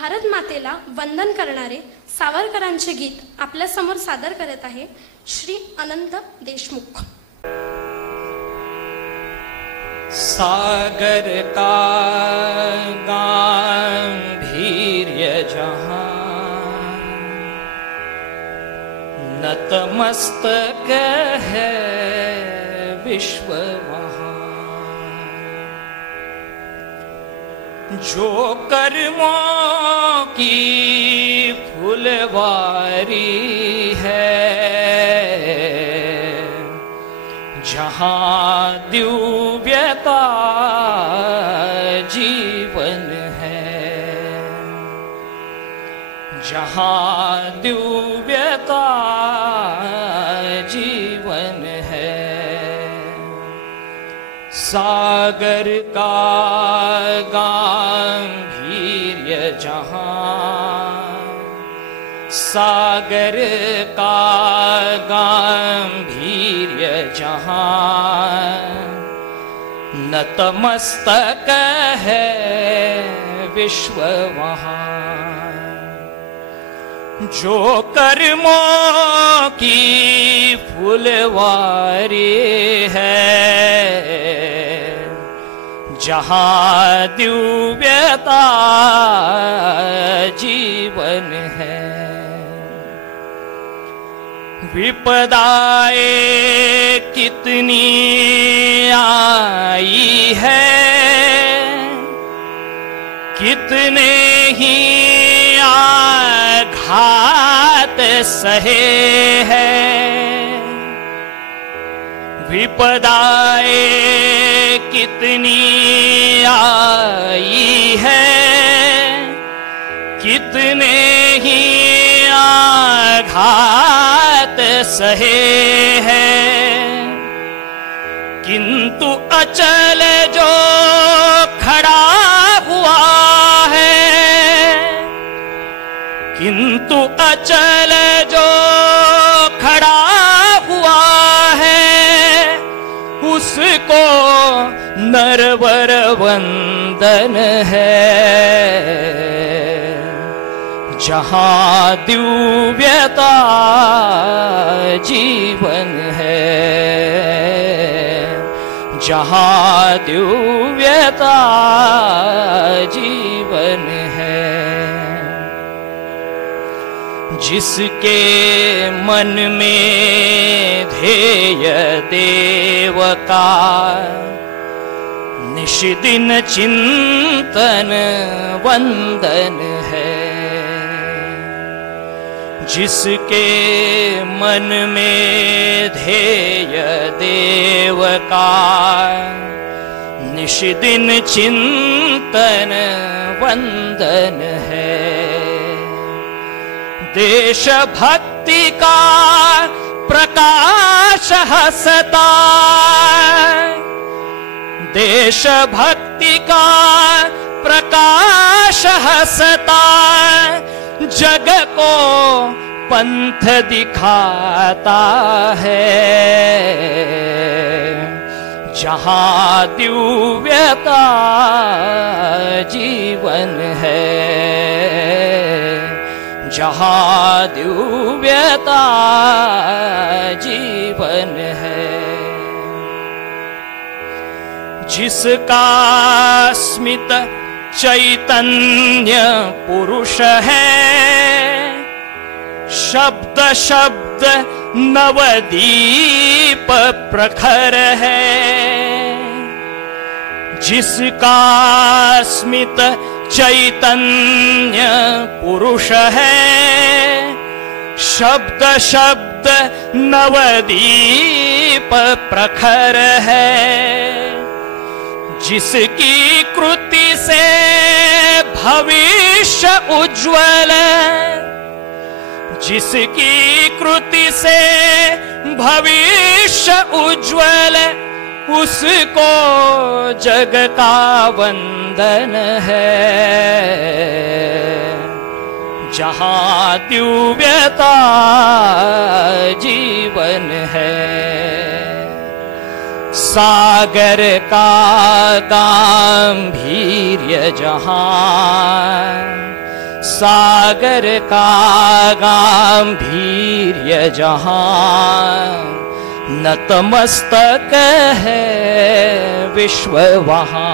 भारत मातेला वंदन करणारे सावरकरांचे गीत आपल्या समोर सादर करत आहे श्री अनंत देशमुख। सागर का गांभीर्य जहां नतमस्तक है विश्व वहां, जो कर्मों की फुलवारी है, जहां दिव्यता जीवन है, जहां दिव्यता जीवन है। सागर का गांभीर्य जहां, सागर का गांभीर्य जहां नतमस्तक है विश्व वहां, जो कर्मों की फुलवारी है, जहां दिव्यता जीवन है। विपदाएं कितनी आई है, कितने ही आघात सहे हैं। विपदाएं कितनी आई है, कितने ही आघात सहे हैं, किंतु अचल जो खड़ा हुआ है, किंतु अचल जो खड़ा हुआ है, उसको नरवर वंदन है। जहां दिव्यता जीवन है, जहां दिव्यता जीवन है। जिसके मन में ध्येय देव का, निशिदिन चिंतन वंदन है। जिसके मन में ध्येय देव का, निशिदिन चिंतन वंदन है। देशभक्ति का प्रकाश हंसता, देशभक्ति का प्रकाश हंसता, जग को पंथ दिखाता है। जहां दिव्यता जीवन है, जहां दिव्यता जीवन है। जिसका स्मित चैतन्य पुरुष है, शब्द शब्द नवदीप प्रखर है। जिसका स्मित चैतन्य पुरुष है, शब्द शब्द नवदीप प्रखर है। जिसकी कृति से भविष्य उज्ज्वल, जिसकी कृति से भविष्य उज्ज्वल, उसको जग का वंदन है। जहां दिव्यता जीवन है, सागर का गांभीर्य जहां, सागर का गांभीर्य जहां, नतमस्तक है विश्व वहां।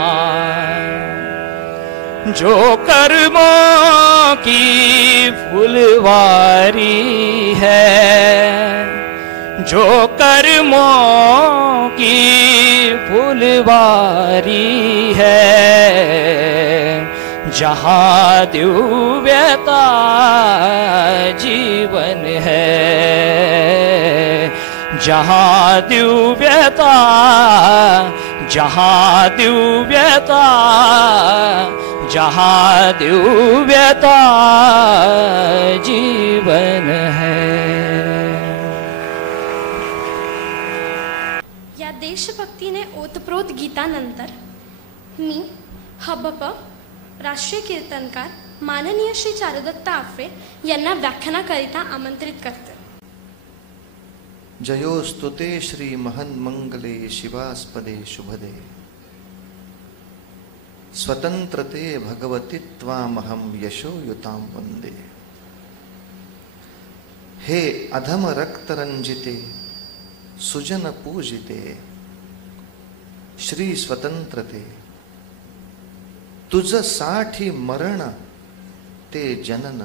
जो कर्मों की फुलवारी है, जो कर्मों की फुलवारी है, जहाँ दिव्यता जीवन है, जहाँ दिव्यता, जहाँ दिव्यता, जहाँ दिव्यता जीवन है। या देशभक्तीने ओतप्रोत गीतानंतर मी हबप राष्ट्रीय कीर्तनकार माननीय श्री चारुदत्त आफळे यांना व्याख्यानाकरिता आमंत्रित करते। जयोस्तुते श्री महन्मंगले शिवास्पदे शुभदे, स्वतंत्रते भगवती त्वामहं यशोयुतां वंदे। हे अधम रक्तरंजिते सुजन पूजिते, श्री स्वतंत्रते तुझ साठी मरण ते जनन,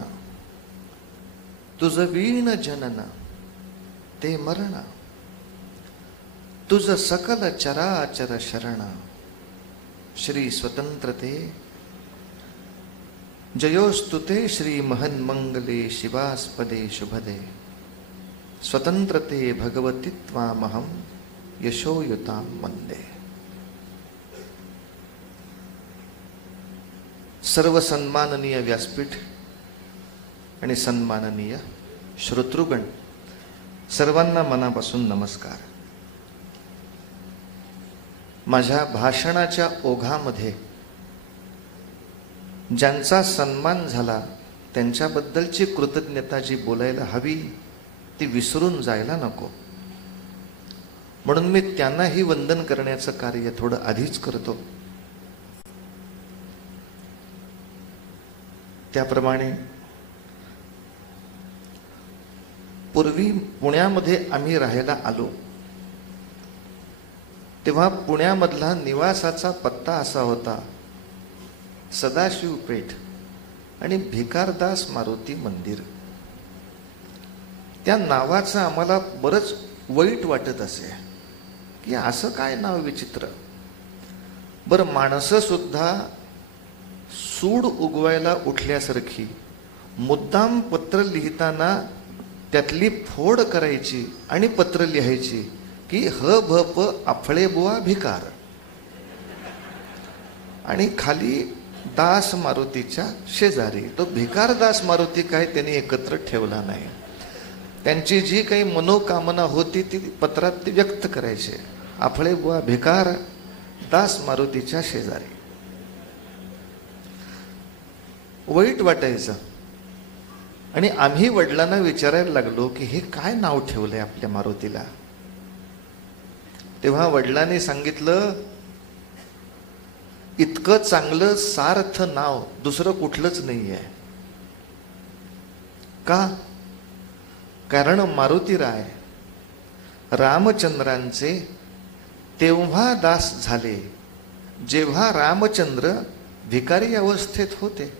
तुझ वीण जनन ते मरण, तुझ सकल चराचर शरण, श्री स्वतंत्रते। जयोस्तुते श्री महन्मंगले शिवास्पदे शुभदे, स्वतंत्रते भगवती त्वामहं यशोयुतां वंदे। सर्व सन्माननीय व्यासपीठ आणि सन्माननीय श्रोतृगण, सर्वांना मनापासून नमस्कार। माझ्या भाषणाच्या ओघामध्ये ज्यांचा सन्मान झाला त्यांच्याबद्दलची कृतज्ञता जी बोलायला हवी ती विसरून जायला नको, म्हणून मी त्यांनाही वंदन करण्याचं कार्य थोडं आधीच करतो। त्याप्रमाणे पूर्वी पुण्यामध्ये आम्ही राहायला आलो तेव्हा पुण्यामधला निवासाचा पत्ता असा होता, सदाशिव पेठ आणि भिकारदास मारुती मंदिर। त्या नावाचं आम्हाला बरंच वाईट वाटत असे की असं काय नाव विचित्र। बरं, माणसं सुद्धा सूड उगवायला उठल्यासारखी मुद्दाम पत्र लिहिताना त्यातली फोड करायची आणि पत्र लिहायची की ह भ प आफळे बुवा भिकार, आणि खाली दास मारुतीच्या शेजारी। तो भिकार दास मारुती काय त्यांनी एकत्र ठेवला नाही, त्यांची जी काही मनोकामना होती ती पत्रात ती व्यक्त करायचे। आफळे बुवा भिकार, दास मारुतीच्या शेजारी। वाईट वाटायचं आणि आम्ही वडिलांना विचारायला लागलो की हे काय नाव ठेवलंय आपल्या मारुतीला। तेव्हा वडिलांनी सांगितलं, इतकं चांगलं सार्थ नाव दुसरं कुठलंच नाहीये। का? कारण मारुतीराय रामचंद्रांचे तेव्हा दास झाले जेव्हा रामचंद्र भिकारी अवस्थेत होते।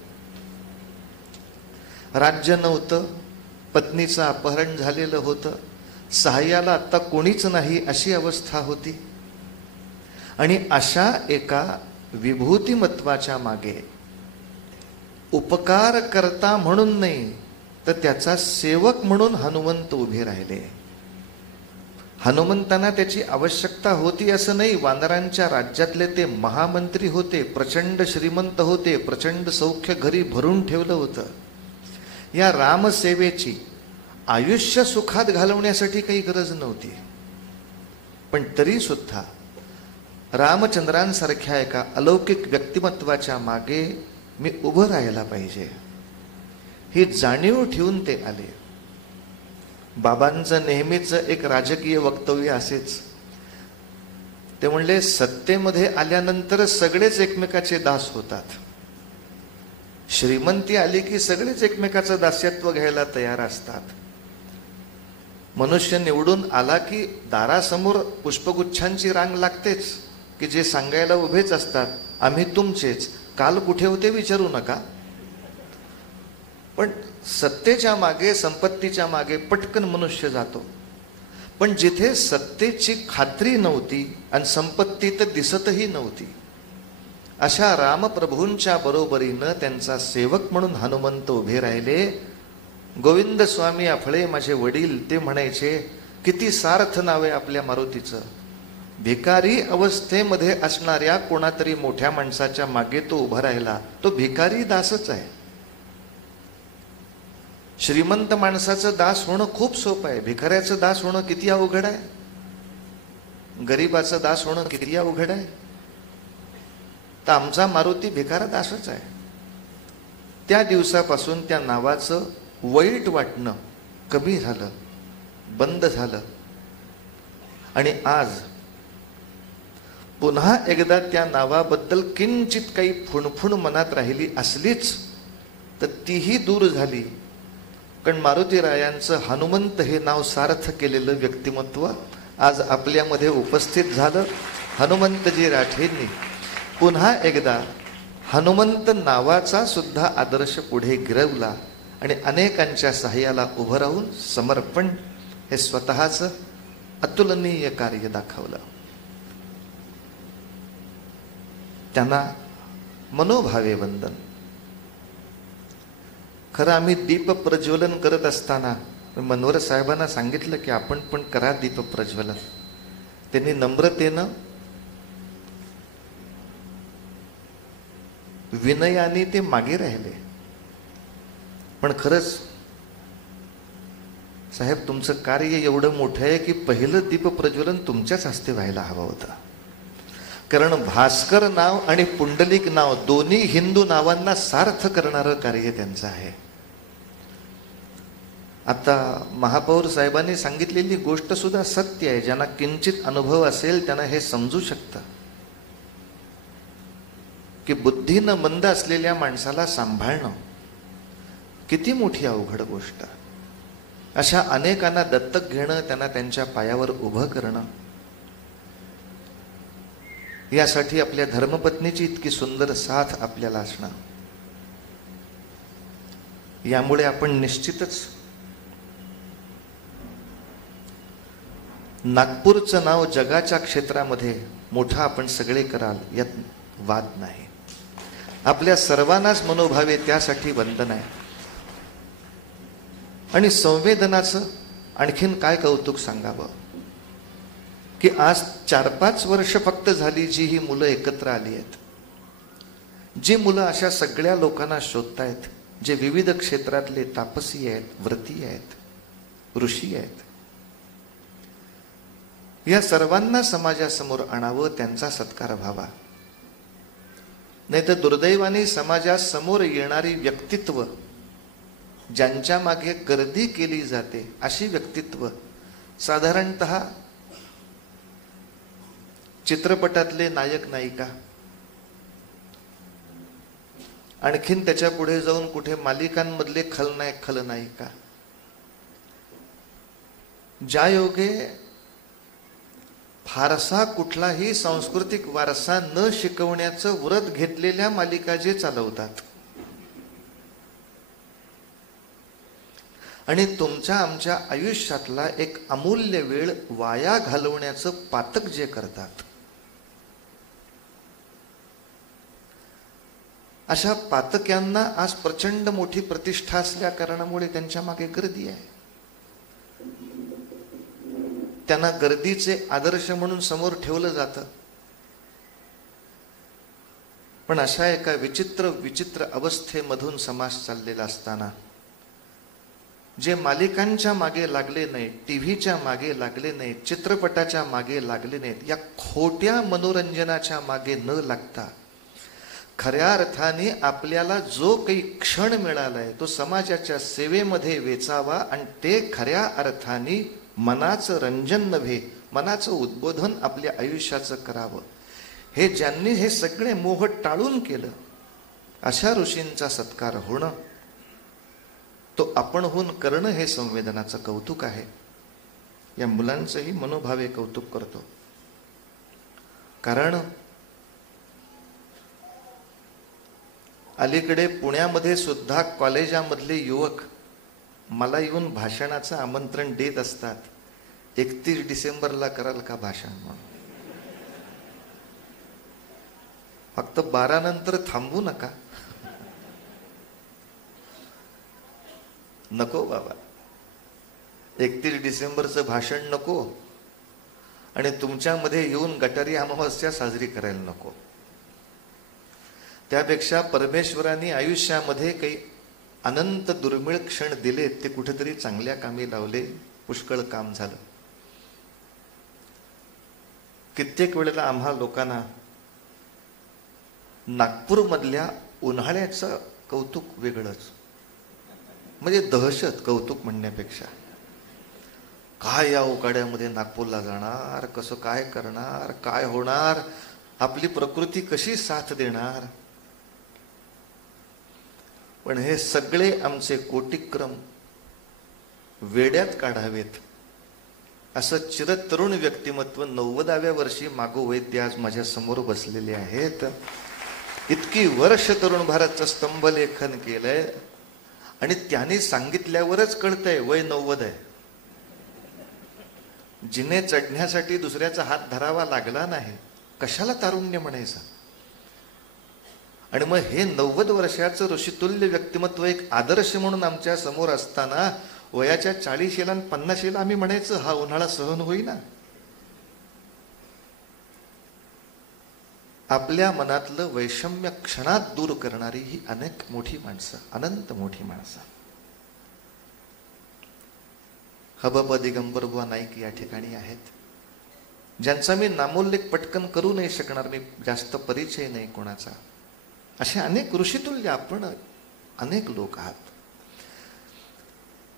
राज्य नव्हतं, पत्नीचं अपहरण झालेलं होतं, सहाय्याला आता कोणीच नाही अशी अवस्था होती, आणि अशा एका विभूतिमत्वाच्या मागे उपकार करता म्हणून नाही तर त्याचा सेवक म्हणून हनुमंत उभे राहिले। हनुमंतांना त्याची आवश्यकता होती असं नाही, वानरांच्या राज्यातले ते महामंत्री होते, प्रचंड श्रीमंत होते, प्रचंड सौख्य घरी भरून ठेवलं होतं। या रामसेवेची आयुष्य सुखात घालवण्यासाठी काही गरज नव्हती, पण तरी सुद्धा रामचंद्रांसारख्या एका अलौकिक व्यक्तिमत्वाच्या मागे मी उभं राहायला पाहिजे ही जाणीव ठेवून ते आले। बाबांचं नेहमीच एक राजकीय वक्तव्य असेच, ते म्हणले सत्तेमध्ये आल्यानंतर सगळेच एकमेकाचे दास होतात, श्रीमंती आली की सगळेच एकमेकाचं दास्यत्व घ्यायला तयार असतात. मनुष्य निवडून आला की दारासमोर पुष्पगुच्छांची रांग लागतेच, की जे सांगायला उभेच असतात, आम्ही तुमचेच, काल कुठे होते विचारू नका. पण सत्तेच्या मागे, संपत्तीच्या मागे पटकन मनुष्य जातो. पण जिथे सत्तेची खात्री नव्हती आणि संपत्ती तर दिसतही नव्हती, अशा रामप्रभूंच्या बरोबरीनं त्यांचा सेवक म्हणून हनुमंत उभे राहिले. गोविंद स्वामी आफळे माझे वडील, ते म्हणायचे, किती सार्थ नाव आहे आपल्या मारुतीचं. भिकारी अवस्थेमध्ये असणाऱ्या कोणातरी मोठ्या माणसाच्या मागे तो उभा राहिला, तो भिकारी दासच आहे. श्रीमंत माणसाचं दास होणं खूप सोपं आहे, भिकाऱ्याचं दास होणं किती अवघड आहे. गरीबाचं दास होणं किती अवघड आहे. तर आमचा मारुती भिकारा दासच आहे. त्या दिवसापासून त्या नावाचं वाईट वाटणं कमी झालं, बंद झालं. आणि आज पुन्हा एकदा त्या नावाबद्दल किंचित काही फुणफुण मनात राहिली असलीच तर तीही दूर झाली. कारण मारुतीरायांचं हनुमंत हे नाव सार्थ केलेलं व्यक्तिमत्व आज आपल्यामध्ये उपस्थित झालं. हनुमंतजी राठेंनी पुन्हा एकदा हनुमंत नावाचा सुद्धा आदर्श पुढे गिरवला आणि अनेकांच्या सहाय्याला उभं राहून समर्पण हे स्वतःचं अतुलनीय कार्य दाखवलं. त्यांना मनोभावे वंदन. खरं आम्ही दीप प्रज्वलन करत असताना मनोहर साहेबांना सांगितलं की आपण पण करा दीप प्रज्वलन. त्यांनी नम्रतेनं, विनयाने ते मागे राहिले. पण खरंच साहेब, तुमचं कार्य एवढं मोठं आहे की पहिलं दीप प्रज्वलन तुमच्याच हस्ते व्हायला हवं होतं. कारण भास्कर नाव आणि पुंडलिक नाव दोन्ही हिंदू नावांना सार्थ करणारं कार्य त्यांचं आहे. आता महापौर साहेबांनी सांगितलेली गोष्ट सुद्धा सत्य आहे. ज्यांना किंचित अनुभव असेल त्यांना हे समजू शकतं की बुद्धीनं मंद असलेल्या माणसाला सांभाळणं किती मोठी अवघड गोष्ट. अशा अनेकांना दत्तक घेणं, त्यांना त्यांच्या पायावर उभं करणं, यासाठी आपल्या धर्मपत्नीची इतकी सुंदर साथ आपल्याला असणं. यामुळे आपण निश्चितच नागपूरचं नाव जगाच्या क्षेत्रामध्ये मोठं आपण सगळे कराल यात वाद नाही. आपल्या सर्वांनाच मनोभावे त्यासाठी वंदन आहे. आणि संवेदनाचं आणखीन काय कौतुक सांगावं की आज 4-5 वर्ष फक्त झाली जी ही मुलं एकत्र आली आहेत, जी मुलं अशा सगळ्या लोकांना शोधतायत, जे विविध क्षेत्रातले तापसी आहेत, व्रती आहेत, ऋषी आहेत, या सर्वांना समाजासमोर आणावं, त्यांचा सत्कार व्हावा. नाही तर दुर्दैवाने समाजासमोर येणारी व्यक्तित्व, ज्यांच्या मागे गर्दी केली जाते, अशी व्यक्तित्व साधारणतः चित्रपटातले नायक नायिका, आणखीन त्याच्या पुढे जाऊन कुठे मालिकांमधले खलनायक खलनायिका, ज्या योगे फारसा कुठलाही सांस्कृतिक वारसा न शिकवण्याचं व्रत घेतलेल्या मालिका जे चालवतात आणि तुमच्या आमच्या आयुष्यातला एक अमूल्य वेळ वाया घालवण्याचं पातक जे करतात, अशा पातक्यांना आज प्रचंड मोठी प्रतिष्ठा असल्या कारणामुळे त्यांच्या मागे गर्दी आहे. त्यांना गर्दीचे आदर्श म्हणून समोर ठेवलं जातं. पण अशा एका विचित्र अवस्थेमधून समाज चाललेला असताना जे मालिकांच्या मागे लागले नाहीत, टीव्हीच्या मागे लागले नाहीत, चित्रपटाच्या मागे लागले नाहीत, या खोट्या मनोरंजनाच्या मागे न लागता खऱ्या अर्थाने आपल्याला जो काही क्षण मिळालाय तो समाजाच्या सेवेमध्ये वेचावा आणि ते खऱ्या अर्थाने मनाचं रंजन नव्हे, मनाचं उद्बोधन आपल्या आयुष्याचं करावं. हे ज्यांनी हे सगळे मोह टाळून केलं अशा ऋषींचा सत्कार होणं, तो आपणहून करणं हे संवेदनाचं कौतुक आहे. या मुलांचंही मनोभावे कौतुक करतो. कारण अलीकडे पुण्यामध्ये सुद्धा कॉलेजामधले युवक मला येऊन भाषणाचं आमंत्रण देत असतात. 31 डिसेंबरला कराल का भाषण म्हणून. फक्त 12 नंतर थांबू नका. नको बाबा, 31 डिसेंबरचं भाषण नको आणि तुमच्यामध्ये येऊन गटारी अमावस्या साजरी करायला नको. त्यापेक्षा परमेश्वरांनी आयुष्यामध्ये काही अनंत दुर्मिळ क्षण दिले, ते कुठेतरी चांगल्या कामी लावले, पुष्कळ काम झालं. कित्येक वेळेला आम्हा लोकांना नागपूरमधल्या उन्हाळ्याचं कौतुक वेगळंच, म्हणजे दहशत कौतुक म्हणण्यापेक्षा. काय या उकाड्यामध्ये नागपूरला जाणार, कसं काय करणार, काय होणार, आपली प्रकृती कशी साथ देणार. पण हे सगळे आमचे कोटिक्रम वेड्यात काढावेत असं चिरतरुण व्यक्तिमत्व 90व्या वर्षी मागो वैद्य आज माझ्या समोर बसलेले आहेत. इतकी वर्ष तरुण भारतचं स्तंभलेखन केलंय आणि त्यांनी सांगितल्यावरच कळतंय वय 90 आहे. जिने चढण्यासाठी दुसऱ्याचा हात धरावा लागला नाही, कशाला तारुण्य म्हणायचं. आणि मग हे 90 वर्षाचं ऋषितुल्य व्यक्तिमत्व एक आदर्श म्हणून आमच्या समोर असताना वयाच्या 40ला आणि 50ला आम्ही म्हणायचं हा उन्हाळा सहन होईना. आपल्या मनातलं वैषम्य क्षणात दूर करणारी ही अनेक मोठी माणसं, अनंत मोठी माणसं. हबब दिगंबर बुवा नाईक या ठिकाणी आहेत, ज्यांचा मी नामोल्लेख पटकन करू नाही शकणार, मी जास्त परिचय नाही कोणाचा. असे अनेक ऋषितुल्य आपण अनेक लोक आहात.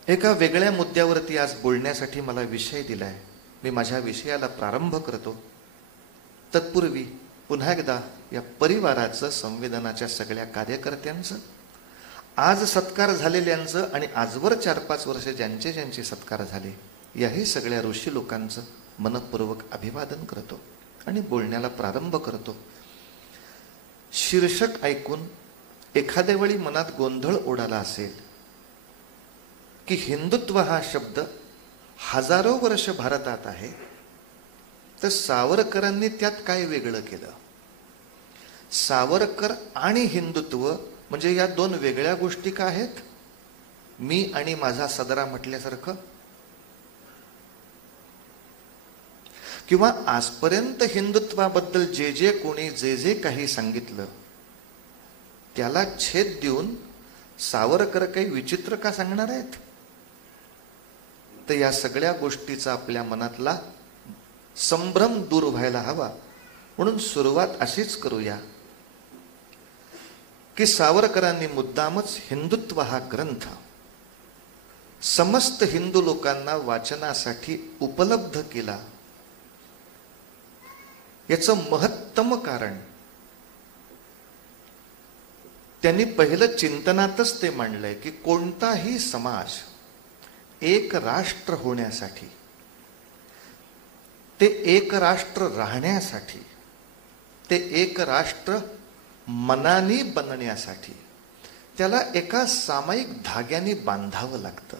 एका वेगळ्या मुद्द्यावरती आज बोलण्यासाठी मला विषय दिलाय. मी माझ्या विषयाला प्रारंभ करतो. तत्पूर्वी पुन्हा एकदा या परिवाराचं, संवेदनाच्या सगळ्या कार्यकर्त्यांचं, आज सत्कार झालेल्यांचं आणि आजवर 4-5 वर्ष ज्यांचे ज्यांचे सत्कार झाले, याही सगळ्या ऋषी लोकांचं मनपूर्वक अभिवादन करतो आणि बोलण्याला प्रारंभ करतो. शीर्षक ऐकून एखाद्या वेळी मनात गोंधळ उडाला असेल की हिंदुत्व हा शब्द हजारो वर्ष भारतात आहे, तर सावरकरांनी त्यात काय वेगळं केलं. सावरकर आणि हिंदुत्व म्हणजे या दोन वेगळ्या गोष्टी का आहेत. मी आणि माझा सदरा म्हटल्यासारखं. किंवा आजपर्यंत हिंदुत्वाबद्दल जे जे कोणी जे जे काही सांगितलं त्याला छेद देऊन सावरकर काही विचित्र का सांगणार आहेत. तर या सगळ्या गोष्टीचा आपल्या मनातला संभ्रम दूर व्हायला हवा, म्हणून सुरुवात अशीच करूया की सावरकरांनी मुद्दामच हिंदुत्व हा ग्रंथ समस्त हिंदू लोकांना वाचनासाठी उपलब्ध केला. याचं महत्तम कारण त्यांनी पहिलं चिंतनातच ते मांडलंय की कोणताही समाज एक राष्ट्र होण्यासाठी, ते एक राष्ट्र राहण्यासाठी, ते एक राष्ट्र मनानी बनण्यासाठी त्याला एका सामायिक धाग्याने बांधावं लागतं.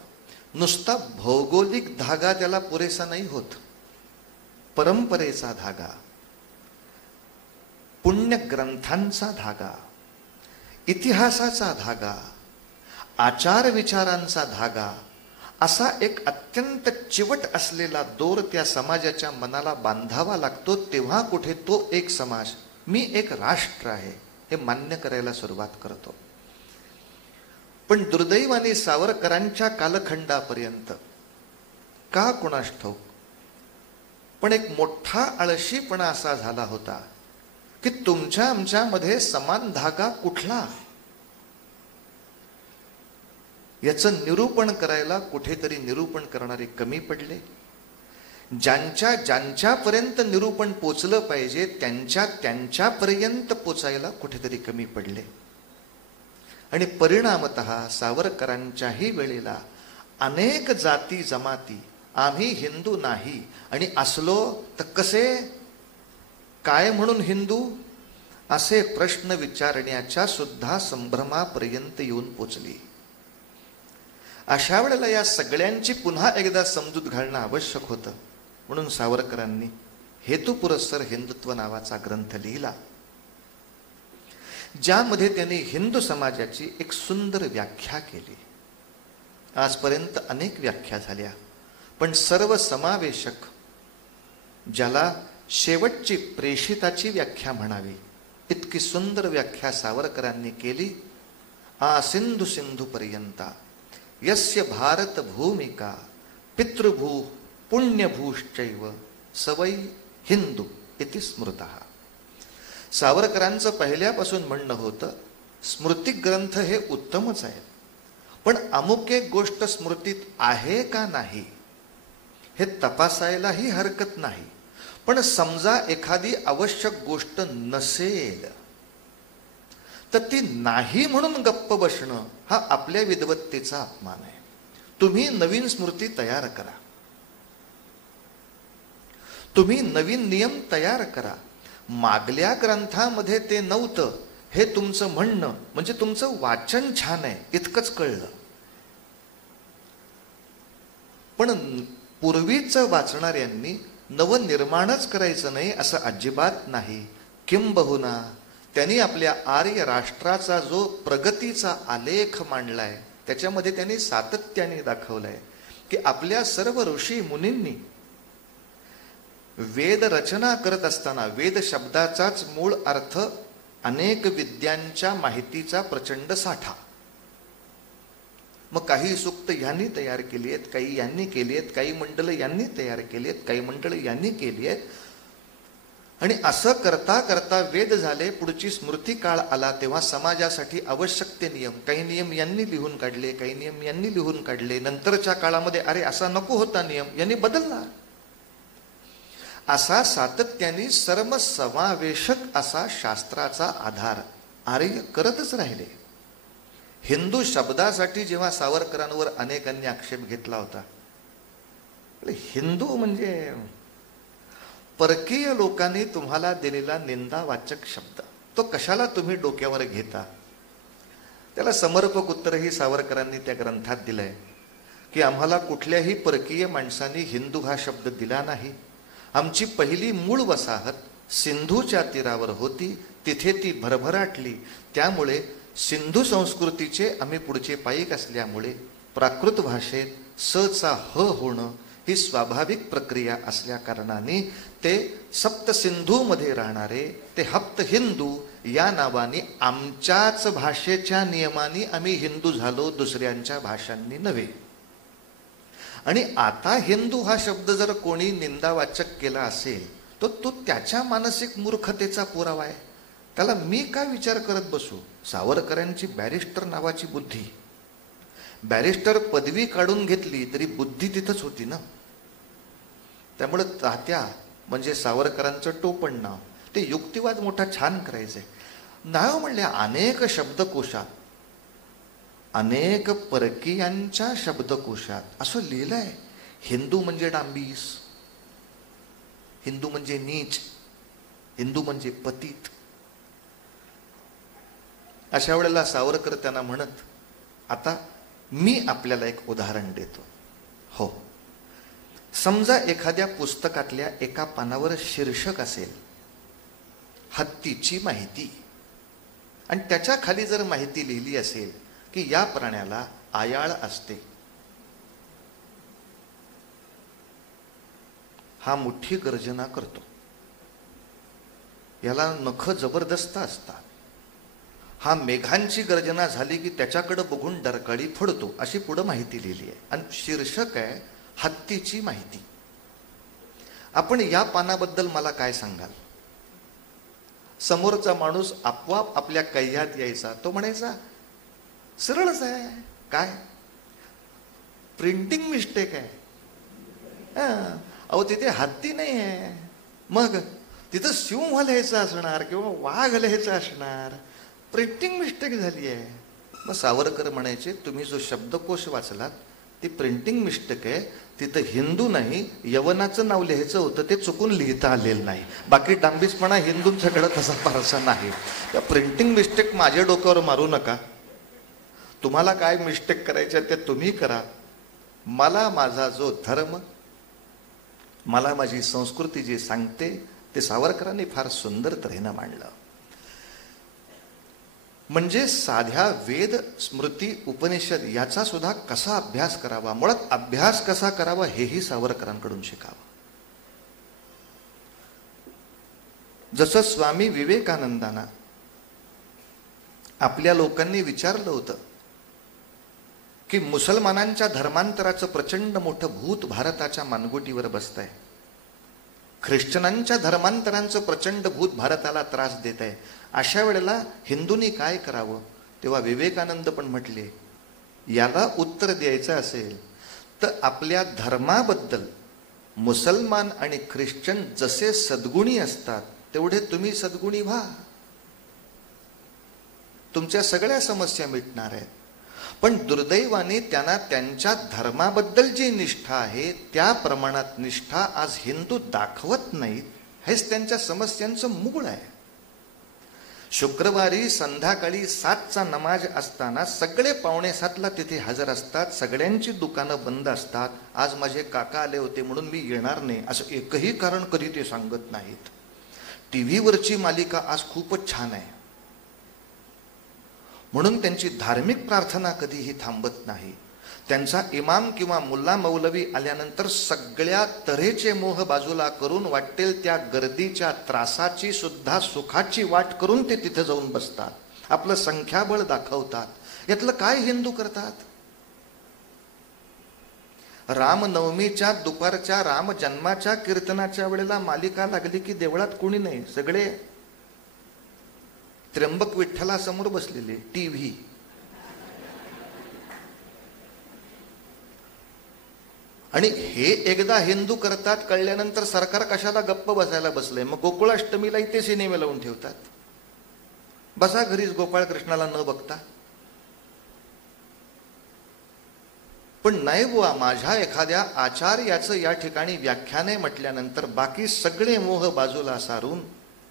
नुसता भौगोलिक धागा त्याला पुरेसा नाही होत. परंपरेचा धागा, पुण्य ग्रंथांचा धागा, इतिहासाचा धागा, आचार विचारांचा धागा, असा एक अत्यंत चिवट असलेला दोर त्या समाजाच्या मनाला बांधावा लागतो. तेव्हा कुठे तो एक समाज, मी एक राष्ट्र आहे, हे मान्य करायला सुरुवात करतो. पण दुर्दैवाने सावरकरांच्या कालखंडापर्यंत का कुणास ठाऊक, पण एक मोठा आळशीपणा असा झाला होता की तुमच्या आमच्यामध्ये समान धागा कुठला, याचं निरूपण करायला कुठेतरी निरूपण करणारे कमी पडले. ज्यांच्यापर्यंत निरूपण पोचलं पाहिजे त्यांच्यापर्यंत पोचायला कुठेतरी कमी पडले. आणि परिणामतः सावरकरांच्याही वेळेला अनेक जाती जमाती आम्ही हिंदू नाही आणि असलो तर कसे काय म्हणून हिंदू असे प्रश्न विचारण्याच्या सुद्धा संभ्रमापर्यंत येऊन पोचली. अशा वेळेला या सगळ्यांची पुन्हा एकदा समजूत घालणं आवश्यक होतं. म्हणून सावरकरांनी हेतुपुरस्सर हिंदुत्व नावाचा ग्रंथ लिहिला, ज्यामध्ये त्यांनी हिंदू समाजाची एक सुंदर व्याख्या केली. आजपर्यंत अनेक व्याख्या झाल्या, पण सर्वसमावेशक, ज्याला शेवटची प्रेषिताची व्याख्या म्हणावी, इतकी सुंदर व्याख्या सावरकरांनी केली. आ सिंधू सिंधू पर्यंता यस्य भारत भूमिका पितृभू पुण्यभूश्चैव सवै हिंदू इति स्मृतः. सावरकरांचं पहिल्यापासून म्हणणं होतं, स्मृती ग्रंथ हे उत्तमच आहे, पण अमुक एक गोष्ट स्मृतीत आहे का नाही हे तपासायलाही हरकत नाही. पण समजा एखादी आवश्यक गोष्ट नसेल तर ती नाही म्हणून गप्प बसणं हा आपल्या विद्वत्तेचा अपमान आहे. तुम्ही नवीन स्मृती तयार करा, तुम्ही नवीन नियम तयार करा. मागल्या ग्रंथामध्ये ते नव्हतं हे तुमचं म्हणणं म्हणजे तुमचं वाचन छान आहे इतकंच कळलं, पण पूर्वीचं वाचणाऱ्यांनी नवनिर्माणच करायचं नाही असं अजिबात नाही. किंबहुना त्यांनी आपल्या आर्य राष्ट्राचा जो प्रगतीचा आलेख मांडलाय त्याच्यामध्ये त्यांनी सातत्याने दाखवलंय की आपल्या सर्व ऋषी मुनींनी वेद रचना करत असताना वेद शब्दाचाच मूळ अर्थ अनेक विद्यांच्या माहितीचा प्रचंड साठा. मग काही सूक्त यांनी तयार केली आहेत, काही यांनी केली आहेत, काही मंडळ यांनी तयार केली आहेत, काही मंडळ यांनी केली आहेत. आणि असं करता करता वेद झाले. पुढची स्मृती काळ आला तेव्हा समाजासाठी आवश्यक ते नियम, काही नियम यांनी लिहून काढले, काही नियम यांनी लिहून काढले. नंतरच्या काळामध्ये अरे असा नको होता नियम, यांनी बदलला. असा सातत्याने सर्वसमावेशक असा शास्त्राचा आधार आर्य करतच राहिले. हिंदू शब्दासाठी जेव्हा सावरकरांवर अनेकांनी आक्षेप घेतला होता, हिंदू म्हणजे परकीय लोकांनी तुम्हाला दिलेला निंदावाचक शब्द, तो कशाला तुम्ही डोक्यावर घेता. त्याला समर्पक उत्तरही सावरकरांनी त्या ग्रंथात दिलंय की आम्हाला कुठल्याही परकीय माणसांनी हिंदू हा शब्द दिला नाही. आमची पहिली मूळ वसाहत सिंधूच्या तीरावर होती, तिथे ती भरभराटली. त्यामुळे सिंधू संस्कृतीचे आम्ही पुढचे पाईक असल्यामुळे प्राकृत भाषेत सचा ह होणं ही स्वाभाविक प्रक्रिया असल्या कारणाने ते सप्त सिंधूमध्ये राहणारे ते हप्त हिंदू या नावाने आमच्याच भाषेच्या नियमाने आम्ही हिंदू झालो, दुसऱ्यांच्या भाषांनी नव्हे. आणि आता हिंदू हा शब्द जर कोणी निंदावाचक केला असेल तर तो त्याच्या मानसिक मूर्खतेचा पुरावा आहे. त्याला मी काय विचार करत बसू. सावरकरांची बॅरिस्टर नावाची बुद्धी, बॅरिस्टर पदवी काढून घेतली तरी बुद्धी तिथंच होती ना. त्यामुळे तात्या म्हणजे सावरकरांचं टोपण नाव, ते युक्तिवाद मोठा छान करायचंय. नाव म्हणले अनेक शब्दकोशात, अनेक परकीयांच्या शब्दकोशात असं लिहिलंय हिंदू म्हणजे डांबीस, हिंदू म्हणजे नीच, हिंदू म्हणजे पतित. अशा वेळेला सावरकर त्यांना म्हणत, आता मी आपल्याला एक उदाहरण देतो. हो, समजा एखाद्या पुस्तकातल्या एका पानावर शीर्षक असेल हत्तीची माहिती, आणि त्याच्या खाली जर माहिती लिहिली असेल की या प्राण्याला आयाळ असते, हा मोठी गर्जना करतो, याला नख जबरदस्त असतात, हा मेघांची गर्जना झाली की त्याच्याकडे बघून डरकाळी फोडतो, अशी पुढे माहिती लिहिली आहे. आणि शीर्षक आहे हत्तीची माहिती. आपण या पानाबद्दल मला काय सांगाल? समोरचा माणूस आपोआप आपल्या कह्यात यायचा. तो म्हणायचा सरळच आहे, काय प्रिंटिंग मिस्टेक आहे. अहो तिथे हत्ती नाही आहे, मग तिथं सिंह लिहायचं असणार किंवा वाघ लिहायचं असणार, प्रिंटिंग मिस्टेक झाली आहे. मग सावरकर म्हणायचे, तुम्ही जो शब्दकोश वाचलात ती प्रिंटिंग मिस्टेक आहे, तिथं हिंदू नाही यवनाचं नाव लिहायचं होतं, ते चुकून लिहिता आलेलं नाही. बाकी डांबीसपणा हिंदूंच्याकडे तसा फारसा नाही. त्या प्रिंटिंग मिस्टेक माझ्या डोक्यावर मारू नका. तुम्हाला काय मिस्टेक करायच्या ते तुम्ही करा. मला माझा जो धर्म, मला माझी संस्कृती जी सांगते ते सावरकरांनी फार सुंदर तऱ्हेनं मांडलं. म्हणजे साध्या वेद स्मृती उपनिषद याचा सुद्धा कसा अभ्यास करावा, मुळात अभ्यास कसा करावा हेही सावरकरांकडून शिकावं. जसं स्वामी विवेकानंदांना आपल्या लोकांनी विचारलं होतं की मुसलमानांच्या धर्मांतराचं प्रचंड मोठं भूत भारताच्या मानगुटीवर बसतंय, ख्रिश्चनांच्या धर्मांतरांचं प्रचंड भूत भारताला त्रास देत आहे, अशा वेळेला हिंदूंनी काय करावं. तेव्हा विवेकानंद पण म्हटले, याला उत्तर द्यायचं असेल तर आपल्या धर्माबद्दल मुसलमान आणि ख्रिश्चन जसे सद्गुणी असतात तेवढे तुम्ही सद्गुणी व्हा, तुमच्या सगळ्या समस्या मिटणार आहेत. पण दुर्दैवाने त्यांना त्यांच्या धर्माबद्दल जी निष्ठा आहे त्या प्रमाणात निष्ठा आज हिंदू दाखवत नाहीत. हेच त्यांच्या समस्यांचं मूळ आहे. शुक्रवारी संध्याकाळी 7चा नमाज असताना सगळे 6:45ला तिथे हजर असतात, सगळ्यांची दुकानं बंद असतात. आज माझे काका आले होते म्हणून मी येणार नाही असं एकही कारण कधी ते सांगत नाहीत. टीव्हीवरची मालिका आज खूपच छान आहे म्हणून त्यांची धार्मिक प्रार्थना कधीही थांबत नाही. त्यांचा इमाम किंवा मुल्ला मौलवी आल्यानंतर सगळ्या तऱ्हेचे मोह बाजूला करून वाटेल त्या गर्दीच्या त्रासाची सुद्धा सुखाची वाट करून ते तिथे जाऊन बसतात, आपलं संख्याबळ दाखवतात. यातलं काय हिंदू करतात. रामनवमीच्या दुपारच्या राम जन्माच्या कीर्तनाच्या वेळेला मालिका लागली की देवळात कोणी नाही, सगळे त्र्यंबक विठ्ठलासमोर बसलेले. टीव्ही आणि हे एकदा हिंदू करतात कळल्यानंतर सरकार कशाला गप्प बसायला बसलंय. मग गोकुळाष्टमीला इथे सिनेमे लावून ठेवतात. बसा घरीच गोपाळ कृष्णाला न बघता. पण नाही बुवा, माझ्या एखाद्या आचार्याचं या ठिकाणी व्याख्यान आहे म्हटल्यानंतर बाकी सगळे मोह बाजूला सारून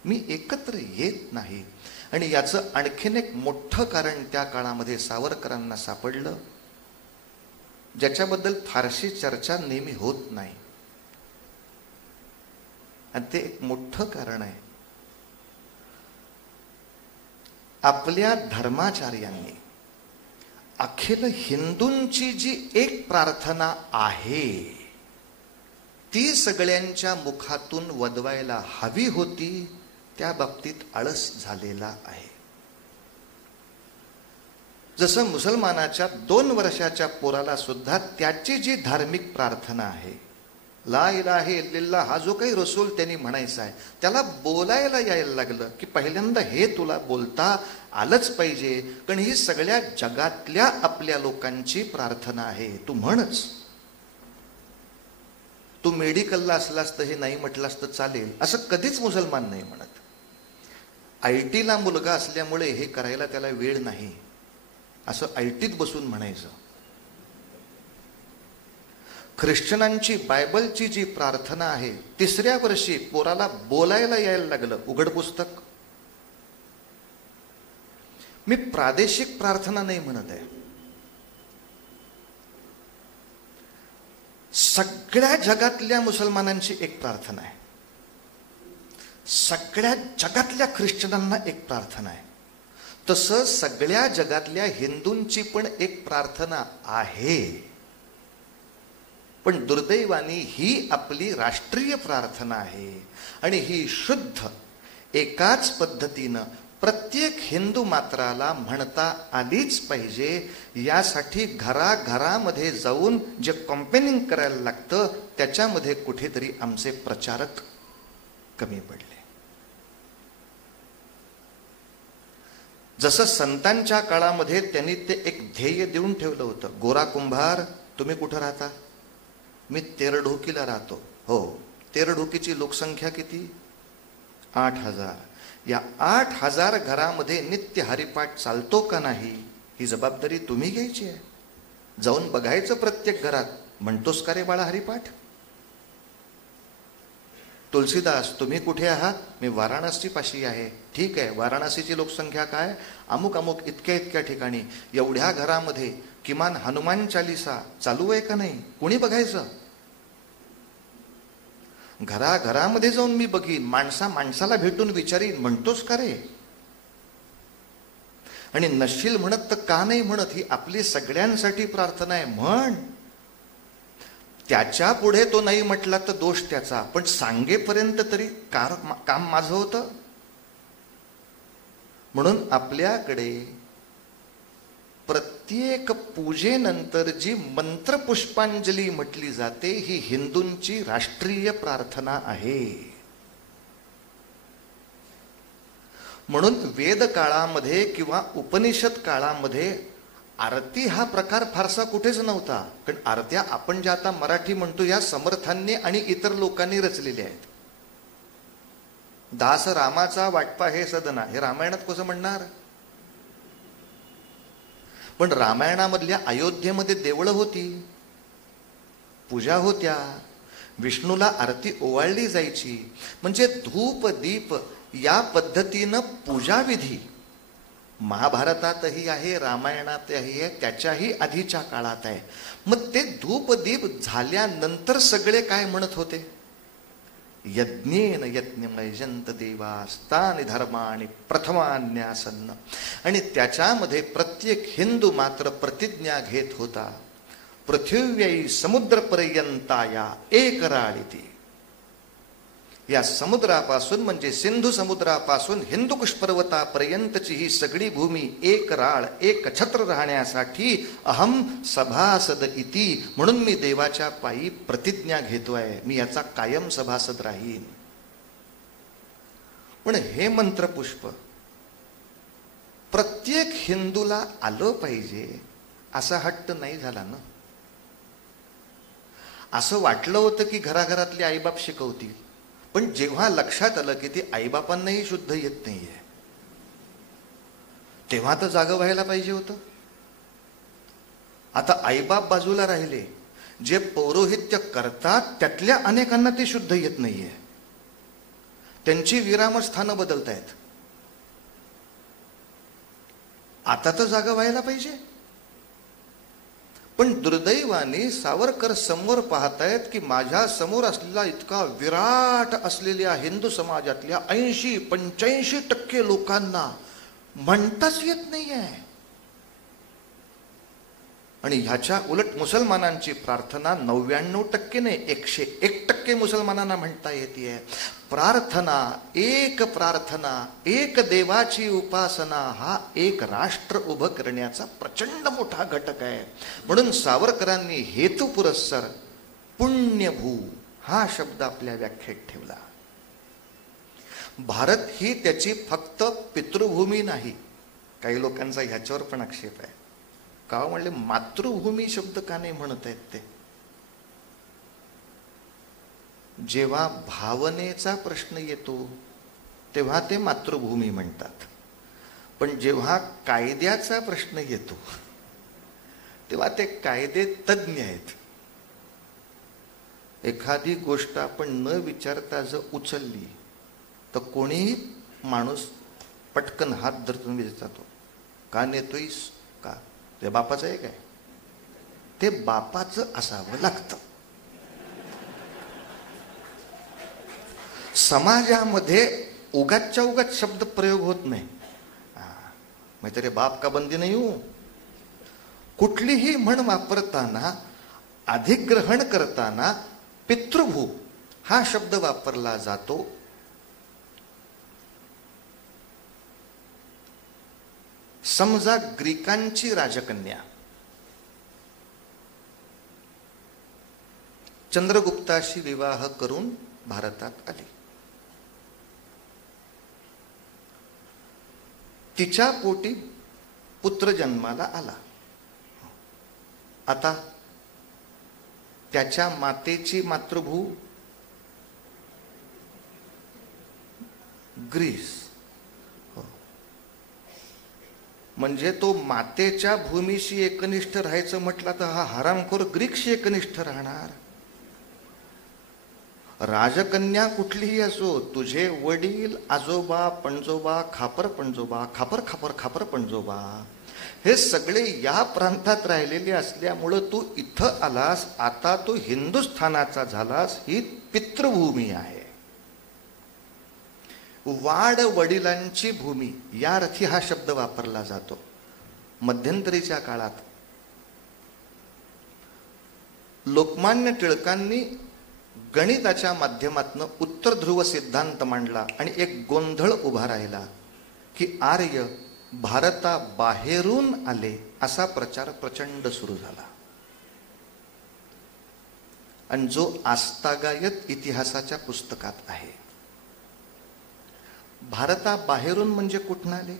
मी एकत्र येत नाही. आणि याचं आणखीन एक मोठं कारण त्या काळामध्ये सावरकरांना सापडलं, ज्याच्याबद्दल फारशी चर्चा नेहमी होत नाही. आणि ते एक मोठं कारण आहे. आपल्या धर्माचार्यांनी अखिल हिंदूंची जी एक प्रार्थना आहे ती सगळ्यांच्या मुखातून वदवायला हवी होती, त्या बाबतीत आळस झालेला आहे. जसं मुसलमानाच्या 2 वर्षाच्या पोराला सुद्धा त्याची जी धार्मिक प्रार्थना आहे, ला इलाहा इल्लल्लाह हा जो काही रसूल त्यांनी म्हणायचा आहे, त्याला बोलायला यायला लागलं की पहिल्यांदा हे तुला बोलता आलंच पाहिजे, कारण ही सगळ्या जगातल्या आपल्या लोकांची प्रार्थना आहे, तू म्हणच. तू मेडिकलला असलास तर हे नाही म्हटलास तर चालेल असं कधीच मुसलमान नाही म्हणत. IT ला मुलगा असल्यामुळे हे करायला त्याला वेळ नाही असं ITत बसून म्हणायचं. ख्रिश्चनांची बायबलची जी प्रार्थना आहे, 3ऱ्या वर्षी पोराला बोलायला यायला लागलं, उघड पुस्तक. मी प्रादेशिक प्रार्थना नाही म्हणत आहे, सगळ्या जगातल्या मुसलमानांची एक प्रार्थना आहे, सगळ्या जगातल्या ख्रिश्चनांना एक प्रार्थना आहे. तसं सगळ्या जगातल्या हिंदूंची पण एक प्रार्थना आहे. पण दुर्दैवाने ही आपली राष्ट्रीय प्रार्थना आहे आणि ही शुद्ध एकाच पद्धतीनं प्रत्येक हिंदू मात्राला म्हणता आलीच पाहिजे. यासाठी घराघरामध्ये जाऊन जे कॉम्पेनिंग करायला लागतं त्याच्यामध्ये कुठेतरी आमचे प्रचारक कमी पडले. जसं संतांच्या काळामध्ये त्यांनी ते एक ध्येय देऊन ठेवलं होतं, गोरा कुंभार तुम्ही कुठं राहता, मी तेरढोकीला राहतो. हो, तेरढोकीची लोकसंख्या किती, 8,000. या 8,000 घरामध्ये नित्य हरिपाठ चालतो का नाही ही जबाबदारी तुम्ही घ्यायची आहे. जाऊन बघायचं प्रत्येक घरात. म्हणतोस का रे बाळा हरिपाठ? तुलसीदास, तुम्ही कुठे आहात? मी वाराणसी पाशी आहे. ठीक आहे, वाराणसीची लोकसंख्या काय? अमुक अमुक इतक्या इतक्या ठिकाणी. एवढ्या घरामध्ये किमान हनुमान चालीसा चालू आहे का नाही? कोणी बघायचं? घराघरामध्ये जाऊन मी बघीन, माणसाला भेटून विचारीन, म्हणतोस का रे? आणि नशील म्हणत तर का नाही म्हणत, ही आपली सगळ्यांसाठी प्रार्थना आहे. म्हण. त्याच्या पुढे तो नाही म्हटला तर दोष त्याचा, पण सांगेपर्यंत तरी काम माझं होतं. म्हणून आपल्याकडे प्रत्येक पूजेनंतर जी मंत्रपुष्पांजली म्हटली जाते, ही हिंदूंची राष्ट्रीय प्रार्थना आहे. म्हणून वेद काळामध्ये किंवा उपनिषद काळामध्ये आरती हा प्रकार फारसा कुठेच नव्हता. कारण आरत्या आपण ज्या आता मराठी म्हणतो या समर्थांनी आणि इतर लोकांनी रचलेल्या आहेत. दास रामाचा वाटपा हे सदना, हे रामायणात कसं म्हणणार? पण रामायणामधल्या अयोध्येमध्ये देवळं होती, पूजा होत्या, विष्णूला आरती ओवाळली जायची. म्हणजे धूप दीप या पद्धतीनं पूजाविधी महाभारतातही आहे, रामायणातही आहे, त्याच्याही आधीच्या काळात आहे. मग ते धूप दीप झाल्यानंतर सगळे काय म्हणत होते? यज्ञेन यज्ञमयजंत देवास्तानि धर्माणि प्रथमान्यासन्न. आणि त्याच्यामध्ये प्रत्येक हिंदू मात्र प्रतिज्ञा घेत होता, पृथिव्यै समुद्रपर्यंताया एक राळीती. या समुद्रापासून म्हणजे सिंधू समुद्रापासून हिंदुकुश पर्वतापर्यंतची ही सगळी भूमी एक राळ एक छत्र राहण्यासाठी अहम सभासद इति, म्हणून मी देवाच्या पायी प्रतिज्ञा घेतोय, मी याचा कायम सभासद राहीन. पण हे मंत्रपुष्प प्रत्येक हिंदूला आलं पाहिजे असा हट्ट नाही झाला ना. असं वाटलं होतं की घराघरातले आईबाप शिकवतील, पण जेव्हा लक्षात आलं की ते आईबापांनाही शुद्ध येत नाहीये, तेव्हा तर जागं व्हायला पाहिजे होतं. आता आईबाप बाजूला राहिले, जे पौरोहित्य करतात त्यातल्या अनेकांना ते शुद्ध येत नाहीये, त्यांची विरामस्थानं बदलत आहेत. आता तर जागा व्हायला पाहिजे. पण दुर्दैवाने सावरकर समोर पाहतायत की माझ्या समोर असलेला इतका विराट असलेल्या हिंदू समाजातल्या 80-85% लोकांना म्हणताच येत नाहीये. आणि ह्याच्या उलट मुसलमानांची प्रार्थना 99% नाही, 101% मुसलमानांना म्हणता येते. प्रार्थना, एक देवाची उपासना हा एक राष्ट्र उभं करण्याचा प्रचंड मोठा घटक आहे. म्हणून सावरकरांनी हेतू पुरस्सर पुण्यभू हा शब्द आपल्या व्याख्येत ठेवला. भारत ही त्याची फक्त पितृभूमी नाही. काही लोकांचा ह्याच्यावर पण आक्षेप आहे, का म्हणले मातृभूमी शब्द का नाही म्हणत आहेत ते. जेव्हा भावनेचा प्रश्न येतो तेव्हा ते मातृभूमी म्हणतात, पण जेव्हा कायद्याचा प्रश्न येतो तेव्हा ते कायदे तज्ञ आहेत. एखादी गोष्ट आपण न विचारता जर उचलली तर कोणीही माणूस पटकन हात धरतून विचारतो, का नेतोयस? का ते बापाचं आहे काय? ते बापाचं असावं लागतं. समाजामध्ये उगाचच्या उगाच शब्द प्रयोग होत नाही. मैं तेरे बाप का बंदी नाही हूं. कुठलीही म्हण वापरताना, अधिग्रहण करताना पितृभू हा शब्द वापरला जातो. समजा ग्रीकांची राजकन्या चंद्रगुप्ताशी विवाह करून भारतात आली. तिच्या पोटी पुत्र जन्माला आला. आता त्याच्या मातेची मातृभू ग्रीस. म्हणजे तो मातेच्या भूमीशी एकनिष्ठ राहायचं म्हटलं तर हा हरामखोर ग्रीकशी एकनिष्ठ राहणार. राजकन्या कुठलीही असो, तुझे वडील, आजोबा, पणजोबा, खापर पणजोबा, खापर खापर खापर पणजोबा हे सगळे या प्रांतात राहिलेले असल्यामुळं तू इथं आलास, आता तू हिंदुस्थानाचा झालास. ही पितृभूमी आहे, वाड वडिलांची भूमी या अर्थी हा शब्द वापरला जातो. मध्यंतरीच्या काळात लोकमान्य टिळकांनी गणिताच्या माध्यमातून उत्तर ध्रुव सिद्धांत मांडला आणि एक गोंधळ उभा राहिला की आर्य भारताबाहेरून आले, असा प्रचार प्रचंड सुरू झाला. आणि जो आस्थागायत इतिहासाच्या पुस्तकात आहे. भारताबाहेरून म्हणजे कुठून आले?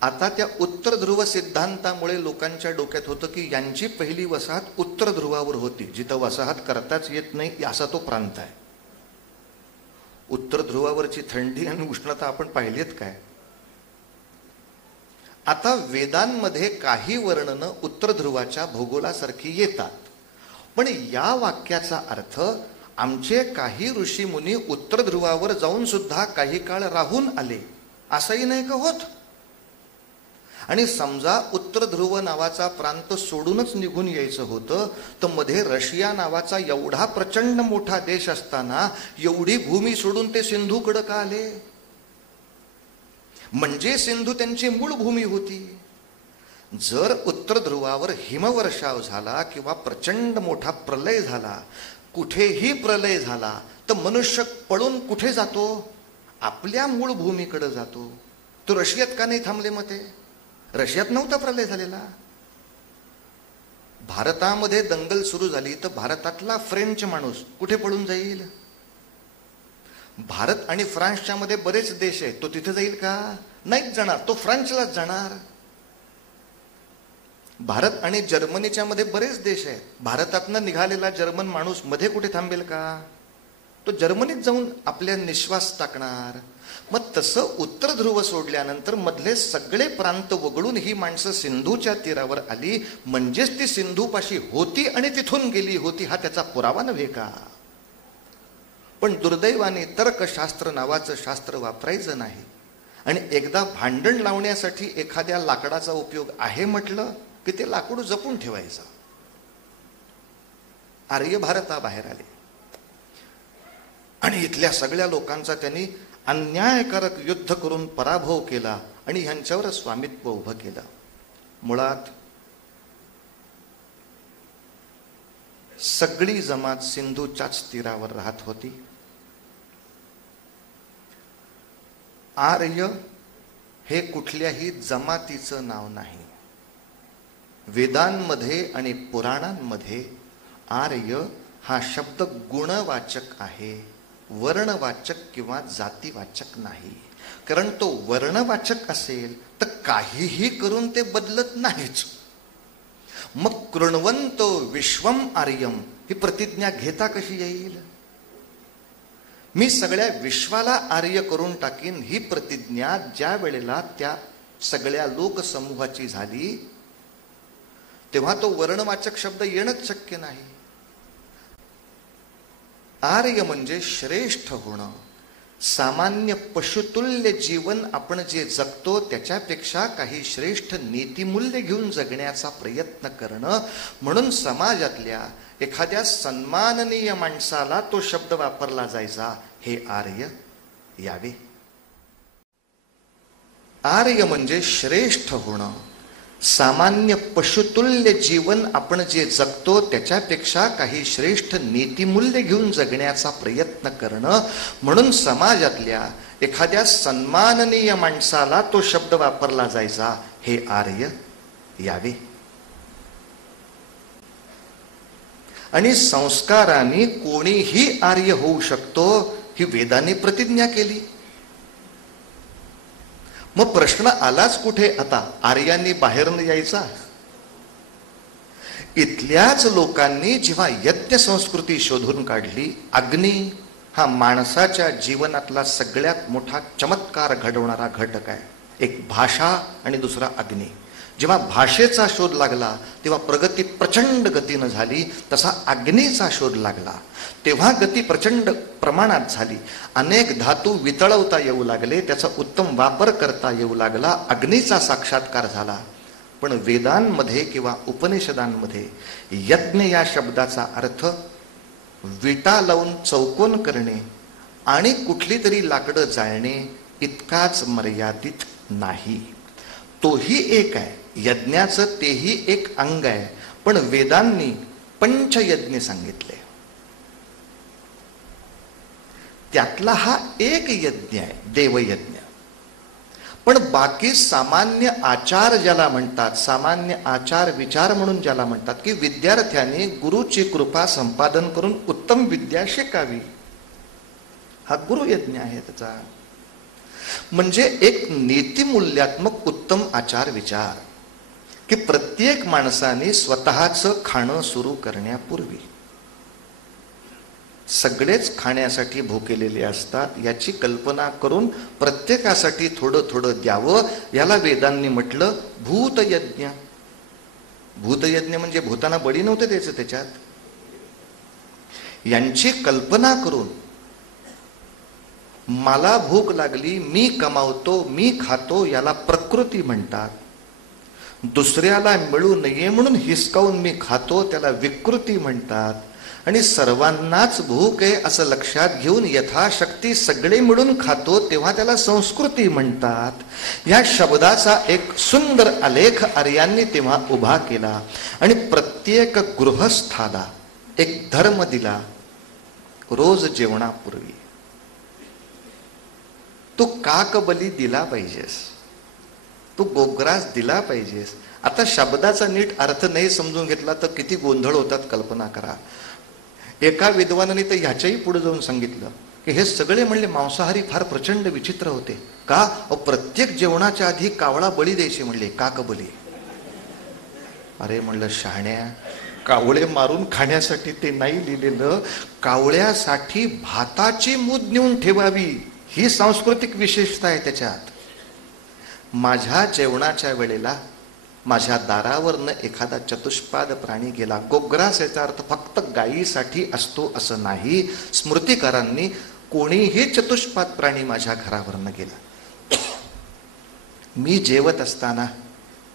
आता त्या उत्तर ध्रुव सिद्धांतामुळे लोकांच्या डोक्यात होतं की यांची पहिली वसाहत उत्तर ध्रुवावर होती, जिथं वसाहत करताच येत नाही असा तो प्रांत आहे. उत्तर ध्रुवावरची थंडी आणि उष्णता आपण पाहिलीत काय? आता वेदांमध्ये काही वर्णनं उत्तर ध्रुवाच्या भूगोलासारखी येतात, पण या वाक्याचा अर्थ आमचे काही ऋषीमुनी उत्तर ध्रुवावर जाऊन सुद्धा काही काळ राहून आले असंही नाही का होत? आणि समजा उत्तर ध्रुव नावाचा प्रांत सोडूनच निघून यायचं होतं, तर मध्ये रशिया नावाचा एवढा प्रचंड मोठा देश असताना एवढी भूमी सोडून ते सिंधूकडे का आले? म्हणजे सिंधू त्यांची मूळ भूमी होती. जर उत्तर ध्रुवावर हिमवर्षाव झाला किंवा प्रचंड मोठा प्रलय झाला, कुठेही प्रलय झाला, तर मनुष्य पळून कुठे जातो? आपल्या मूळ भूमीकडे जातो. तो रशियात का नाही थांबले? मग ते रशियात नव्हता प्रलय झालेला. भारतामध्ये दंगल सुरू झाली तर भारतातला फ्रेंच माणूस कुठे पळून जाईल? भारत आणि फ्रान्सच्या मध्ये बरेच देश आहेत, तो तिथे जाईल का? नाहीच जाणार, तो फ्रान्सलाच जाणार. भारत आणि जर्मनीच्या मध्ये बरेच देश आहेत, भारतातनं निघालेला जर्मन माणूस मध्ये कुठे थांबेल का? तो जर्मनीत जाऊन आपल्या निश्वास टाकणार. मग तसं उत्तर ध्रुव सोडल्यानंतर मधले सगळे प्रांत वगळून ही माणसं सिंधूच्या तीरावर आली, म्हणजेच ती सिंधूपाशी होती आणि तिथून गेली होती, हा त्याचा पुरावा नव्हे का? पण दुर्दैवाने तर्कशास्त्र नावाचं शास्त्र वापरायचं नाही. आणि एकदा भांडण लावण्यासाठी एखाद्या लाकडाचा उपयोग आहे म्हटलं की ते लाकूड जपून ठेवायचं. आर्य भारताबाहेर आले आणि इथल्या सगळ्या लोकांचा त्यांनी अन्यायकारक युद्ध करून पराभव केला आणि ह्यांच्यावर स्वामित्व उभं केलं. मुळात सगळी जमात सिंधूच्याच तीरावर राहत होती. आर्य हे कुठल्याही जमातीचं नाव नाही. वेदांमध्ये आणि पुराणांमध्ये आर्य हा शब्द गुणवाचक आहे, वर्णवाचक किंवा जातीवाचक नाही. कारण तो वर्णवाचक असेल तर काहीही करून ते बदलत नाहीच. मग कृण्वन्तो विश्वम आर्यम ही प्रतिज्ञा घेता कशी येईल? मी सगळ्या विश्वाला आर्य करून टाकीन ही प्रतिज्ञा ज्या वेळेला त्या सगळ्या लोकसमूहाची झाली तेव्हा तो वर्णवाचक शब्द येणंच शक्य नाही. आर्य म्हणजे श्रेष्ठ होणं. सामान्य पशुतुल्य जीवन आपण जे जगतो त्याच्यापेक्षा काही श्रेष्ठ नीतिमूल्य घेऊन जगण्याचा प्रयत्न करणं. म्हणून समाजातल्या एखाद्या सन्माननीय माणसाला तो शब्द वापरला जायचा, हे आर्य यावे. आर्य म्हणजे श्रेष्ठ होणं. सामान्य पशुतुल्य जीवन आपण जे जगतो त्याच्यापेक्षा काही श्रेष्ठ नीतिमूल्य घेऊन जगण्याचा प्रयत्न करणं. म्हणून समाजातल्या एखाद्या सन्माननीय माणसाला तो शब्द वापरला जायचा, हे आर्य यावे. आणि संस्काराने कोणीही आर्य होऊ शकतो ही वेदाने प्रतिज्ञा केली. मग प्रश्न आलाच कुठे आता? आर्यांनी बाहेर न यायचा? इथल्याच लोकांनी जेव्हा यज्ञ संस्कृती शोधून काढली, अग्नी हा माणसाच्या जीवनातला सगळ्यात मोठा चमत्कार घडवणारा घटक आहे. एक भाषा आणि दुसरा अग्नी. जेव्हा भाषेचा शोध लागला तेव्हा प्रगती प्रचंड गतीनं झाली. तसा अग्नीचा शोध लागला तेव्हा गती प्रचंड प्रमाणात झाली. अनेक धातू वितळवता येऊ लागले, त्याचा उत्तम वापर करता येऊ लागला, अग्नीचा साक्षात्कार झाला. पण वेदांमध्ये किंवा उपनिषदांमध्ये यज्ञ या शब्दाचा अर्थ विटा लावून चौकोन करणे आणि कुठली तरी लाकडं जाळणे इतकाच मर्यादित नाही. तोही एक आहे, यज्ञाचं तेही एक अंग आहे. पण वेदांनी पंचयज्ञ सांगितले, त्यातला हा एक यज्ञ आहे, देवयज्ञ. पण बाकी सामान्य आचार ज्याला म्हणतात, सामान्य आचार विचार म्हणून ज्याला म्हणतात, की विद्यार्थ्यांनी गुरुची कृपा संपादन करून उत्तम विद्या शिकावी, हा गुरुयज्ञ आहे त्याचा. म्हणजे एक नीतिमूल्यात्मक उत्तम आचार विचार, की प्रत्येक माणसाने स्वतःचं खाणं सुरू करण्यापूर्वी सगळेच खाण्यासाठी भुकेलेले असतात याची कल्पना करून प्रत्येकासाठी थोडं थोडं द्यावं. याला वेदांनी म्हटलं भूतयज्ञ. भूतयज्ञ म्हणजे भूतांना बळी नव्हते द्यायचं त्याच्यात. यांची कल्पना करून मला भूक लागली, मी कमावतो, मी खातो, याला प्रकृती म्हणतात. दुसऱ्याला मिळू नये म्हणून हिसकावून मी खातो, त्याला विकृती म्हणतात. आणि सर्वांनाच भूक आहे असं लक्षात घेऊन यथाशक्ती सगळे मिळून खातो तेव्हा त्याला संस्कृती म्हणतात. या शब्दाचा एक सुंदर आलेख आर्यांनी तेव्हा उभा केला आणि प्रत्येक गृहस्थाला एक धर्म दिला. रोज जेवणापूर्वी तू काकबली दिला पाहिजेस, तू गोग्रास दिला पाहिजेस. आता शब्दाचा नीट अर्थ नाही समजून घेतला तर किती गोंधळ होतात कल्पना करा. एका विद्वानाने तर ह्याच्याही पुढे जाऊन सांगितलं की हे सगळे म्हणले मांसाहारी फार प्रचंड विचित्र होते का, प्रत्येक जेवणाच्या आधी कावळा बळी द्यायचे म्हणले, काकबली. अरे म्हणलं शहाण्या, कावळे मारून खाण्यासाठी ते नाही लिहिलेलं, कावळ्यासाठी भाताची मूद नेऊन ठेवावी ही सांस्कृतिक विशेषता आहे त्याच्यात. माझ्या जेवणाच्या वेळेला माझ्या दारावरनं एखादा चतुष्पाद प्राणी गेला, गोग्रास याचा अर्थ फक्त गायीसाठी असतो असं नाही. स्मृतिकारांनी कोणीही चतुष्पाद प्राणी माझ्या घरावरनं गेला, मी जेवत असताना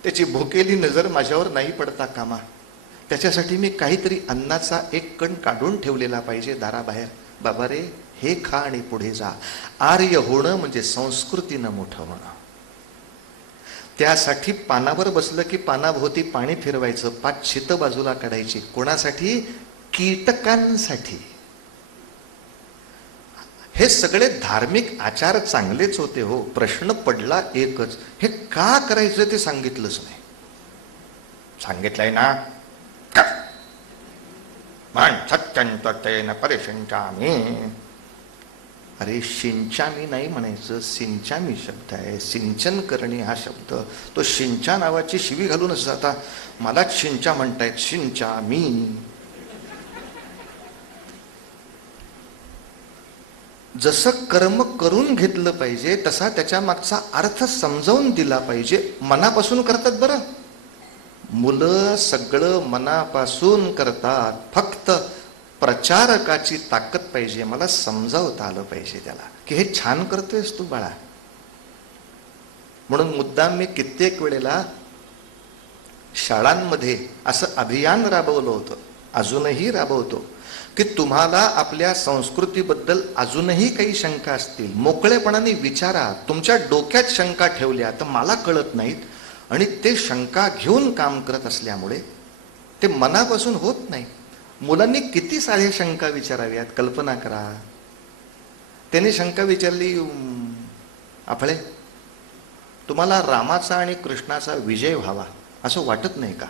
त्याची भुकेली नजर माझ्यावर नाही पडता कामा. त्याच्यासाठी मी काहीतरी अन्नाचा एक कण काढून ठेवलेला पाहिजे दाराबाहेर. बाबा रे, हे खा आणि पुढे जा. आर्य होणं म्हणजे संस्कृतीनं मोठं होणं. त्यासाठी पानावर बसलं की पानाभोवती पाणी फिरवायचं, 5 शीत बाजूला काढायची. कोणासाठी? कीटकांसाठी. हे सगळे धार्मिक आचार चांगलेच होते हो. प्रश्न पडला एकच, हे का करायचं ते सांगितलंच नाही. सांगितलंय ना, परिशिंचामी. अरे सिंचामी नाही म्हणायचं, सिंचामी शब्द आहे. सिंचन करणे हा शब्द, तो शिंचा नावाची शिवी घालूनच जाता मला शिंचा म्हणतायत, शिंचामी. जसं कर्म करून घेतलं पाहिजे तसा त्याच्या मागचा अर्थ समजावून दिला पाहिजे. मनापासून करतात बरं, मुलं सगळं मनापासून करतात, फक्त प्रचारकाची ताकद पाहिजे. मला समजावता आलं पाहिजे त्याला की हे छान करतोयस तू बाळा. म्हणून मुद्दाम मी कित्येक वेळेला शाळांमध्ये असं अभियान राबवलं होतं, अजूनही राबवतो, की तुम्हाला आपल्या संस्कृतीबद्दल अजूनही काही शंका असतील मोकळेपणाने विचारा. तुमच्या डोक्यात शंका ठेवल्या तर मला कळत नाहीत आणि ते शंका घेऊन काम करत असल्यामुळे ते मनापासून होत नाही. मुलांनी किती साध्या शंका विचाराव्यात कल्पना करा. त्याने शंका विचारली, आपले तुम्हाला रामाचा आणि कृष्णाचा विजय व्हावा असं वाटत नाही का?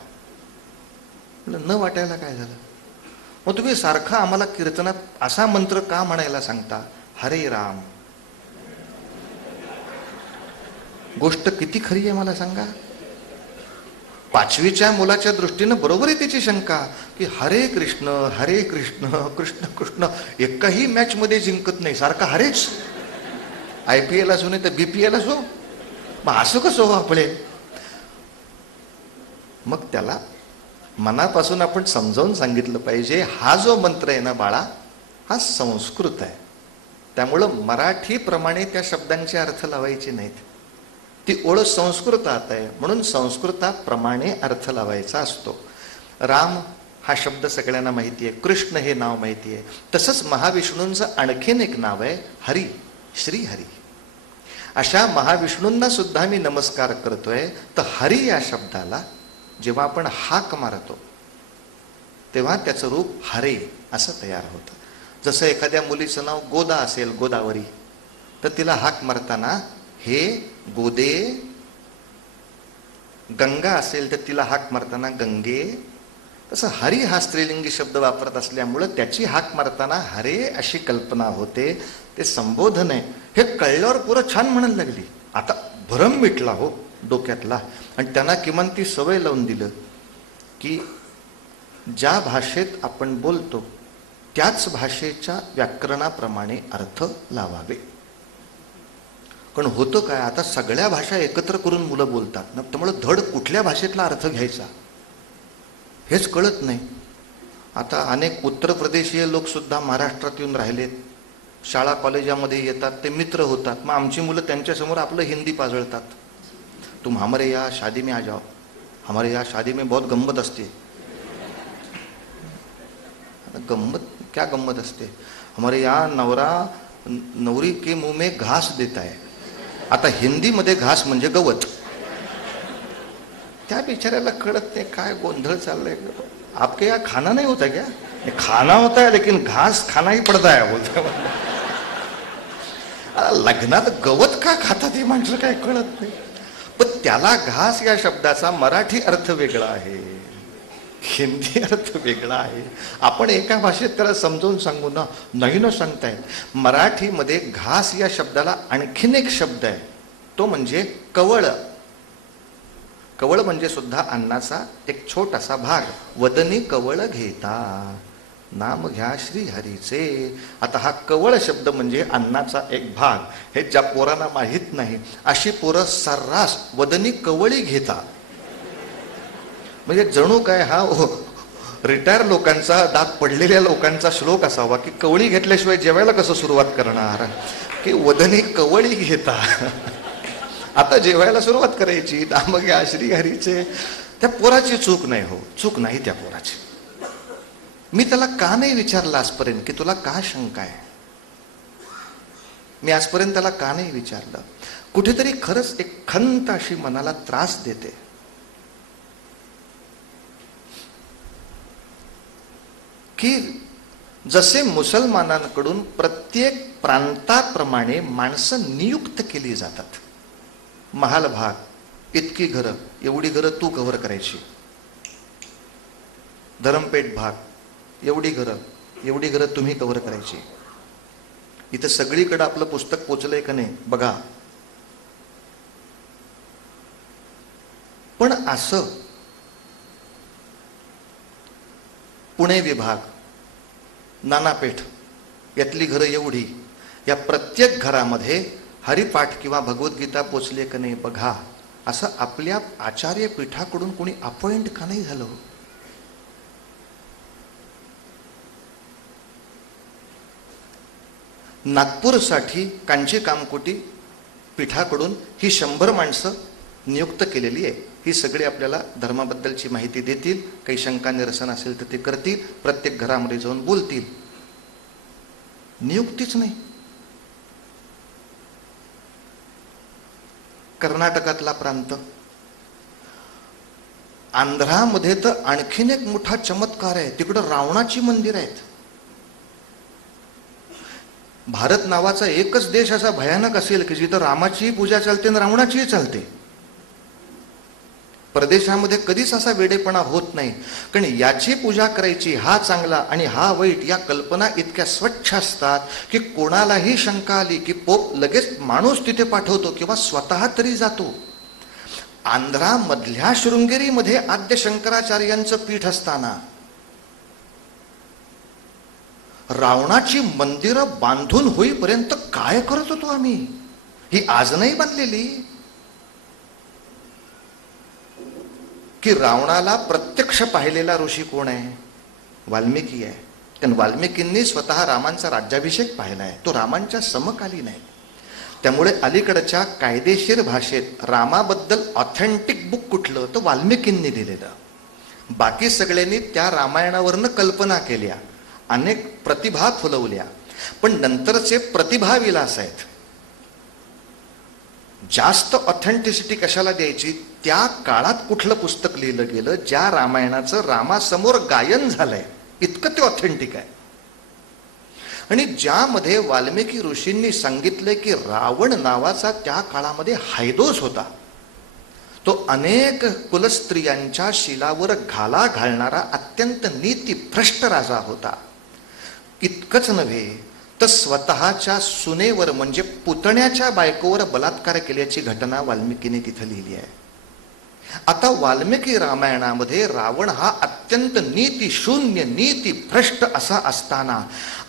न वाटायला काय झालं? मग तुम्ही सारखा आम्हाला कीर्तनात असा मंत्र का म्हणायला सांगता, हरे राम? गोष्ट किती खरी आहे मला सांगा. 5वीच्या मुलाच्या दृष्टीनं बरोबर आहे त्याची शंका की हरे कृष्ण कृष्ण कृष्ण. एकाही मॅच मध्ये जिंकत नाही, सारखा हरेच. IPL असो नाही तर BPL असो, मग असं कसं हो आपले? मग त्याला मनापासून आपण समजावून सांगितलं पाहिजे, हा जो मंत्र आहे ना बाळा, हा संस्कृत आहे. त्यामुळं मराठीप्रमाणे त्या शब्दांचे अर्थ लावायचे नाहीत. ती ओळ संस्कृतात आहे म्हणून संस्कृताप्रमाणे अर्थ लावायचा असतो. राम हा शब्द सगळ्यांना माहिती आहे, कृष्ण हे नाव माहिती आहे. तसंच महाविष्णूंचं आणखीन एक नाव आहे हरी, श्रीहरी. अशा महाविष्णूंना सुद्धा मी नमस्कार करतोय. तर हरी या शब्दाला जेव्हा आपण हाक मारतो तेव्हा त्याचं रूप हरे असं तयार होतं. जसं एखाद्या मुलीचं नाव गोदा असेल, गोदावरी, तर तिला हाक मारताना हे गोदे. गंगा असेल तर तिला हाक मारताना गंगे. तसं हरी हा स्त्रीलिंगी शब्द वापरत असल्यामुळं त्याची हाक मारताना हरे अशी कल्पना होते. ते संबोधन आहे. हे कळल्यावर पुरं छान म्हणायला लागली. आता भरम मिटला हो डोक्यातला. आणि त्यांना किमान ती सवय लावून दिलं की ज्या भाषेत आपण बोलतो त्याच भाषेच्या व्याकरणाप्रमाणे अर्थ लावावे. पण होतं काय, आता सगळ्या भाषा एकत्र करून मुलं बोलतात ना, त्यामुळे धड कुठल्या भाषेतला अर्थ घ्यायचा हेच कळत नाही. आता अनेक उत्तर प्रदेशीय लोक सुद्धा महाराष्ट्रात येऊन राहिलेत, शाळा कॉलेजामध्ये येतात, ते मित्र होतात. मग आमची मुलं त्यांच्यासमोर आपलं हिंदी पाजळतात. तुम हमारे यहाँ शादी में आ जाओ, हमारे यहाँ शादी में बहुत गंमत असते. गंमत क्या गंमत असते? हमारे यहाँ नवरा नवरी के मुंह में घास देता है. आता हिंदीमध्ये घास म्हणजे गवत. त्या बिचाऱ्याला कळत नाही काय गोंधळ चाललाय. आपके यहाँ खाना नहीं होता क्या? खाना होता है लेकिन घास खाना ही पड़ता है बोलता. लग्नात गवत का खातात हे माणसं काय कळत नाही. पण त्याला घास या शब्दाचा मराठी अर्थ वेगळा आहे, हिंदी अर्थ वेगळा आहे. आपण एका भाषेत त्याला समजावून सांगू ना, नाही न सांगतायत. मराठीमध्ये घास या शब्दाला आणखीन एक शब्द आहे, तो म्हणजे कवळ. कवळ म्हणजे सुद्धा अन्नाचा एक छोटासा भाग. वदनी कवळ घेता नाम घ्या श्री हरीचे. आता हा कवळ शब्द म्हणजे अन्नाचा एक भाग. हे ज्या पोरांना माहीत नाही अशी पोरं सर्रास वदनी कवळी घेता. म्हणजे जणू काय हा रिटायर लोकांचा, दात पडलेल्या लोकांचा श्लोक असावा की कवळी घेतल्याशिवाय जेवायला कसं सुरुवात करणार, की वदनी कवळी घेता. आता जेवायला सुरुवात करायची, नाम घ्या श्री हरीचे. त्या पोराची चूक नाही हो, चूक नाही त्या पोराची. मी त्याला का नाही विचारलं आजपर्यंत की तुला का शंका आहे. मी आजपर्यंत त्याला का नाही विचारलं. कुठेतरी खरंच एक खंत अशी मनाला त्रास देते की जसे मुसलमानांकडून प्रत्येक प्रांताप्रमाणे माणसं नियुक्त केली जातात. महाल भाग, इतकी घरं, एवढी घरं तू कव्हर करायची. धरमपेठ भाग, एवढी घरं तुम्ही कव्हर करायची. इथं सगळीकडे आपलं पुस्तक पोचलंय का नाही बघा. पण असं पुणे विभाग, नानापेठ यातली घरं एवढी, या प्रत्येक घरामध्ये हरिपाठ किंवा भगवद्गीता पोचले का नाही बघा. असं आपल्या आचार्य पीठाकडून कोणी अपॉइंट का नाही झालं. नागपूरसाठी कांची कामकोटी पीठाकडून ही 100 माणसं नियुक्त केलेली आहे. ही सगळी आपल्याला धर्माबद्दलची माहिती देतील, काही शंका निरसन असेल तर ते करतील, प्रत्येक घरामध्ये जाऊन बोलतील. नियुक्तीच नाही. कर्नाटकातला प्रांत, आंध्रामध्ये तर आणखीन एक मोठा चमत्कार आहे. तिकडं रावणाची मंदिर आहेत. भारत नावाचा एकच देश असा भयानक असेल की जिथं रामाचीही पूजा चालते आणि रावणाचीही चालते. प्रदेशामध्ये कधीच असा वेडेपणा होत नाही. कारण याची पूजा करायची हा चांगला आणि हा वाईट या कल्पना इतक्या स्वच्छ असतात की कोणालाही शंका आली की पोप लगेच माणूस तिथे पाठवतो किंवा स्वतः तरी जातो. आंध्रामधल्या शृंगेरीमध्ये आद्य शंकराचार्यांचं पीठ असताना रावणाची मंदिरं बांधून होईपर्यंत काय करत होतो आम्ही. ही आज नाही बांधलेली, की रावणाला प्रत्यक्ष पाहिलेला ऋषी कोण आहे? वाल्मिकी आहे. कारण वाल्मिकींनी स्वतः रामांचा राज्याभिषेक पाहिला आहे. तो रामांच्या समकालीन आहे. त्यामुळे अलीकडच्या कायदेशीर भाषेत रामाबद्दल ऑथेंटिक बुक कुठलं तर वाल्मिकींनी लिहिलेलं. बाकी सगळ्यांनी त्या रामायणावरनं कल्पना केल्या, अनेक प्रतिभा फुलवल्या, पण नंतरचे प्रतिभा विलास आहेत. जास्त ऑथेंटिसिटी कशाला द्यायची? त्या काळात कुठलं पुस्तक लिहिलं गेलं ज्या रामायणाचं रामासमोर गायन झालंय, इतकं ते ऑथेंटिक आहे. आणि ज्यामध्ये वाल्मिकी ऋषींनी सांगितले की रावण नावाचा त्या काळामध्ये हैदोस होता. तो अनेक कुलस्त्रियांच्या शिलावर घाला घालणारा अत्यंत नीतिभ्रष्ट राजा होता. इतकंच नव्हे तर स्वतःच्या सुनेवर म्हणजे पुतण्याच्या बायकोवर बलात्कार केल्याची घटना वाल्मिकीने तिथं लिहिली आहे. आता वाल्मिकी रामायणामध्ये रावण हा अत्यंत नीतिशून्य नीतिभ्रष्ट असा असताना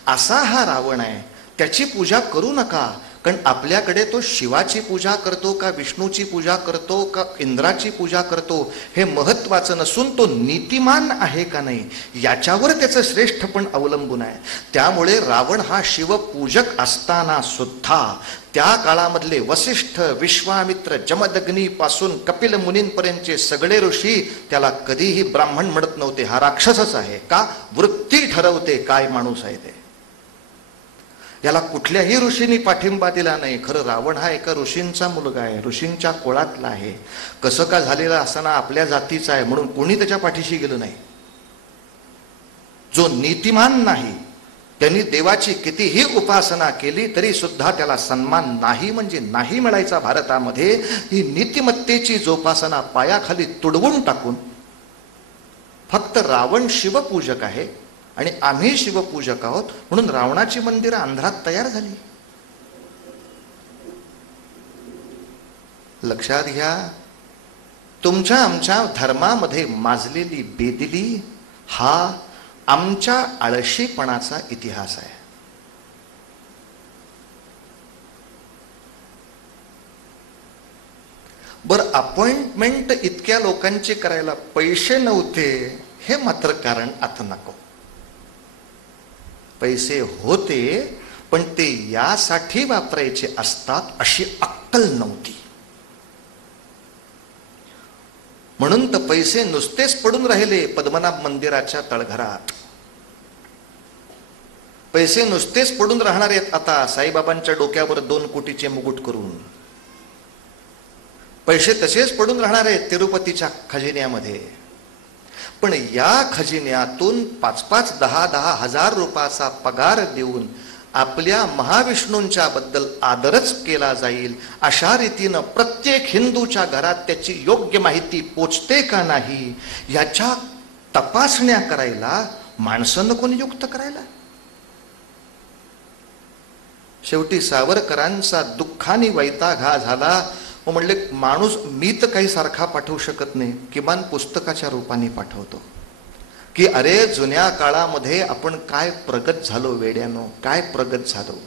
असा हा रावण आहे, त्याची पूजा करू नका. कारण आपल्याकडे तो शिवाची पूजा करतो का विष्णूची पूजा करतो का इंद्राची पूजा करतो हे महत्वाचं नसून तो नीतिमान आहे का नाही याच्यावर त्याचं श्रेष्ठपण अवलंबून आहे. त्यामुळे रावण हा शिवपूजक असताना सुद्धा त्या काळामधले वसिष्ठ, विश्वामित्र, जमदग्नी पासून कपिल मुनींपर्यंतचे सगळे ऋषी त्याला कधीही ब्राह्मण म्हणत नव्हते. हा राक्षसच आहे. का? वृत्ती ठरवते काय माणूस आहे ते. याला कुठल्याही ऋषींनी पाठिंबा दिला नाही. खरं रावण हा एका ऋषींचा मुलगा आहे, ऋषींच्या कुळातला आहे. कसं का झालेला असताना आपल्या जातीचा आहे म्हणून कोणी त्याच्या पाठीशी गेलं नाही. जो नीतिमान नाही त्यांनी देवाची कितीही उपासना केली तरी सुद्धा त्याला सन्मान नाही म्हणजे नाही मिळायचा. भारतामध्ये ही नीतिमत्तेची जोपासना पायाखाली तुडवून टाकून फक्त रावण शिवपूजक आहे आणि आम्ही शिवपूजक आहोत म्हणून रावणाची मंदिरं आंध्रात तयार झाली. लक्षात घ्या, तुमच्या आमच्या धर्मामध्ये माजलेली बेदिली हा आमच्या आळशीपणाचा इतिहास आहे. बरं, अपॉइंटमेंट इतक्या लोकांची करायला पैसे नव्हते हे मात्र कारण आता नको. पैसे होते पण ते यासाठी वापरायचे असतात अशी अक्कल नव्हती. म्हणून तर पैसे नुसतेच पडून राहिले पद्मनाभ मंदिराच्या तळघरात. पैसे नुसतेच पडून राहणार आहेत आता साईबाबांच्या डोक्यावर 2 कोटीचे मुकुट करून. पैसे तसेच पडून राहणार आहेत तिरुपतीच्या खजिन्यामध्ये. पण या खजिन्यातून 5-5, 10-10 हजार रुपयाचा पगार देऊन आपल्या महाविष्णूंच्या बद्दल आदरच केला जाईल अशा रीतीनं प्रत्येक हिंदूच्या घरात त्याची योग्य माहिती पोचते का नाही याच्या तपासण्या करायला माणसं नको नियुक्त करायला. शेवटी सावरकरांचा दुःखाने वैताग हा झाला. मग म्हणले माणूस मी तर काही सारखा पाठवू शकत नाही, किमान पुस्तकाच्या रूपाने पाठवतो की अरे जुन्या काळामध्ये आपण काय प्रगत झालो वेड्यानो, काय प्रगत झालो.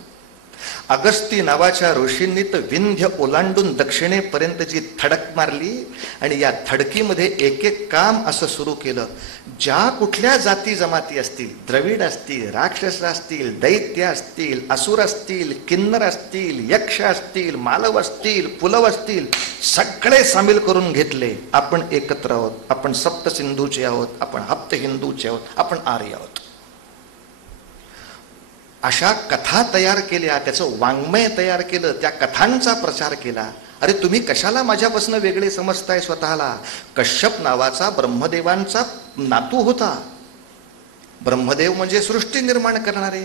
अगस्ती नावाच्या ऋषींनी तर विंध्य ओलांडून दक्षिणेपर्यंत जी थडक मारली आणि या थडकीमध्ये एक एक काम असं सुरू केलं. ज्या कुठल्या जाती जमाती असतील, द्रविड असतील, राक्षस असतील, दैत्य असतील, असुर असतील, किन्नर असतील, यक्ष असतील, मालव असतील, पुलव असतील, सगळे सामील करून घेतले. आपण एकत्र आहोत, आपण सप्त सिंधूचे आहोत, आपण हप्त हिंदूचे आहोत, आपण आर्य आहोत. अशा कथा तयार केल्या, त्याचं वाङ्मय तयार केलं, त्या कथांचा प्रचार केला. अरे तुम्ही कशाला माझ्यापासून वेगळे समजताय स्वतःला. कश्यप नावाचा ब्रह्मदेवांचा नातू होता. ब्रह्मदेव म्हणजे सृष्टी निर्माण करणारे,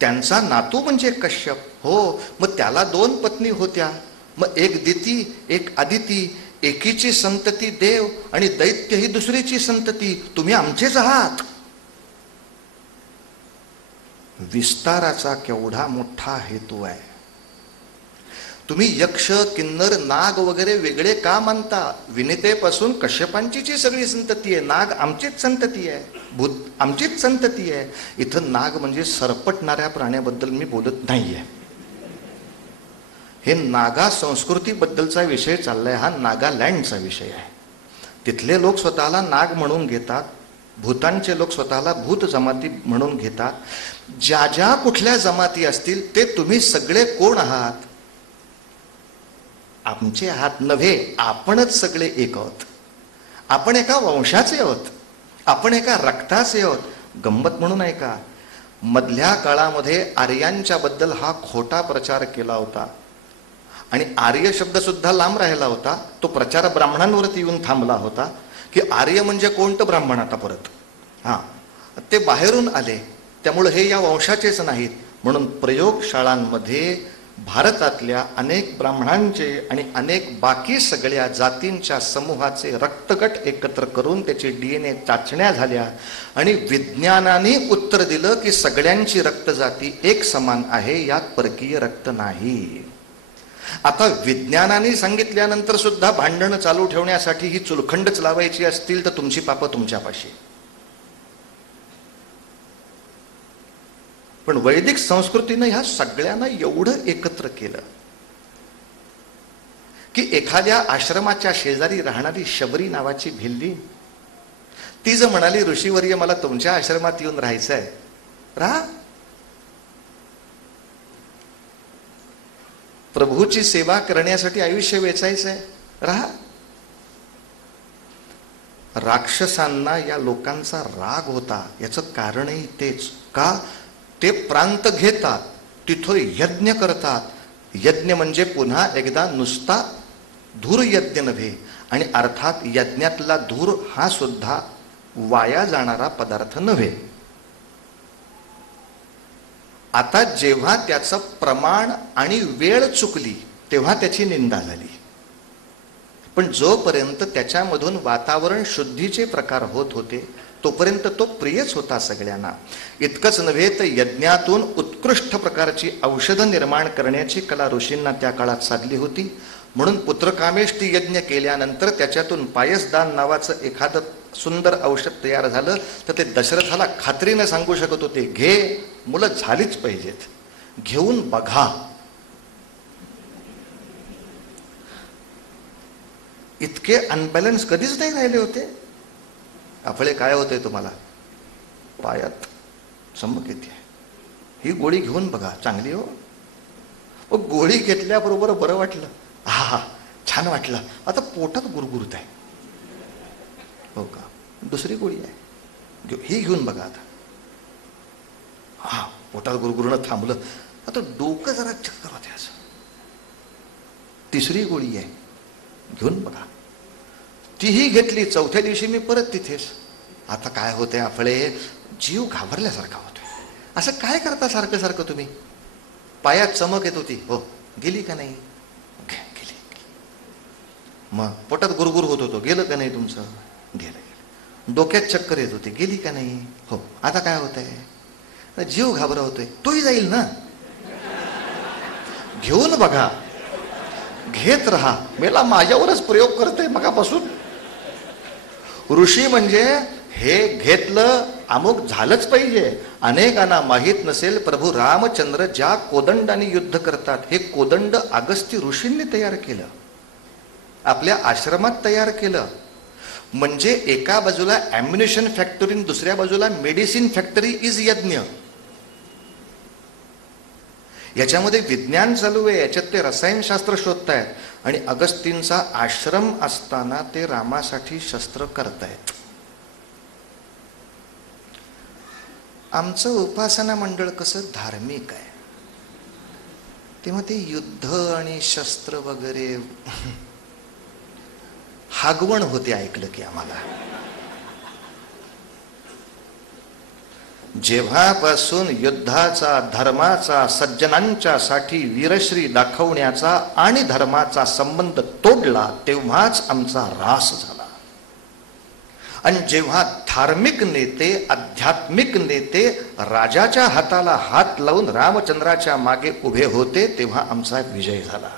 त्यांचा नातू म्हणजे कश्यप. हो, मग त्याला 2 पत्नी होत्या. मग एक दिती एक आदिती. एकीची संतती देव आणि दैत्य ही दुसरीची संतती. तुम्ही आमचेच आहात. विस्ताराचा केवढा मोठा हेतू आहे. तुम्ही यक्ष, किन्नर, नाग वगैरे वेगळे का मानता? विनितेपासून कश्यपांची सगळी संतती आहे. नाग आमचीच संतती आहे, भूत आमचीच संतती आहे. इथं नाग म्हणजे सरपटणाऱ्या प्राण्याबद्दल मी बोलत नाहीये. हे नागा संस्कृतीबद्दलचा विषय चाललाय. हा नागालँडचा विषय आहे. तिथले लोक स्वतःला नाग म्हणून घेतात, भूतांचे लोक स्वतःला भूत जमाती म्हणून घेतात. ज्या ज्या कुठल्या जमाती असतील ते तुम्ही सगळे कोण आहात? आमचे आहात नव्हे, आपणच सगळे एक आहोत. आपण एका वंशाचे आहोत, आपण एका रक्ताचे आहोत. गंमत म्हणून आहे का, मधल्या काळामध्ये आर्यांच्या बद्दल हा खोटा प्रचार केला होता आणि आर्य शब्द सुद्धा लांब राहिला होता. तो प्रचार ब्राह्मणांवरती येऊन थांबला होता की आर्य म्हणजे कोणतं ब्राह्मण. आता परत ते बाहेरून आले, त्यामुळे हे या वंशाचेच नाहीत. म्हणून प्रयोगशाळांमध्ये भारतातल्या अनेक ब्राह्मणांचे आणि अनेक बाकी सगळ्या जातींच्या समूहाचे रक्तगट एकत्र करून त्याचे DNA चाचण्या झाल्या आणि विज्ञानाने उत्तर दिलं की सगळ्यांची रक्तजाती एक समान आहे, यात परकीय रक्त नाही. आता विज्ञानाने सांगितल्यानंतर सुद्धा भांडणं चालू ठेवण्यासाठी ही चुलखंडच लावायची असतील तर तुमची पापं तुमच्यापाशी. पण वैदिक संस्कृतीनं ह्या सगळ्यांना एवढं एकत्र केलं की एखाद्या आश्रमाच्या शेजारी राहणारी शबरी नावाची भिल्ली, ती जर म्हणाली ऋषीवर्य मला तुमच्या आश्रमात येऊन राहायचंय, राहा. प्रभूची सेवा करण्यासाठी आयुष्य वेचायचंय, राहा. राक्षसांना या लोकांचा राग होता. याचं कारणही तेच का, ते प्रांत घेतात, तिथं यज्ञ करतात. यज्ञ म्हणजे पुन्हा एकदा नुसता धूर यज्ञ नव्हे, आणि अर्थात यज्ञातला धूर हा सुद्धा वाया जाणारा पदार्थ नव्हे. आता जेव्हा त्याचं प्रमाण आणि वेळ चुकली तेव्हा त्याची निंदा झाली. पण जोपर्यंत त्याच्यामधून वातावरण शुद्धीचे प्रकार होत होते तोपर्यंत तो प्रियच होता सगळ्यांना. इतकंच नव्हे तर यज्ञातून उत्कृष्ट प्रकारची औषधं निर्माण करण्याची कला ऋषींना त्या काळात साधली होती. म्हणून पुत्रकामेष्टी यज्ञ केल्यानंतर त्याच्यातून पायसदान नावाचं एखादं सुंदर औषध तयार झालं तर ते दशरथाला खात्रीने सांगू शकत होते, घे, मुलं झालीच पाहिजेत, घेऊन बघा. इतके अनबॅलन्स कधीच नाही राहिले होते. आपले काय होते तुम्हाला पायात चमक येते, ही गोळी घेऊन बघा, चांगली हो. गोळी घेतल्याबरोबर बरं वाटलं, हा छान वाटलं, आता पोटात गुरगुरत आहे. हो का, दुसरी गोळी आहे, ही घेऊन बघा आता. हा, पोटात गुरगुरणं थांबलं, आता डोकं जरा चक्कर होते असं. तिसरी गोळी आहे, घेऊन बघा. तीही घेतली, चौथ्या दिवशी मी परत तिथेच. आता काय होते आपले, जीव घाबरल्यासारखा होतोय. असं काय करता सारखं सारखं तुम्ही? पायात चमक येत होती, हो, गेली का नाही? गेली. मग पोटात गुरगुर होत होतो, गेलं का नाही तुमचं? गेलं. डोक्यात चक्कर येत होती, गेली का नाही? हो. आता काय होत आहे? जीव घाबरवतोय, तोही जाईल ना. घेऊन बघा, घेत राहा. मेला माझ्यावरच प्रयोग करते मगापासून. ऋषी म्हणजे हे घेतलं, अमुक झालंच पाहिजे. अनेकांना माहीत नसेल, प्रभू रामचंद्र ज्या कोदंडाने युद्ध करतात, हे कोदंड अगस्त्य ऋषींनी तयार केलं, आपल्या आश्रमात तयार केलं. म्हणजे एका बाजूला ॲम्युनिशन फॅक्टरी, दुसऱ्या बाजूला मेडिसिन फॅक्टरी इज यज्ञ. याच्यामध्ये विज्ञान चालू आहे, याच्यात ते रसायनशास्त्र शोधतायत. आणि अगस्तींचा आश्रम असताना ते रामासाठी शस्त्र करतायत. आमचं उपासना मंडळ कसं धार्मिक आहे, तेव्हा ते युद्ध आणि शस्त्र वगैरे हागवण होते ऐकलं की आम्हाला. जेव्हापासून युद्धाचा, धर्माचा, सज्जनांच्या साठी वीरश्री दाखवण्याचा आणि धर्माचा संबंध तोडला तेव्हाच आमचा ऱ्हास झाला. आणि जेव्हा धार्मिक नेते, आध्यात्मिक नेते राजाच्या हाताला हात लावून रामचंद्राच्या मागे उभे होते तेव्हा आमचा विजय झाला.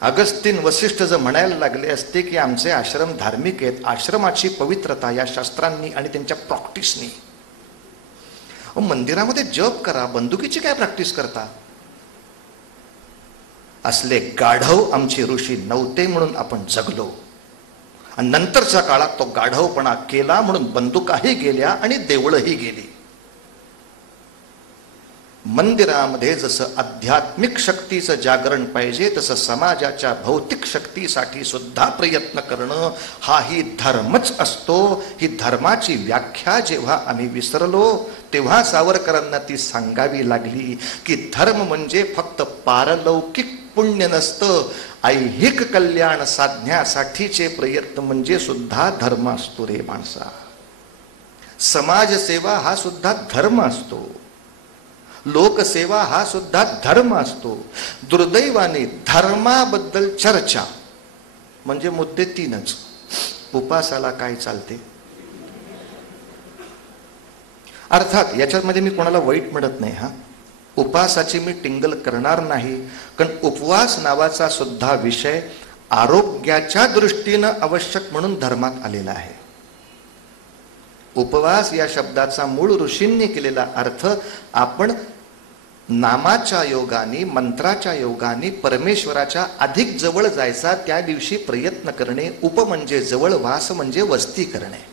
अगस्तीन वसिष्ठ जर म्हणायला लागले असते की आमचे आश्रम धार्मिक आहेत, आश्रमाची पवित्रता या शास्त्रांनी आणि त्यांच्या प्रॅक्टिसनी. मंदिरामध्ये जप करा, बंदुकीची काय प्रॅक्टिस करता? असले गाढव आमचे ऋषी नव्हते म्हणून आपण जगलो. आणि नंतरच्या काळात तो गाढवपणा केला म्हणून बंदुकाही गेल्या आणि देवळंही गेली. मंदिरामध्ये जसं आध्यात्मिक शक्तीचं जागरण पाहिजे तसं समाजाच्या भौतिक शक्तीसाठी सुद्धा प्रयत्न करणं हाही धर्मच असतो. ही धर्माची व्याख्या जेव्हा आम्ही विसरलो तेव्हा सावरकरांना ती सांगावी लागली की धर्म म्हणजे फक्त पारलौकिक पुण्य नसतं, ऐहिक कल्याण साधण्यासाठीचे प्रयत्न म्हणजे सुद्धा धर्म असतो रे माणसा. समाजसेवा हा सुद्धा धर्म असतो, लोकसेवा हा सुद्धा धर्म असतो. दुर्दैवाने धर्माबद्दल चर्चा म्हणजे मुद्दे तीनच. उपासाला काय चालते, अर्थात याच्यामध्ये मी कोणाला वाईट म्हणत नाही, उपासाची मी टिंगल करणार नाही, कारण उपवास नावाचा सुद्धा विषय आरोग्याच्या दृष्टीनं आवश्यक म्हणून धर्मात आलेला आहे. उपवास या शब्दाचा मूळ ऋषींनी केलेला अर्थ आपण नामाच्या योगाने, मंत्राच्या योगाने परमेश्वराच्या अधिक जवळ जायचा त्या दिवशी प्रयत्न करणे. उप म्हणजे जवळ, वास म्हणजे वस्ती करणे.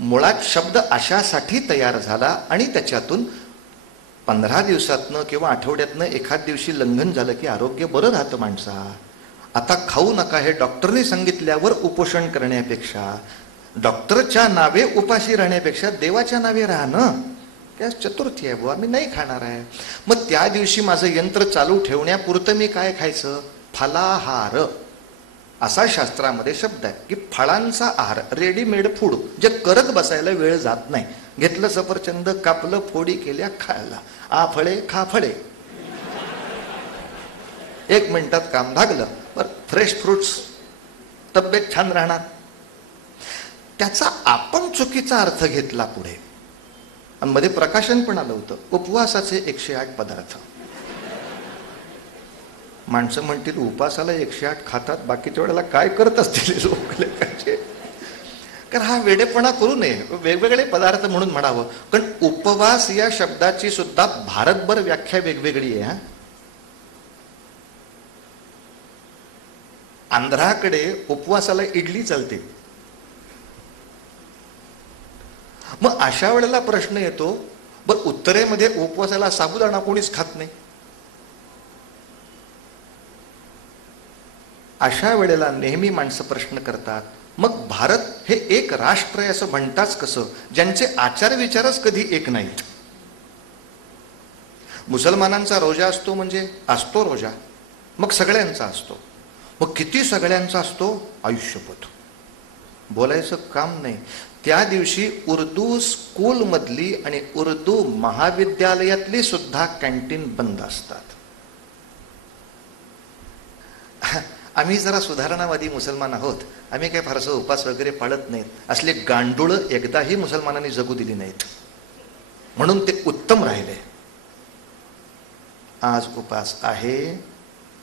मुळात शब्द अशासाठी तयार झाला आणि त्याच्यातून 15 दिवसातनं किंवा आठवड्यातनं एखाद दिवशी लंघन झालं की आरोग्य बरं राहतं माणसा. आता खाऊ नका हे डॉक्टरने सांगितल्यावर उपोषण करण्यापेक्षा, डॉक्टरच्या नावे उपाशी राहण्यापेक्षा देवाच्या नावे राहणं. त्या चतुर्थी आहे बुवा, मी नाही खाणार आहे. मग त्या दिवशी माझं यंत्र चालू ठेवण्यापुरतं मी काय खायचं, फलाहार असा शास्त्रामध्ये शब्द आहे की फळांचा आहार, रेडीमेड फूड जे करत बसायला वेळ जात नाही. घेतलं सफरचंद, कापलं, फोडी केल्या, खायला. आ फळे खा फळे, 1 मिनिटात काम भागलं. बरं, फ्रेश फ्रुट्स, तब्येत छान राहणार. त्याचा आपण चुकीचा अर्थ घेतला पुढे आणि मध्ये प्रकाशन पण आलं होतं उपवासाचे 108 पदार्थ. माणसं म्हणतील उपासाला 108 खातात, बाकीच्या वेळेला काय करत असतील लोक लेखाचे. कारण हा वेडेपणा करू नये, वेगवेगळे पदार्थ म्हणून म्हणावं. कारण उपवास या शब्दाची सुद्धा भारतभर व्याख्या वेगवेगळी आहे. आंध्राकडे उपवासाला इडली चालते. मग अशा वेळेला प्रश्न येतो, बरं उत्तरेमध्ये उपवासाला साबुदाणा कोणीच खात नाही. अशा वेळेला नेहमी माणसं प्रश्न करतात, मग भारत हे एक राष्ट्र आहे असं म्हणताच कसं, ज्यांचे आचार विचारच कधी एक नाहीत. मुसलमानांचा रोजा असतो म्हणजे असतो रोजा, मग सगळ्यांचा असतो. मग किती सगळ्यांचा असतो, आयुष्यभर बोलायचं काम नाही. त्या दिवशी उर्दू स्कूलमधली आणि उर्दू महाविद्यालयातली सुद्धा कॅन्टीन बंद असतात. आम्ही जरा सुधारणावादी मुसलमान आहोत, आम्ही काय फारसं उपास वगैरे पाळत नाहीत. असले गांडुळं एकदाही मुसलमानांनी जगू दिली नाहीत, म्हणून ते उत्तम राहिले. आज उपास आहे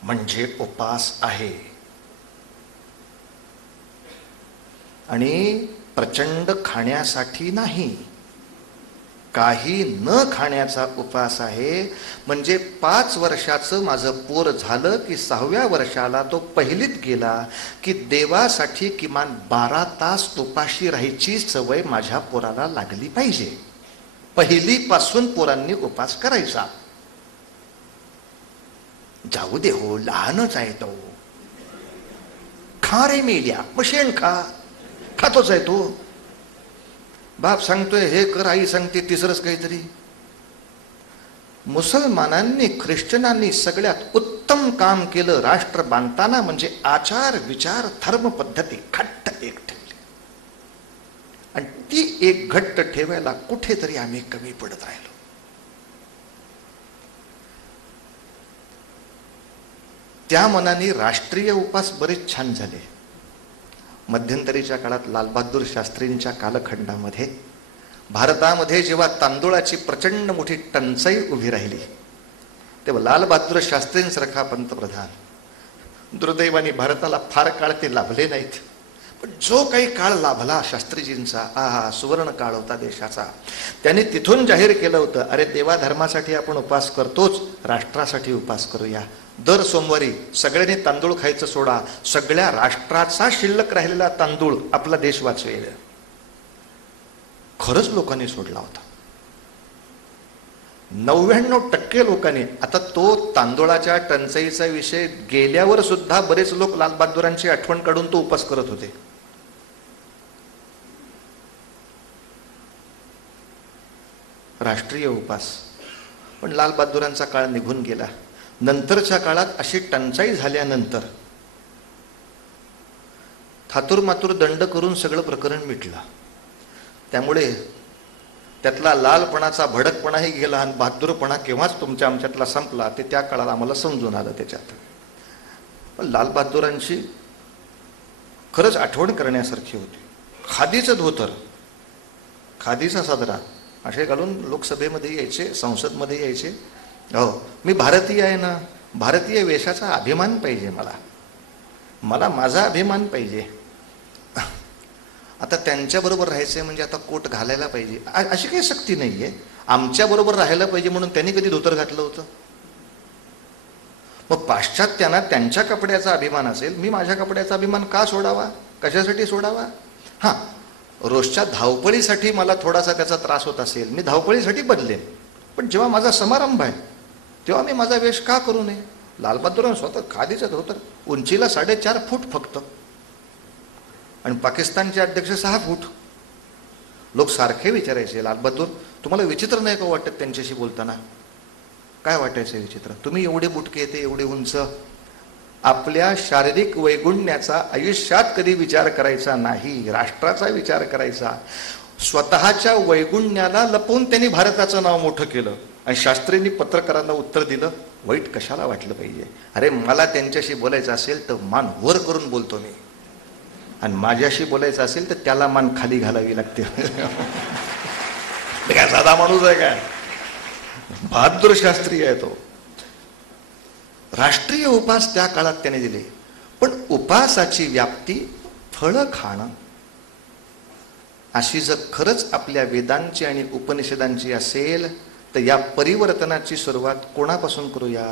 म्हणजे उपास आहे, आणि प्रचंड खाण्यासाठी नाही, काही न खाण्याचा उपास आहे. म्हणजे 5 वर्षाचं माझं पोर झालं की 6व्या वर्षाला तो पहिलीत गेला की देवासाठी किमान 12 तास उपाशी राहायची सवय माझ्या पोराला लागली पाहिजे. पहिलीपासून पोरांनी उपास करायचा. जाऊ दे हो, लहानच आहे तो, खा रे मेल्या, मग शेण खा, खातोच आहे तो. बाप सांगतोय हे कर, आई सांगते तिसरंच काहीतरी. मुसलमानांनी, ख्रिश्चनांनी सगळ्यात उत्तम काम केलं राष्ट्र बांधताना, म्हणजे आचार विचार धर्म पद्धती घट्ट एक ठेवली. आणि ती एक घट्ट ठेवायला कुठेतरी आम्ही कमी पडत राहिलो. त्या मनाने राष्ट्रीय उपास बरेच छान झाले. मध्यंतरीच्या काळात लालबहादूर शास्त्रींच्या कालखंडामध्ये भारतामध्ये जेव्हा तांदूळाची प्रचंड मोठी टंचाई उभी राहिली, तेव्हा लालबहादूर शास्त्रींसारखा पंतप्रधान, दुर्दैवाने भारताला फार काळ ते लाभले नाहीत, पण जो काही काळ लाभला शास्त्रीजींचा, आहा सुवर्ण काळ होता देशाचा. त्यांनी तिथून जाहीर केलं होतं, अरे देवा धर्मासाठी आपण उपास करतोच, राष्ट्रासाठी उपास करूया. दर सोमवारी सगळ्यांनी तांदूळ खायचं सोडा, सगळ्या राष्ट्राचा शिल्लक राहिलेला तांदूळ आपला देश वाचवेल. खरंच लोकांनी सोडला होता 99% लोकांनी. आता तो तांदूळाच्या टंचाईचा विषय गेल्यावर सुद्धा बरेच लोक लालबहादूरांची आठवण काढून तो उपास करत होते. राष्ट्रीय उपास. पण लालबहादूरांचा काळ निघून गेला. नंतरच्या काळात अशी टंचाई झाल्यानंतर थातूरमातूर दंड करून सगळं प्रकरण मिटलं. त्यामुळे त्यातला लालपणाचा भडकपणाही गेला आणि बहादूरपणा केव्हाच तुमच्या आमच्यातला संपला ते त्या काळात आम्हाला समजून आलं त्याच्यात. पण लालबहादूरांची खरंच आठवण करण्यासारखी होती. खादीचं धोतर, खादीचा साजरा असे घालून लोकसभेमध्ये यायचे, संसदमध्ये यायचे. हो, मी भारतीय आहे ना, भारतीय वेशाचा अभिमान पाहिजे मला माझा अभिमान पाहिजे. आता त्यांच्याबरोबर राहायचंय म्हणजे आता कोट घालायला पाहिजे अशी काही सक्ती नाहीये. आमच्याबरोबर राहायला पाहिजे म्हणून त्यांनी कधी धोतर घातलं होतं? मग पाश्चात्यांना त्यांच्या कपड्याचा अभिमान असेल, मी माझ्या कपड्याचा अभिमान का सोडावा? कशासाठी सोडावा? हां, रोजच्या धावपळीसाठी मला थोडासा त्याचा त्रास होत असेल, मी धावपळीसाठी बदलेन. पण जेव्हा माझा समारंभ आहे तेव्हा मी माझा वेश का करू नये? लालबहादूर स्वतः खादीचं धोतर, उंचीला 4.5 फूट फक्त, आणि पाकिस्तानचे अध्यक्ष 6 फूट. लोक सारखे विचारायचे, लालबहादूर तुम्हाला विचित्र नाही का वाटत त्यांच्याशी बोलताना? काय वाटायचं विचित्र? तुम्ही एवढे बुटके येते, एवढे उंच, आपल्या शारीरिक वैगुण्याचा आयुष्यात कधी विचार करायचा नाही, राष्ट्राचा विचार करायचा. स्वतःच्या वैगुण्याला लपवून त्यांनी भारताचं नाव मोठं केलं. आणि शास्त्रींनी पत्रकारांना उत्तर दिलं, वाईट कशाला वाटलं पाहिजे? अरे मला त्यांच्याशी बोलायचं असेल तर मान वर करून बोलतो मी, आणि माझ्याशी बोलायचं असेल तर त्याला मान खाली घालावी लागते. काय साधा माणूस आहे काय? बहादूर शास्त्री आहे तो. राष्ट्रीय उपास त्या काळात त्याने दिले. पण उपासाची व्याप्ती फळं खाणं अशी जर खरंच आपल्या वेदांची आणि उपनिषदांची असेल तर या परिवर्तनाची सुरुवात कोणापासून करूया?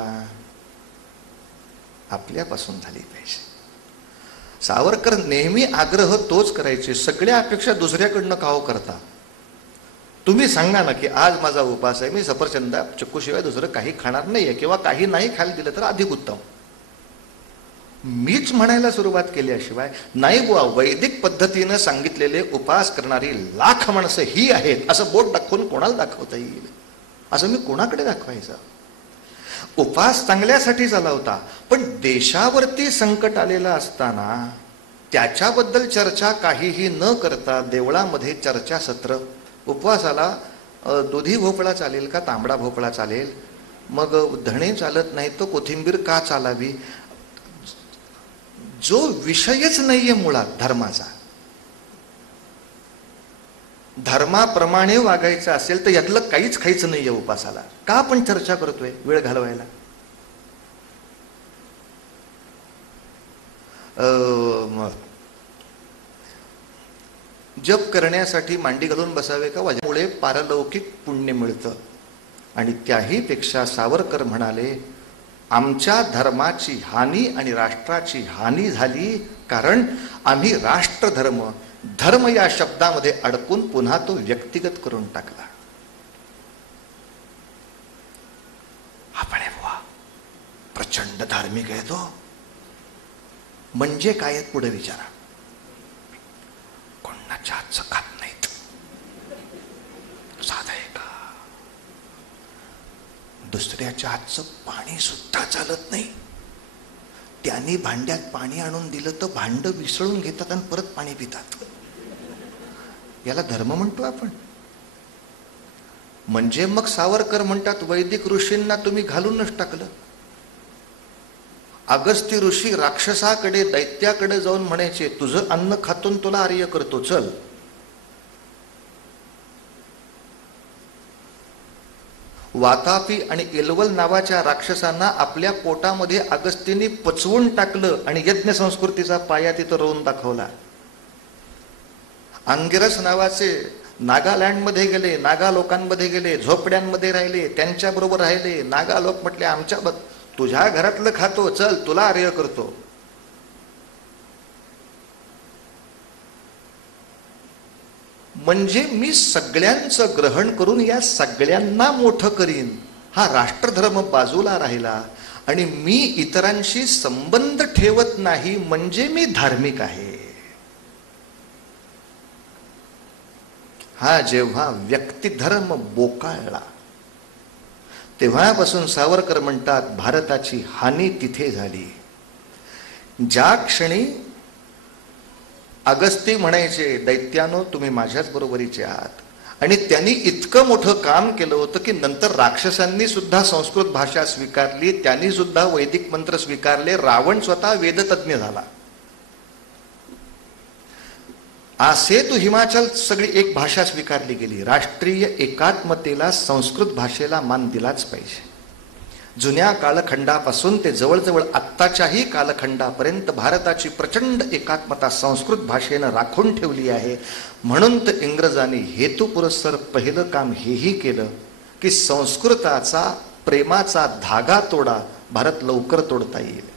आपल्यापासून झाली पाहिजे. सावरकर नेहमी आग्रह तोच करायचे, सगळ्या अपेक्षा दुसऱ्याकडनं का हो करता? तुम्ही सांगा ना की आज माझा उपास आहे, मी सफरचंदा चक्कूशिवाय दुसरं काही खाणार नाहीये, किंवा काही नाही खायला दिलं तर अधिक उत्तम. मीच म्हणायला सुरुवात केल्याशिवाय नाही बुवा, वैदिक पद्धतीनं सांगितलेले उपास करणारी लाख माणसं ही आहेत असं बोट दाखवून कोणाला दाखवता येईल? असं मी कोणाकडे दाखवायचं? उपास चांगल्यासाठी झाला होता, पण देशावरती संकट आलेलं असताना त्याच्याबद्दल चर्चा काहीही न करता देवळामध्ये चर्चासत्र. उपवासाला दुधी भोपळा चालेल का तांबडा भोपळा चालेल? मग धणे चालत नाही तो कोथिंबीर का चालावी? जो विषयच नाहीये मुळात धर्माचा, धर्माप्रमाणे वागायचं असेल तर यातलं काहीच खायचं नाहीये उपासाला. का आपण चर्चा करतोय वेळ घालवायला? जप करण्यासाठी मांडी घालून बसावे का? वाजल्यामुळे पारलौकिक पुण्य मिळतं. आणि त्याही पेक्षा सावरकर म्हणाले, आमच्या धर्माची हानी आणि राष्ट्राची हानी झाली, कारण आम्ही राष्ट्रधर्म धर्म या शब्दामध्ये अडकून पुन्हा तो व्यक्तिगत करून टाकला. आपण बुवा प्रचंड धार्मिक आहे तो, म्हणजे काय पुढे विचारा. कोणाच्या हातचं खात नाहीत, साधं आहे का? दुसऱ्याच्या हातचं पाणी सुद्धा चालत नाही. त्यांनी भांड्यात पाणी आणून दिलं तर भांड विसळून घेतात आणि परत पाणी पितात. याला धर्म म्हणतो आपण? म्हणजे मग सावरकर म्हणतात, वैदिक ऋषींना तुम्ही घालूनच टाकलं. अगस्त्य ऋषी राक्षसाकडे दैत्याकडे जाऊन म्हणायचे, तुझं अन्न खातून तुला आर्य करतो, चल. वातापी आणि एलवल नावाच्या राक्षसांना आपल्या पोटामध्ये अगस्त्यांनी पचवून टाकलं आणि यज्ञ संस्कृतीचा पाया तिथं रोवून दाखवला. अंगिरस नावाचे नागालँडमध्ये गेले, नागा लोकांमध्ये गेले, झोपड्यांमध्ये राहिले, त्यांच्याबरोबर राहिले. नागा लोक म्हटले तुझ्या घरातलं खातो, चल तुला आर्य करतो. म्हणजे मी सगळ्यांचं ग्रहण करून या सगळ्यांना मोठं करीन. हा राष्ट्रधर्म बाजूला राहिला आणि मी इतरांशी संबंध ठेवत नाही म्हणजे मी धार्मिक आहे. हा जेव्हा व्यक्तिधर्म बोकाळला तेव्हापासून सावरकर म्हणतात भारताची हानी तिथे झाली. ज्या क्षणी अगस्ती म्हणायचे दैत्यानो तुम्ही माझ्याच बरोबरीचे आहात, आणि त्यांनी इतकं मोठं काम केलं होतं की नंतर राक्षसांनी सुद्धा संस्कृत भाषा स्वीकारली, त्यांनी सुद्धा वैदिक मंत्र स्वीकारले. रावण स्वतः वेदतज्ञ झाला. आसेतु हिमाचल सगळी एक भाषा स्वीकारली गेली. राष्ट्रीय एकात्मतेला संस्कृत भाषेला मान दिलाच पाहिजे. जुन्या कालखंडापासून ते जवळजवळ आत्ताच्याही कालखंडापर्यंत भारताची प्रचंड एकात्मता संस्कृत भाषेनं राखून ठेवली आहे. म्हणून तर इंग्रजांनी हेतुपुरस्सर पहिलं काम हेही केलं की संस्कृताचा प्रेमाचा धागा तोडा, भारत लवकर तोडता येईल.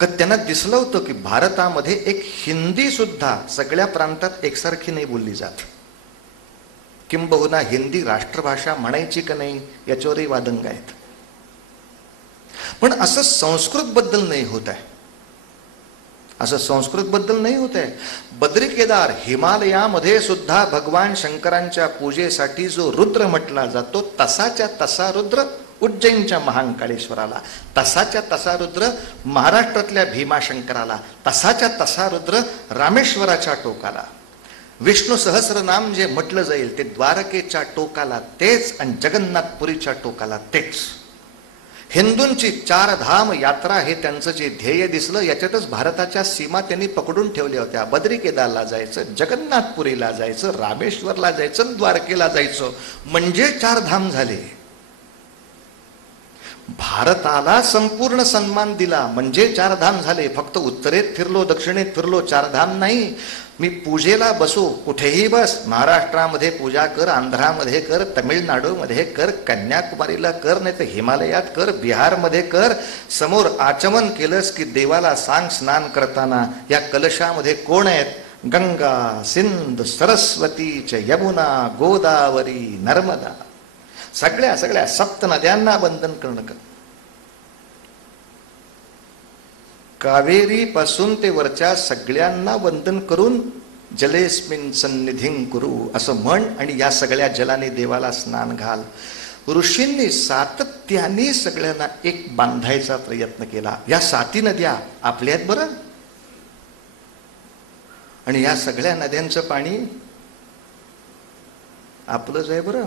का त्यांना दिसलं होतं की भारतामध्ये एक हिंदी सुद्धा सगळ्या प्रांतात एकसारखी नाही बोलली जात. किंबहुना हिंदी राष्ट्रभाषा म्हणायची का नाही याच्यावरही वादंग आहेत. पण असं संस्कृत बद्दल नाही होत आहे. असं संस्कृत बद्दल नाही होत आहे. बद्री केदार हिमालयामध्ये सुद्धा भगवान शंकरांच्या पूजेसाठी जो रुद्र म्हटला जातो तसाच्या तसा रुद्र उज्जैनच्या महाकाळेश्वराला, तसाच्या तसा रुद्र महाराष्ट्रातल्या भीमाशंकराला, तसाच्या तसा रुद्र रामेश्वराच्या टोकाला. विष्णू सहस्रनाम जे म्हटलं जाईल ते द्वारकेच्या टोकाला तेच आणि जगन्नाथपुरीच्या टोकाला तेच. हिंदूंची 4 धाम यात्रा हे त्यांचं जे ध्येय दिसलं, याच्यातच भारताच्या सीमा त्यांनी पकडून ठेवल्या होत्या. बद्री केदारला जायचं, जगन्नाथपुरीला जायचं, रामेश्वरला जायचं, द्वारकेला जायचं, म्हणजे 4 धाम झाले. भारताला संपूर्ण सन्मान दिला म्हणजे 4 धाम झाले. फक्त उत्तरेत फिरलो, दक्षिणेत फिरलो, 4 धाम नाही. मी पूजेला बसू, कुठेही बस, महाराष्ट्रामध्ये पूजा कर, आंध्रामध्ये कर, तमिळनाडूमध्ये कर, कन्याकुमारीला कर, नाही तर हिमालयात कर, बिहारमध्ये कर. समोर आचमन केलंस की देवाला सांग स्नान करताना या कलशामध्ये कोण आहेत? गंगा, सिंध, सरस्वती च यमुना, गोदावरी, नर्मदा, सगळ्या 7 नद्यांना वंदन करणं. कावेरी पासून ते वरच्या सगळ्यांना वंदन करून जलेस्मिन सन्निधिं कुरु असं म्हण आणि या सगळ्या जलाने देवाला स्नान घाल. ऋषींनी सातत्याने सगळ्यांना एक बांधायचा प्रयत्न केला. या 7 नद्या आपल्या आहेत बरं, आणि या सगळ्या नद्यांचं पाणी आपलंच आहे बरं.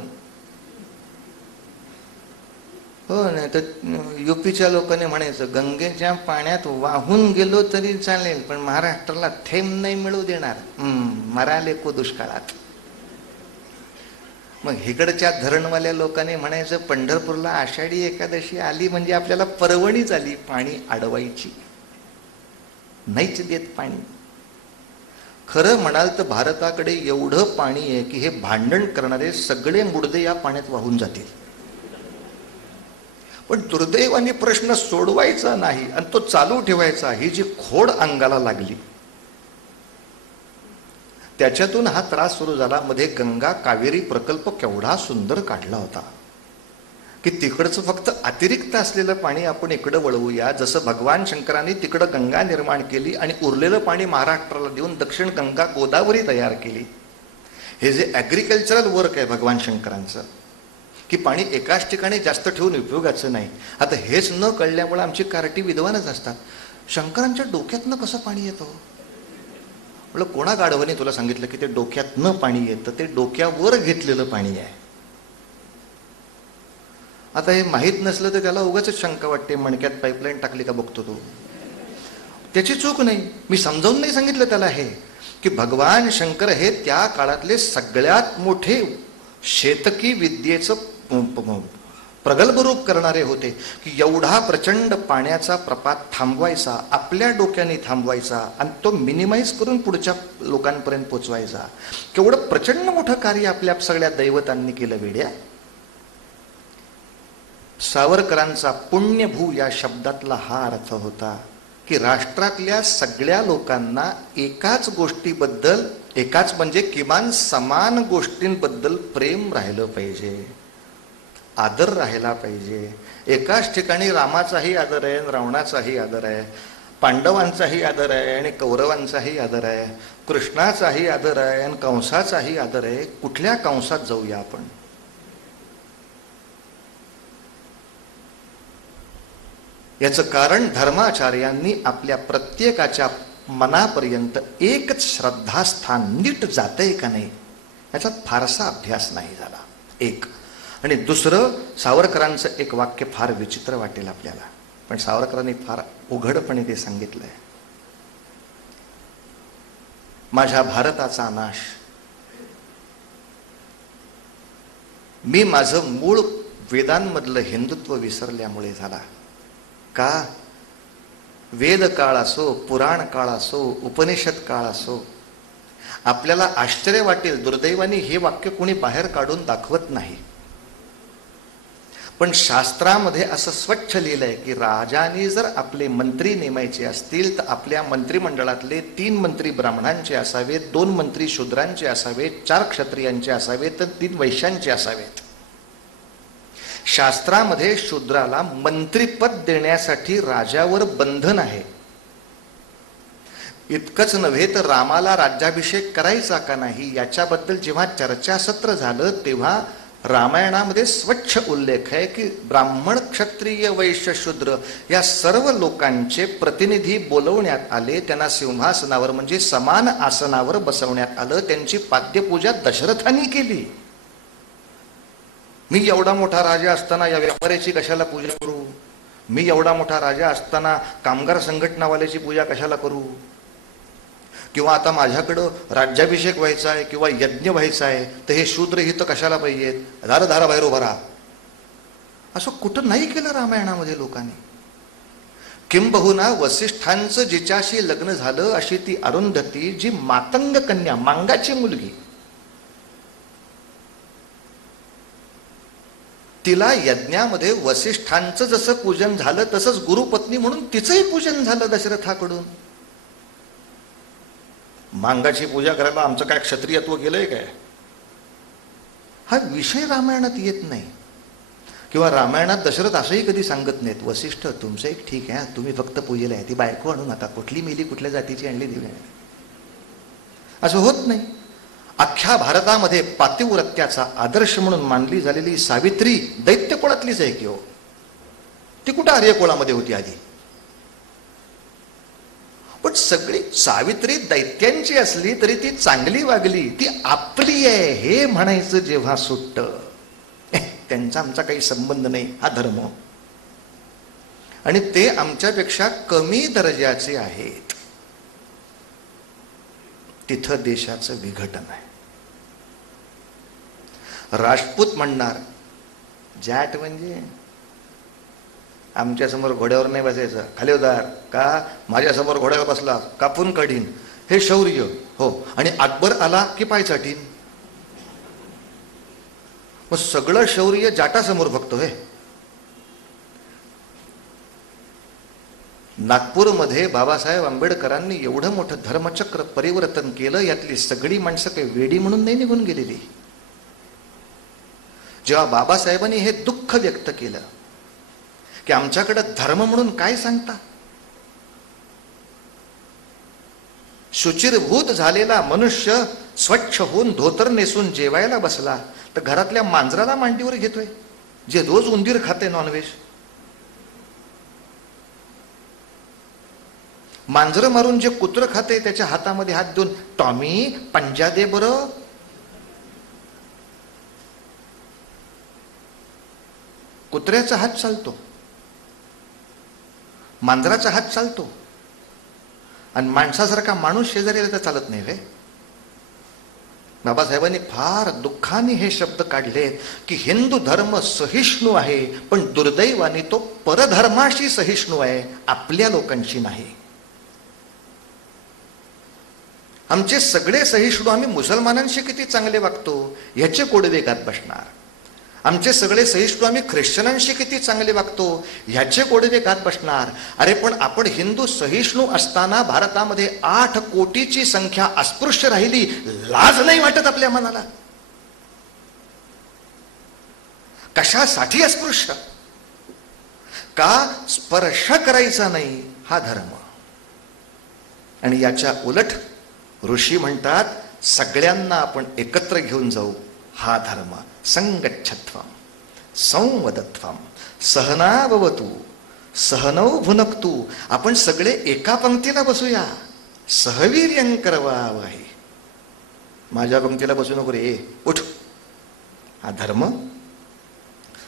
हो, नाही तर युपीच्या लोकांनी म्हणायचं गंगेच्या पाण्यात वाहून गेलो तरी चालेल पण महाराष्ट्राला थेंब नाही मिळू देणार, मराले को दुष्काळात. मग इकडच्या धरणवाल्या लोकांनी म्हणायचं पंढरपूरला आषाढी एकादशी आली म्हणजे आपल्याला पर्वणीच आली पाणी अडवायची, नाहीच देत पाणी. खरं म्हणाल तर भारताकडे एवढं पाणी आहे की हे भांडण करणारे सगळे मुडदे या पाण्यात वाहून जातील. पण दुर्दैवाने प्रश्न सोडवायचा नाही आणि तो चालू ठेवायचा, ही जी खोड अंगाला लागली त्याच्यातून हा त्रास सुरू झाला. मध्ये गंगा कावेरी प्रकल्प केवढा सुंदर काढला होता की तिकडचं फक्त अतिरिक्त असलेलं पाणी आपण इकडं वळवूया. जसं भगवान शंकरांनी तिकडं गंगा निर्माण केली आणि उरलेलं पाणी महाराष्ट्राला देऊन दक्षिण गंगा गोदावरी तयार केली. हे जे ॲग्रिकल्चरल वर्क आहे भगवान शंकरांचं की पाणी एकाच ठिकाणी जास्त ठेवून उपयोगाचं नाही. आता हेच न कळल्यामुळे आमची कार्टी विद्वानच असतात. शंकरांच्या डोक्यातनं कसं पाणी येतं? म्हटलं कोणा गाढवाने तुला सांगितलं की ते डोक्यातनं पाणी येतं? ते डोक्यावर घेतलेलं पाणी आहे. आता हे माहीत नसलं तर त्याला उगाच शंका वाटते, मणक्यात पाईपलाईन टाकली का बघतो तो. त्याची चूक नाही, मी समजावून नाही सांगितलं त्याला हे की भगवान शंकर हे त्या काळातले सगळ्यात मोठे शेतकी विद्येचं प्रगल्भ रूप करणारे होते की एवढा प्रचंड पाण्याचा प्रपात थांबवायचा, आपल्या डोक्याने थांबवायचा आणि तो मिनिमाइज करून पुढच्या लोकांपर्यंत पोचवायचा. केवढं प्रचंड मोठं कार्य आपल्या सगळ्या दैवतांनी केलं वेड्या. सावरकरांचा पुण्यभू या शब्दातला हा अर्थ होता की राष्ट्रातल्या सगळ्या लोकांना एकाच गोष्टीबद्दल, एकाच म्हणजे किमान समान गोष्टींबद्दल प्रेम राहिलं पाहिजे, आदर राहिला पाहिजे. एकाच ठिकाणी रामाचाही आदर आहे, रावणाचाही आदर आहे, पांडवांचाही आदर आहे आणि कौरवांचाही आदर आहे, कृष्णाचाही आदर आहे आणि कंसाचाही आदर आहे. कुठल्या कंसात जाऊया आपण? याचं कारण धर्माचार्यांनी आपल्या प्रत्येकाच्या मनापर्यंत एकच श्रद्धास्थान नीट जातंय का नाही याचा फारसा अभ्यास नाही झाला. एक. आणि दुसरं, सावरकरांचं एक वाक्य फार विचित्र वाटेल आपल्याला, पण सावरकरांनी फार उघडपणे ते सांगितलंय. माझ्या भारताचा नाश मी माझं मूळ वेदांमधलं हिंदुत्व विसरल्यामुळे झाला. का? वेद काळ असो, पुराण काळ असो, उपनिषद काळ असो, आपल्याला आश्चर्य वाटेल, दुर्दैवाने हे वाक्य कोणी बाहेर काढून दाखवत नाही, पण शास्त्रामध्ये असं स्वच्छ लिहिलंय की राजाने जर आपले मंत्री नेमायचे असतील तर आपल्या मंत्रिमंडळातले 3 मंत्री ब्राह्मणांचे असावेत, 2 मंत्री शूद्रांचे असावेत, 4 क्षत्रियांचे असावेत तर 3 वैश्यांचे असावेत. शास्त्रामध्ये शूद्राला मंत्रीपद देण्यासाठी राजावर बंधन आहे. इतकंच नव्हे तर रामाला राज्याभिषेक करायचा का नाही याच्याबद्दल जेव्हा चर्चासत्र झालं तेव्हा रामायणामध्ये स्वच्छ उल्लेख आहे की ब्राह्मण, क्षत्रिय, वैश्य, शूद्र या सर्व लोकांचे प्रतिनिधी बोलवण्यात आले, त्यांना सिंहासनावर म्हणजे समान आसनावर बसवण्यात आलं, त्यांची पाद्यपूजा दशरथांनी केली. मी एवढा मोठा राजा असताना या व्यापाऱ्याची कशाला पूजा करू? मी एवढा मोठा राजा असताना कामगार संघटनावाल्याची पूजा कशाला करू? किंवा आता माझ्याकडं राज्याभिषेक व्हायचा आहे किंवा यज्ञ व्हायचा आहे तर हे शूद्र हित कशाला पाहिजेत? धारा बाहेर उभा राहा. असं कुठं नाही केलं रामायणामध्ये लोकांनी. किंबहुना वसिष्ठांचं जिच्याशी लग्न झालं अशी ती अरुंधती, जी मातंग कन्या, मांगाची मुलगी, तिला यज्ञामध्ये वसिष्ठांचं जसं पूजन झालं तसंच गुरुपत्नी म्हणून तिचंही पूजन झालं दशरथाकडून. मांगाची पूजा करायला आमचं काय क्षत्रियत्व गेलंय काय? हा विषय रामायणात येत नाही. किंवा रामायणात दशरथ असंही कधी सांगत नाहीत, वसिष्ठ तुमचं एक ठीक आहे, तुम्ही फक्त पूजेला आहे, ती बायको आणून आता कुठली मेली, कुठल्या जातीची आणली दिली, असं होत नाही. अख्ख्या भारतामध्ये पातिव्रत्याचा आदर्श म्हणून मानली झालेली सावित्री दैत्य कुळातलीच आहे की हो. ती कुठं आर्य कुळामध्ये होती आधी? पण सगळी सावित्री दैत्यांची असली तरी ती चांगली वागली, ती आपली आहे हे म्हणायचं जेव्हा सुटतं, त्यांचा आमचा काही संबंध नाही, हा धर्म, आणि ते आमच्यापेक्षा कमी दर्जाचे आहेत, तिथं देशाचं विघटन आहे. राजपूत म्हणणार जाट म्हणजे आमच्या समोर घोड्यावर नाही बसायचं, खाली उतार, का माझ्या समोर घोड्यावर बसला कापून काढीन, हे शौर्य हो. आणि अकबर आला की पाय चाटीन. मग सगळं शौर्य जाटासमोर बघतोय. नागपूरमध्ये बाबासाहेब आंबेडकरांनी एवढं मोठं धर्मचक्र परिवर्तन केलं, यातली सगळी माणसं काही वेडी म्हणून नाही निघून गेलेली. जेव्हा बाबासाहेबांनी हे दुःख व्यक्त केलं की आमच्याकडे धर्म म्हणून काय सांगता, शुचिरभूत झालेला मनुष्य स्वच्छ होऊन धोतर नेसून जेवायला बसला तर घरातल्या मांजराला मांडीवर घेतोय, जे रोज उंदीर खाते नॉनव्हेज. मांजर मारून जे कुत्र खाते त्याच्या हातामध्ये हात देऊन टॉमी पंजा दे बरं. कुत्र्याचा हात चालतो, मांजराचा हात चालतो, आणि माणसासारखा माणूस शेजारी तर चालत नाही रे. बाबासाहेबांनी फार दुःखाने हे शब्द काढलेत की हिंदू धर्म सहिष्णू आहे, पण दुर्दैवाने तो परधर्माशी सहिष्णू आहे, आपल्या लोकांशी नाही. आमचे सगळे सहिष्णू, आम्ही मुसलमानांशी किती चांगले वागतो ह्याचे कोडवेगात बसणार. आमचे सगळे सहिष्णू, आम्ही ख्रिश्चनांशी किती चांगले वागतो ह्याचे कोडवेगात बसणार. अरे पण आपण हिंदू सहिष्णू असताना भारतामध्ये 8 कोटीची संख्या अस्पृश्य राहिली, लाज नाही वाटत आपल्या मनाला? कशासाठी अस्पृश्य? का स्पर्श करायचा नाही हा धर्म. आणि याच्या उलट ऋषी म्हणतात सगळ्यांना आपण एकत्र घेऊन जाऊ हा धर्म. संगच्छध्वम संवदत्वम सहनाववतु सहनौ भुनक्तु. आपण सगळे एका पंक्तीला बसूया, सहवीर्यं करवावहै. माझ्या पंक्तीला बसू नको रे, उठ. हा धर्म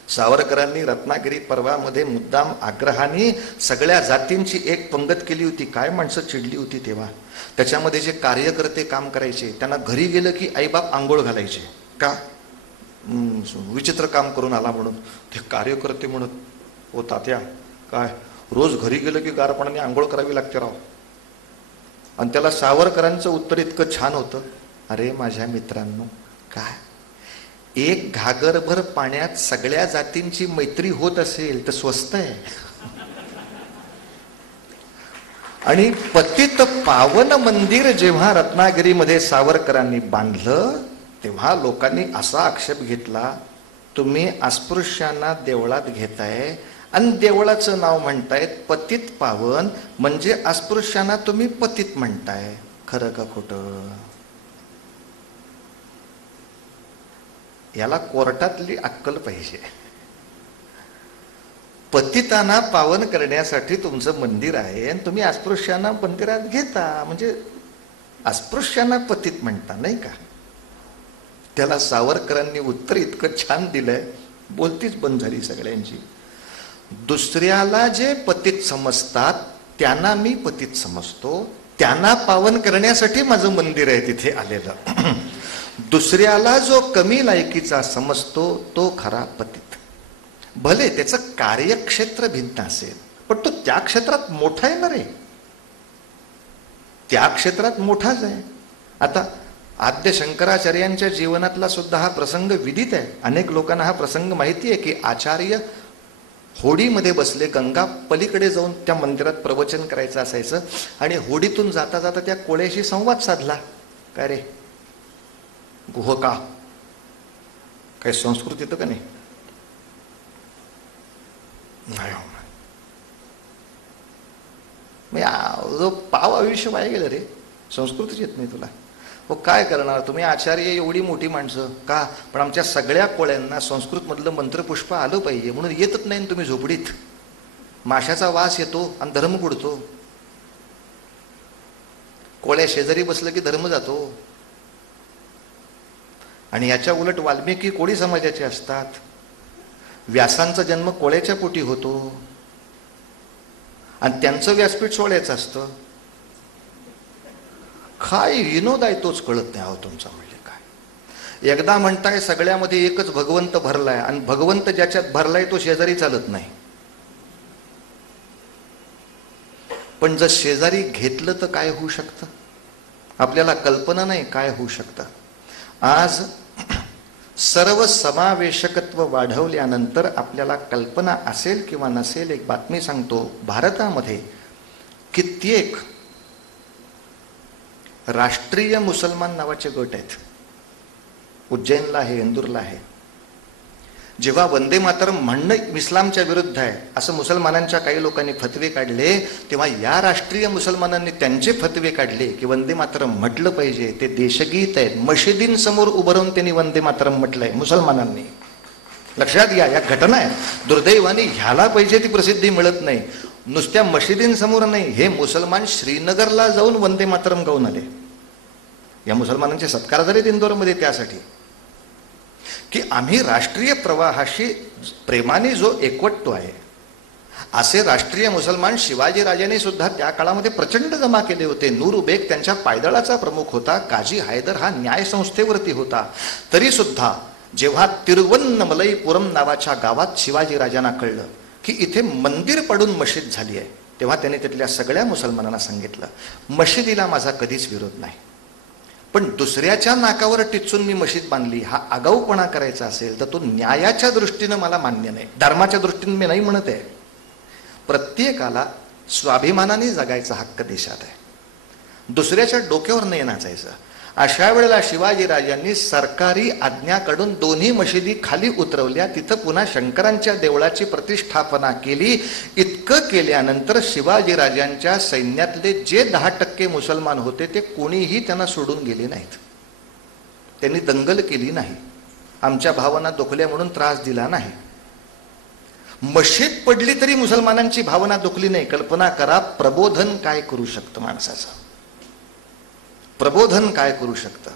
सावरकरांनी रत्नागिरी पर्वामध्ये मुद्दाम आग्रहाने सगळ्या जातींची एक पंगत केली होती. काय माणसं चिडली होती तेव्हा. त्याच्यामध्ये जे कार्यकर्ते काम करायचे त्यांना घरी गेलं की आईबाप आंघोळ घालायचे. का? विचित्र काम करून आला म्हणून. ते कार्यकर्ते म्हणत, ओ तात्या काय रोज घरी गेलं की गारपणाने आंघोळ करावी लागते राव. आणि त्याला सावरकरांचं उत्तर इतकं छान होतं, अरे माझ्या मित्रांनो, काय एक घागरभर पाण्यात सगळ्या जातींची मैत्री होत असेल तर स्वस्त आहे. आणि पतित पावन मंदिर जेव्हा रत्नागिरीमध्ये सावरकरांनी बांधलं तेव्हा लोकांनी असा आक्षेप घेतला, तुम्ही अस्पृश्यांना देवळात घेताय आणि देवळाचं नाव म्हणतायत पतित पावन, म्हणजे अस्पृश्यांना तुम्ही पतित म्हणताय. खरं का खोटं? याला कोर्टातली अक्कल पाहिजे. पतितांना पावन करण्यासाठी तुमचं मंदिर आहे आणि तुम्ही अस्पृश्यांना मंदिरात घेता, म्हणजे अस्पृश्यांना पतित म्हणता नाही का? त्याला सावरकरांनी उत्तर इतकं छान दिलंय, बोलतीच बंद झाली सगळ्यांची. दुसऱ्याला जे पतित समजतात त्यांना मी पतित समजतो, त्यांना पावन करण्यासाठी माझं मंदिर आहे तिथे आलेलं. दुसऱ्याला जो कमी लायकीचा समजतो तो खरा पतित. भले त्याचं कार्यक्षेत्र भिन्न असेल पण तो त्या क्षेत्रात मोठा आहे ना रे, त्या क्षेत्रात मोठाच आहे. आता आद्य शंकराचार्यांच्या जीवनातला सुद्धा हा प्रसंग विदित आहे. अनेक लोकांना हा प्रसंग माहिती आहे की आचार्य होडीमध्ये बसले, गंगा पलीकडे जाऊन त्या मंदिरात प्रवचन करायचं असायचं आणि होडीतून जाता जाता त्या कोळ्याशी संवाद साधला. काय रे गुह का काही संस्कृत येतं का नाही? पाव आयुष्य वाया गेलं रे, संस्कृतच येत नाही तुला. हो काय करणार, तुम्ही आचार्य एवढी मोठी माणसं का, पण आमच्या सगळ्या कोळ्यांना संस्कृत मधलं मंत्रपुष्प आलं पाहिजे म्हणून येतच नाही. तुम्ही झोपडीत माशाचा वास येतो आणि धर्म बुडतो. कोळ्या शेजारी बसलं की धर्म जातो. आणि याच्या उलट वाल्मिकी कोळी समाजाचे असतात. व्यासांचा जन्म कोळ्याच्या पोटी होतो आणि त्यांचं व्यासपीठ सोळ्याचं असतं. काय विनोद आहे तोच कळत नाही. तुमचा म्हणजे काय? एकदा म्हणताय सगळ्यामध्ये एकच भगवंत भरलाय आणि भगवंत ज्याच्यात भरलाय तो शेजारी चालत नाही. पण जर शेजारी घेतलं तर काय होऊ शकतं आपल्याला कल्पना नाही काय होऊ शकतं. आज सर्व समावेशकत्व वाढवल्यानंतर आपल्याला कल्पना असेल किंवा नसेल, एक बातमी सांगतो. भारतामध्ये कित्येक राष्ट्रीय मुसलमान नावाचे गट आहेत. उज्जैनला आहे, इंदूरला आहे. जेव्हा वंदे मातरम म्हणणं इस्लामच्या विरुद्ध आहे असं मुसलमानांच्या काही लोकांनी फतवे काढले, तेव्हा या राष्ट्रीय मुसलमानांनी त्यांचे फतवे काढले की वंदे मातरम म्हटलं पाहिजे, ते देशगीत आहेत. मशिदींसमोर उभं राहून त्यांनी वंदे मातरम म्हटलंय मुसलमानांनी. लक्षात घ्या, या घटना आहेत. दुर्दैवाने ह्याला पाहिजे ती प्रसिद्धी मिळत नाही. नुसत्या मशिदींसमोर नाही, हे मुसलमान श्रीनगरला जाऊन वंदे मातरम गाऊन आले. या मुसलमानांचे सत्कार झालेत इंदोरमध्ये त्यासाठी की आम्ही राष्ट्रीय प्रवाहाशी प्रेमाने जो एकवटतो आहे असे राष्ट्रीय मुसलमान शिवाजीराजांनी सुद्धा त्या काळामध्ये प्रचंड जमा केले होते. नूर बेग त्यांच्या पायदळाचा प्रमुख होता. काजी हैदर हा न्यायसंस्थेवरती होता. तरी सुद्धा जेव्हा तिरुवन्नमलईपुरम नावाच्या गावात शिवाजीराजांना कळलं की इथे मंदिर पडून मशीद झाली आहे, तेव्हा त्यांनी तिथल्या सगळ्या मुसलमानांना सांगितलं, मशिदीला माझा कधीच विरोध नाही, पण दुसऱ्याच्या नाकावर टिचून मी मशीद बांधली हा आगाऊपणा करायचा असेल तर तो न्यायाच्या दृष्टीनं मला मान्य नाही, धर्माच्या दृष्टीनं मी नाही म्हणत आहे. प्रत्येकाला स्वाभिमानाने जगायचा हक्क देशात आहे, दुसऱ्याच्या डोक्यावर नाही नाचायचं. अशा वेळेला शिवाजीराजांनी सरकारी आज्ञाकडून दोन्ही मशिदी खाली उतरवल्या. तिथं पुन्हा शंकरांच्या देवळाची प्रतिष्ठापना केली. इतकं केल्यानंतर शिवाजीराजांच्या सैन्यातले जे 10% मुसलमान होते ते कोणीही त्यांना सोडून गेले नाहीत. त्यांनी दंगल केली नाही, आमच्या भावना दुखल्या म्हणून त्रास दिला नाही. मशीद पडली तरी मुसलमानांची भावना दुखली नाही. कल्पना करा, प्रबोधन काय करू शकतं माणसाचं, प्रबोधन काय करू शकतं.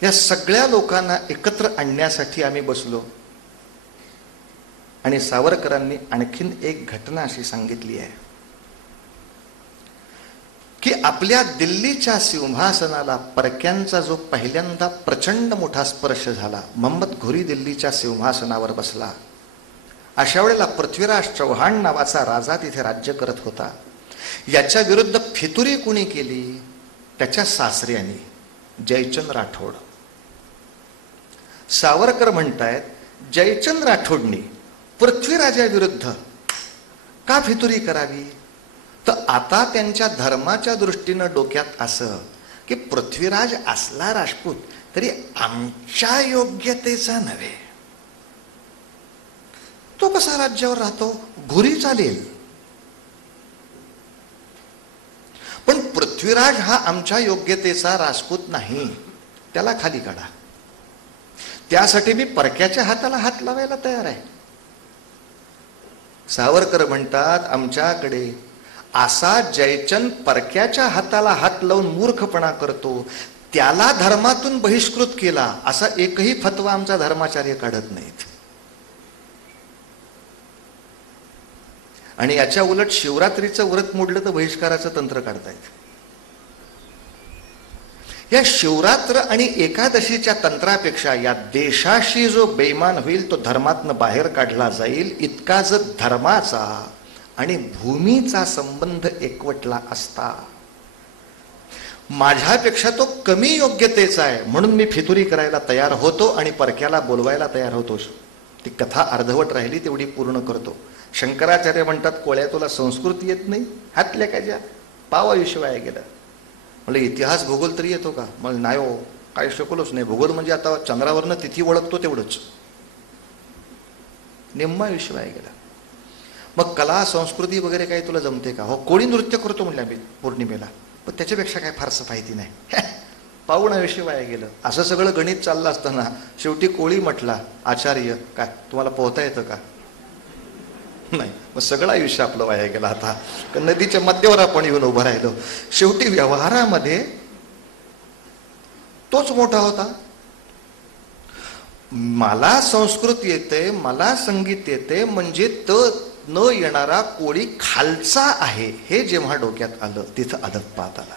या सगळ्या लोकांना एकत्र आणण्यासाठी आम्ही बसलो. आणि सावरकरांनी आणखीन एक घटना अशी सांगितली आहे की आपल्या दिल्लीच्या सिंहासनाला परक्यांचा जो पहिल्यांदा प्रचंड मोठा स्पर्श झाला, मोहम्मद घोरी दिल्लीच्या सिंहासनावर बसला. अशा वेळेला पृथ्वीराज चौहान नावाचा राजा तिथे राज्य करत होता. याच्या विरुद्ध फितुरी कुणी केली? त्याच्या सासऱ्याने, जयचंद राठोड. सावरकर म्हणतायत जयचंद राठोडनी पृथ्वीराजाविरुद्ध का फितुरी करावी? तर आता त्यांच्या धर्माच्या दृष्टीनं डोक्यात असं की पृथ्वीराज असला राजपूत तरी आमच्या योग्यतेचा नव्हे, तो कसा राज्यावर राहतो, घोरी चालेल, पण पृथ्वीराज हा आमच्या योग्यतेचा राजपूत नाही, त्याला खाली काढा. त्यासाठी मी परक्याच्या हाताला हात लावायला तयार आहे. सावरकर म्हणतात आमच्याकडे असा जयचंद परक्याच्या हाताला हात लावून मूर्खपणा करतो, त्याला धर्मातून बहिष्कृत केला असा एकही फतवा आमचा धर्माचार्य काढत नाहीत. आणि याच्या उलट शिवरात्रीचं व्रत मोडलं तर बहिष्काराचं तंत्र काढतायत. या शिवरात्र आणि एकादशीच्या तंत्रापेक्षा या देशाशी जो बेईमान होईल तो धर्मातनं बाहेर काढला जाईल. इतका जर धर्माचा आणि भूमीचा संबंध एकवटला असता, माझ्यापेक्षा तो कमी योग्यतेचा आहे म्हणून मी फितुरी करायला तयार होतो आणि परक्याला बोलवायला तयार होतो. ती कथा अर्धवट राहिली तेवढी पूर्ण करतो. शंकराचार्य म्हणतात कोळ्या तुला संस्कृत येत नाही, हातल्या कायच्या पाव आयुष्य वाया गेलं. म्हणलं इतिहास भूगोल तरी येतो का? मला नाही हो, काय शिकवलोच नाही. भूगोल म्हणजे आता चंद्रावरनं तिथी ओळखतो तेवढंच, निम्मा आयुष्य वाया गेला. मग कला संस्कृती वगैरे काही तुला जमते का? हो, कोळी नृत्य करतो म्हणलं मी पौर्णिमेला, पण त्याच्यापेक्षा काय फारसं माहिती नाही. पाऊण आयुष्य वाया गेलं. असं सगळं गणित चाललं असताना शेवटी कोळी म्हटला आचार्य काय तुम्हाला पोहता येतं का? नाही. मग सगळं आयुष्य आपलं वाया गेलं. आता नदीच्या मध्यवर आपण येऊन उभं राहिलो. शेवटी व्यवहारामध्ये तोच मोठा होता. मला संस्कृत येते, मला संगीत येते म्हणजे न येणारा कोळी खालचा आहे हे जेव्हा डोक्यात आलं तिथं अधःपात आला.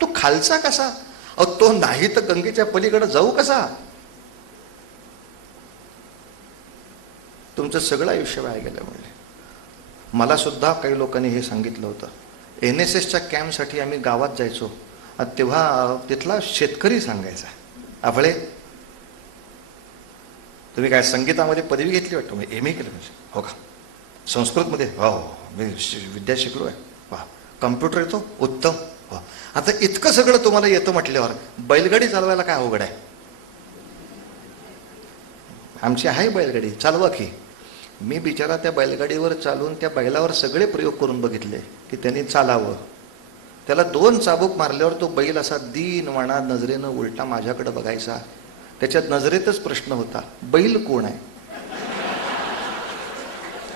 तो खालचा कसा? तो नाही तर गंगेच्या पलीकडे जाऊ कसा? तुमचं सगळं आयुष्य वाया गेलं. म्हणजे मला सुद्धा काही लोकांनी हे सांगितलं होतं. NSSच्या कॅम्पसाठी आम्ही गावात जायचो, तेव्हा तिथला शेतकरी सांगायचा, आपले तुम्ही काय संगीतामध्ये पदवी घेतली वाटतं? मी MA केलं. म्हणजे हो का? संस्कृतमध्ये? हो, मी विद्या शिकलो आहे. वा. कम्प्युटर येतो? उत्तम. हो. आता इतकं सगळं तुम्हाला येतं म्हटल्यावर बैलगाडी चालवायला काय अवघड आहे? आमची आहे बैलगाडी, चालवा की. मी बिचारा त्या बैलगाडीवर चालून त्या बैलावर सगळे प्रयोग करून बघितले की त्यांनी चालावं. त्याला 2 चाबूक मारल्यावर तो बैल असा दीनवाणा नजरेनं उलटा माझ्याकडे बघायचा. त्याच्या नजरेतच प्रश्न होता, बैल कोण आहे?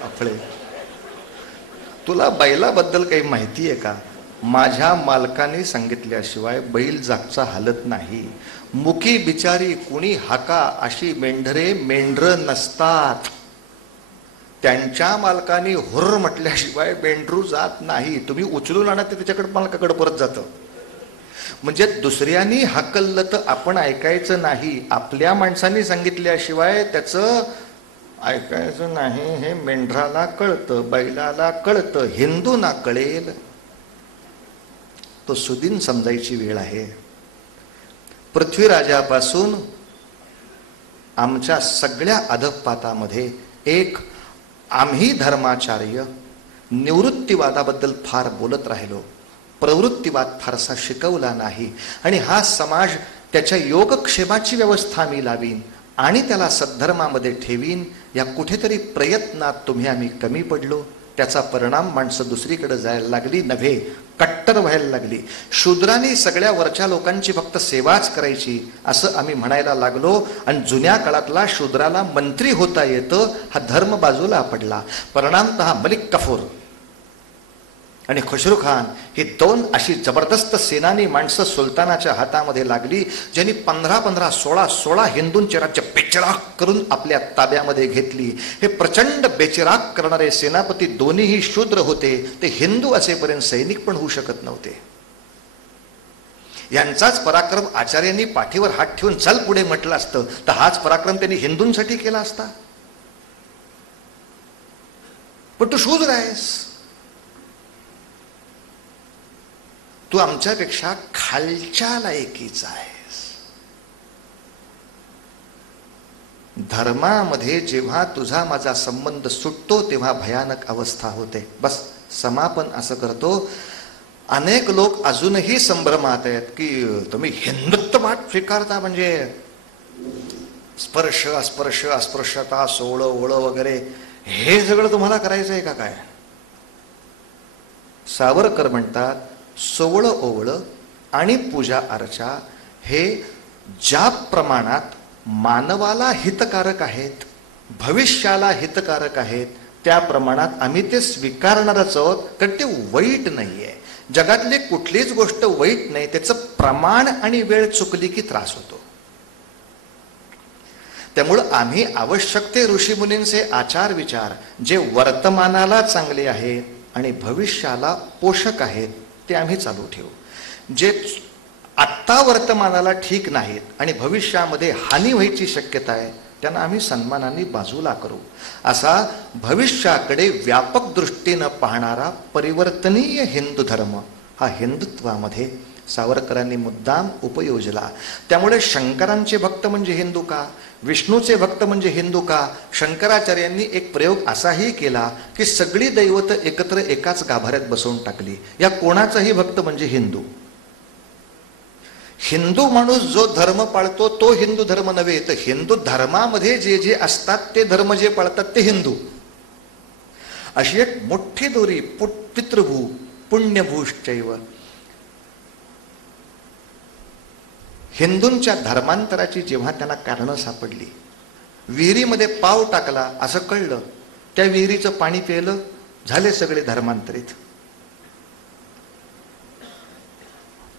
आपले तुला बैलाबद्दल काही माहिती आहे का? माझ्या मालकाने सांगितल्याशिवाय बैल जागचा हालत नाही. मुकी बिचारी कुणी हाका अशी मेंढरे मेंढर नसतात. त्यांच्या मालकाने हुर्र म्हटल्याशिवाय मेंढरू जात नाही. तुम्ही उचलून आणा ते त्याच्याकडे मालकाकडे परत जातं. म्हणजे दुसऱ्यांनी हाकललं तर आपण ऐकायचं नाही. आपल्या माणसांनी सांगितल्याशिवाय त्याचं ऐकायचं नाही. हे मेंढराला कळतं, बैलाला कळतं, हिंदूंना कळेल. तो सुदीन समजायची वेळ आहे. पृथ्वीराजापासून आमच्या सगळ्या अधपातामध्ये एक आम्ही धर्माचार्य निवृत्तीवादाबद्दल फार बोलत राहिलो, प्रवृत्तीवाद फारसा शिकवला नाही. आणि हा समाज त्याच्या योगक्षेमाची व्यवस्था मी लावीन आणि त्याला सद्धर्मामध्ये ठेवीन या कुठेतरी प्रयत्नात तुम्ही आम्ही कमी पडलो. त्याचा परिणाम माणसं दुसरीकडे जायला लागली, नव्हे कट्टर व्हायला लागली. शूद्रांनी सगळ्या वरच्या लोकांची फक्त सेवाच करायची असं आम्ही म्हणायला लागलो. आणि जुन्या काळातला शूद्राला मंत्री होता येतं हा धर्म बाजूला पडला. परिणामतः मलिक काफूर आणि खुसरू खान ही दोन अशी जबरदस्त सेनानी माणसं सुलतानाच्या हातामध्ये लागली, ज्यांनी 15-15, 16-16 हिंदूंचे राज्य बेचिराख करून आपल्या ताब्यामध्ये घेतली. हे प्रचंड बेचिराख करणारे सेनापती दोन्हीही शूद्र होते. ते हिंदू असेपर्यंत सैनिक पण होऊ शकत नव्हते. यांचाच पराक्रम आचार्यांनी पाठीवर हात ठेवून चल पुढे म्हटलं असतं तर हाच पराक्रम त्यांनी हिंदूंसाठी केला असता. पण तू शूद्र आहेस, तू आमच्यापेक्षा खालच्या लायकीचा आहेस. धर्मामध्ये जेव्हा तुझा माझा संबंध सुटतो तेव्हा भयानक अवस्था होते. बस समापन असं करतो. अनेक लोक अजूनही संभ्रमात आहेत की तुम्ही हिंदुत्ववाद स्वीकारता म्हणजे स्पर्श अस्पर्श अस्पृश्यता सोळ ओळ वगैरे हे सगळं तुम्हाला करायचं आहे का काय. सावरकर म्हणतात सोवळ ओवळ आणि पूजा अर्चा हे ज्या प्रमाणात मानवाला हितकारक आहेत, भविष्याला हितकारक आहेत, त्या प्रमाणात आम्ही ते स्वीकारणारच आहोत. कारण ते वाईट नाहीये. जगातली कुठलीच गोष्ट वाईट नाही, त्याचं प्रमाण आणि वेळ चुकली की त्रास होतो. त्यामुळं आम्ही आवश्यक ते ऋषीमुनींचे आचार विचार जे वर्तमानाला चांगले आहेत आणि भविष्याला पोषक आहेत ते आम्ही चालू ठेवू. जे आत्ता वर्तमानाला ठीक नाहीत आणि भविष्यामध्ये हानी व्हायची शक्यता आहे त्यांना आम्ही सन्मानाने बाजूला करू. असा भविष्याकडे व्यापक दृष्टीनं पाहणारा परिवर्तनीय हिंदू धर्म हा हिंदुत्वामध्ये सावरकरांनी मुद्दाम उपयोजला. त्यामुळे शंकरांचे भक्त म्हणजे हिंदू का, विष्णूचे भक्त म्हणजे हिंदू का. शंकराचार्यांनी एक प्रयोग असाही केला की सगळी दैवत एकत्र एकाच गाभाऱ्यात बसवून टाकली. या कोणाचाही भक्त म्हणजे हिंदू. हिंदू माणूस जो धर्म पाळतो तो हिंदू धर्म नव्हे, तर हिंदू धर्मामध्ये जे जे असतात ते धर्म जे पाळतात ते हिंदू. अशी एक मोठी दोरी पितृभू पुण्यभूश्चैव. हिंदूंच्या धर्मांतराची जेव्हा त्यांना कारणं सापडली, विहिरीमध्ये पाव टाकला असं कळलं, त्या विहिरीचं पाणी प्यायलं, झाले सगळे धर्मांतरित.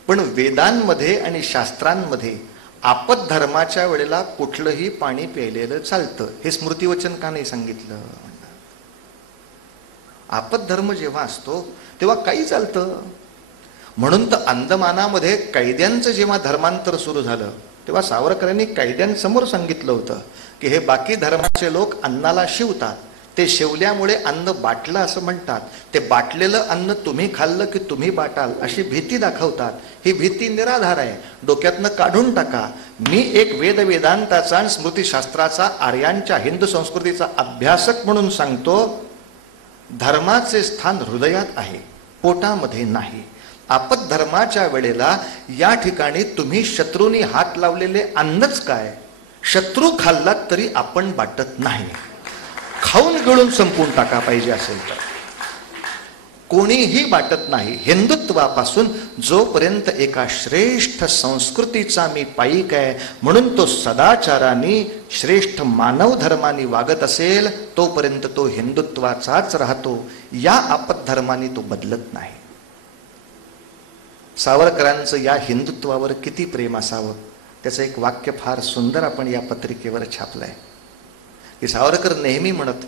पण वेदांमध्ये आणि शास्त्रांमध्ये आपत धर्माच्या वेळेला कुठलंही पाणी प्यायलेलं चालतं हे स्मृतिवचन का नाही सांगितलं. आपत धर्म जेव्हा असतो तेव्हा काही चालतं. म्हणून तर अंदमानामध्ये कैद्यांचं जेव्हा धर्मांतर सुरू झालं तेव्हा सावरकरांनी कैद्यांसमोर सांगितलं होतं की हे बाकी धर्माचे लोक अन्नाला शिवतात, ते शिवल्यामुळे अन्न बाटलं असं म्हणतात, ते बाटलेलं अन्न तुम्ही खाल्लं की तुम्ही बाटाल अशी भीती दाखवतात. ही भीती निराधार आहे, डोक्यातनं काढून टाका. मी एक वेदांताचा आणि स्मृतिशास्त्राचा आर्यांच्या हिंदू संस्कृतीचा अभ्यासक म्हणून सांगतो, धर्माचे स्थान हृदयात आहे, पोटामध्ये नाही. आपत धर्माच्या वेळेला या ठिकाणी तुम्ही शत्रूंनी हात लावलेले अन्नच काय, शत्रू खाल्लात तरी आपण बाटत नाही, खाऊन गिळून संपवून टाका पाहिजे असेल तर. कोणीही बाटत नाही. हिंदुत्वापासून जोपर्यंत एका श्रेष्ठ संस्कृतीचा मी पाईक आहे म्हणून तो सदाचाराने श्रेष्ठ मानव धर्माने वागत असेल तोपर्यंत तो हिंदुत्वाचाच राहतो. या आपत धर्माने तो बदलत नाही. सावरकरांचं या हिंदुत्वावर किती प्रेम असावं. त्याचं एक वाक्य फार सुंदर आपण या पत्रिकेवर छापलंय की सावरकर नेहमी म्हणत,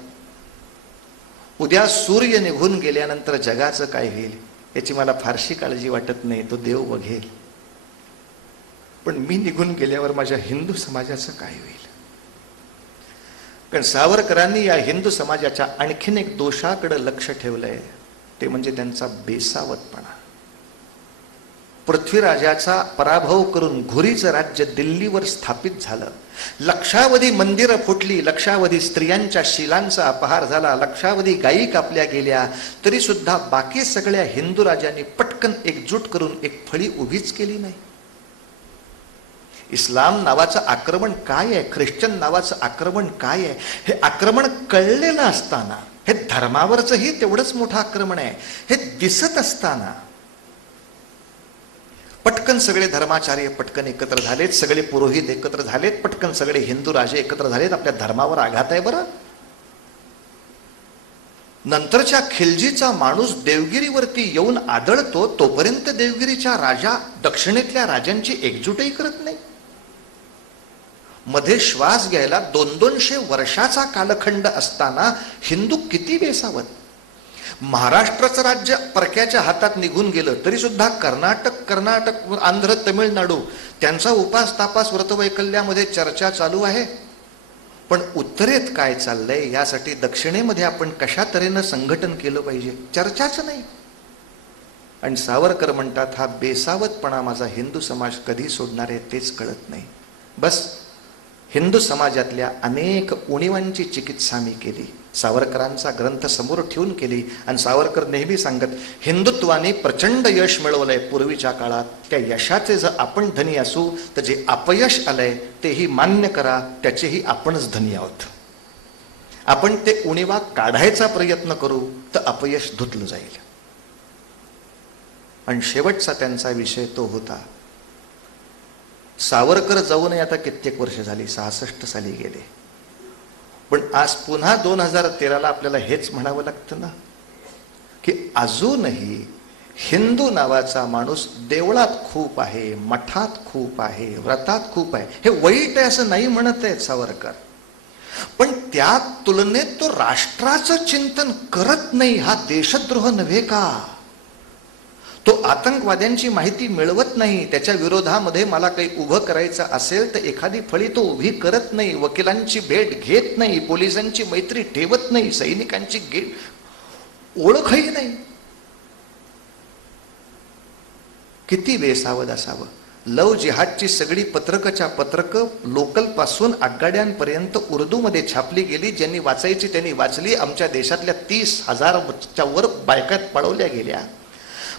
उद्या सूर्य निघून गेल्यानंतर जगाचं काय होईल याची मला फारशी काळजी वाटत नाही, तो देव बघेल. पण मी निघून गेल्यावर माझ्या हिंदू समाजाचं काय होईल? कारण सावरकरांनी या हिंदू समाजाच्या आणखीन एक दोषाकडे लक्ष ठेवलंय, ते म्हणजे त्यांचा बेसावतपणा. पृथ्वीराजाचा पराभव करून घुरीचं राज्य दिल्लीवर स्थापित झालं. लक्षावधी मंदिरं फुटली, लक्षावधी स्त्रियांच्या शिलांचा अपहार झाला, लक्षावधी गायी कापल्या गेल्या, तरी सुद्धा बाकी सगळ्या हिंदू राजांनी पटकन एकजूट करून एक फळी उभीच केली नाही. इस्लाम नावाचं आक्रमण काय आहे, ख्रिश्चन नावाचं आक्रमण काय आहे, हे आक्रमण कळलेलं असताना, हे धर्मावरचंही तेवढंच मोठं आक्रमण आहे हे दिसत असताना पटकन सगळे धर्माचार्य पटकन एकत्र झालेत, सगळे पुरोहित एकत्र झालेत, पटकन सगळे हिंदू राजे एकत्र झालेत. आपल्या धर्मावर आघात आहे बरं. नंतरच्या खिलजीचा माणूस देवगिरीवरती येऊन आदळतो तोपर्यंत देवगिरीच्या राजा दक्षिणेतल्या राजांची एकजूटही करत नाही. मध्ये श्वास घ्यायला 200 वर्षाचा कालखंड असताना हिंदू किती बेसावत. महाराष्ट्राचं राज्य परक्याच्या हातात निघून गेलं तरी सुद्धा कर्नाटक आंध्र तमिळनाडू त्यांचा उपास तापास व्रतवैकल्यामध्ये चर्चा चालू आहे. पण उत्तरेत काय चाललंय यासाठी दक्षिणेमध्ये आपण कशा तऱ्हेनं संघटन केलं पाहिजे चर्चाच नाही. आणि सावरकर म्हणतात, हा बेसावतपणा माझा हिंदू समाज कधी सोडणार आहे तेच कळत नाही. बस हिंदू समाजातल्या अनेक उणिवांची चिकित्सा मी केली, सावरकरांचा ग्रंथ समोर ठेवून केली. आणि सावरकर नेहमी सांगत, हिंदुत्वाने प्रचंड यश मिळवलंय पूर्वीच्या काळात, त्या यशाचे जर आपण धनी असू तर जे अपयश आलंय तेही मान्य करा, त्याचेही आपणच धनी आहोत. आपण ते उणिवा काढायचा प्रयत्न करू तर अपयश धुतलं जाईल. आणि शेवटचा त्यांचा विषय तो होता, सावरकर जाऊनही आता कित्येक वर्ष झाली, 66 साली गेले. पण आज पुन्हा 2013ला आपल्याला हेच म्हणावं लागतं ना की अजूनही हिंदू नावाचा माणूस देवळात खूप आहे, मठात खूप आहे, व्रतात खूप आहे. हे वाईट आहे असं नाही म्हणत आहेत सावरकर, पण त्या तुलनेत तो राष्ट्राचं चिंतन करत नाही. हा देशद्रोह नव्हे का? तो आतंकवाद्यांची माहिती मिळवत नाही, त्याच्या विरोधामध्ये मला काही उभं करायचं असेल तर एखादी फळी तो उभी करत नाही, वकिलांची भेट घेत नाही, पोलिसांची मैत्री ठेवत नाही, सैनिकांची ओळखही नाही. किती बेसावध असावं. लव जिहादची सगळी पत्रकच्या पत्रकं लोकल पासून आगगाड्यांपर्यंत उर्दूमध्ये छापली गेली. ज्यांनी वाचायची त्यांनी वाचली. आमच्या देशातल्या 30,000च्या वर बायकात पळवल्या गेल्या.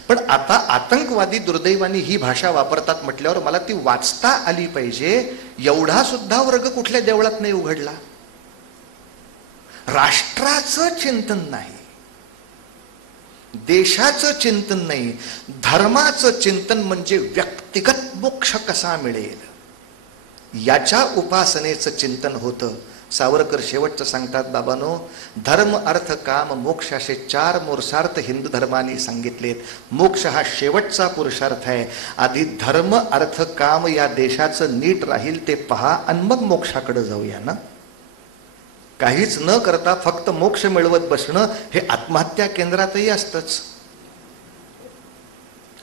पण आता आतंकवादी दुर्दैवानी ही भाषा वापरतात म्हटल्यावर मला ती वाचता आली पाहिजे. एवढा सुद्धा वर्ग कुठल्या देवळात नाही उघडला. राष्ट्राचं चिंतन नाही, देशाचं चिंतन नाही, धर्माचं चिंतन म्हणजे व्यक्तिगत मोक्ष कसा मिळेल याच्या उपासनेचं चिंतन होतं. सावरकर शेवटचं सांगतात, बाबांनो, धर्म अर्थ काम मोक्ष असे 4 पुरुषार्थ हिंदू धर्माने सांगितलेत. मोक्ष हा शेवटचा पुरुषार्थ आहे. आधी धर्म अर्थ काम या देशाचं नीट राहील ते पहा आणि मग मोक्षाकडे जाऊया ना. काहीच न करता फक्त मोक्ष मिळवत बसणं हे आत्महत्या केंद्रातही असतंच.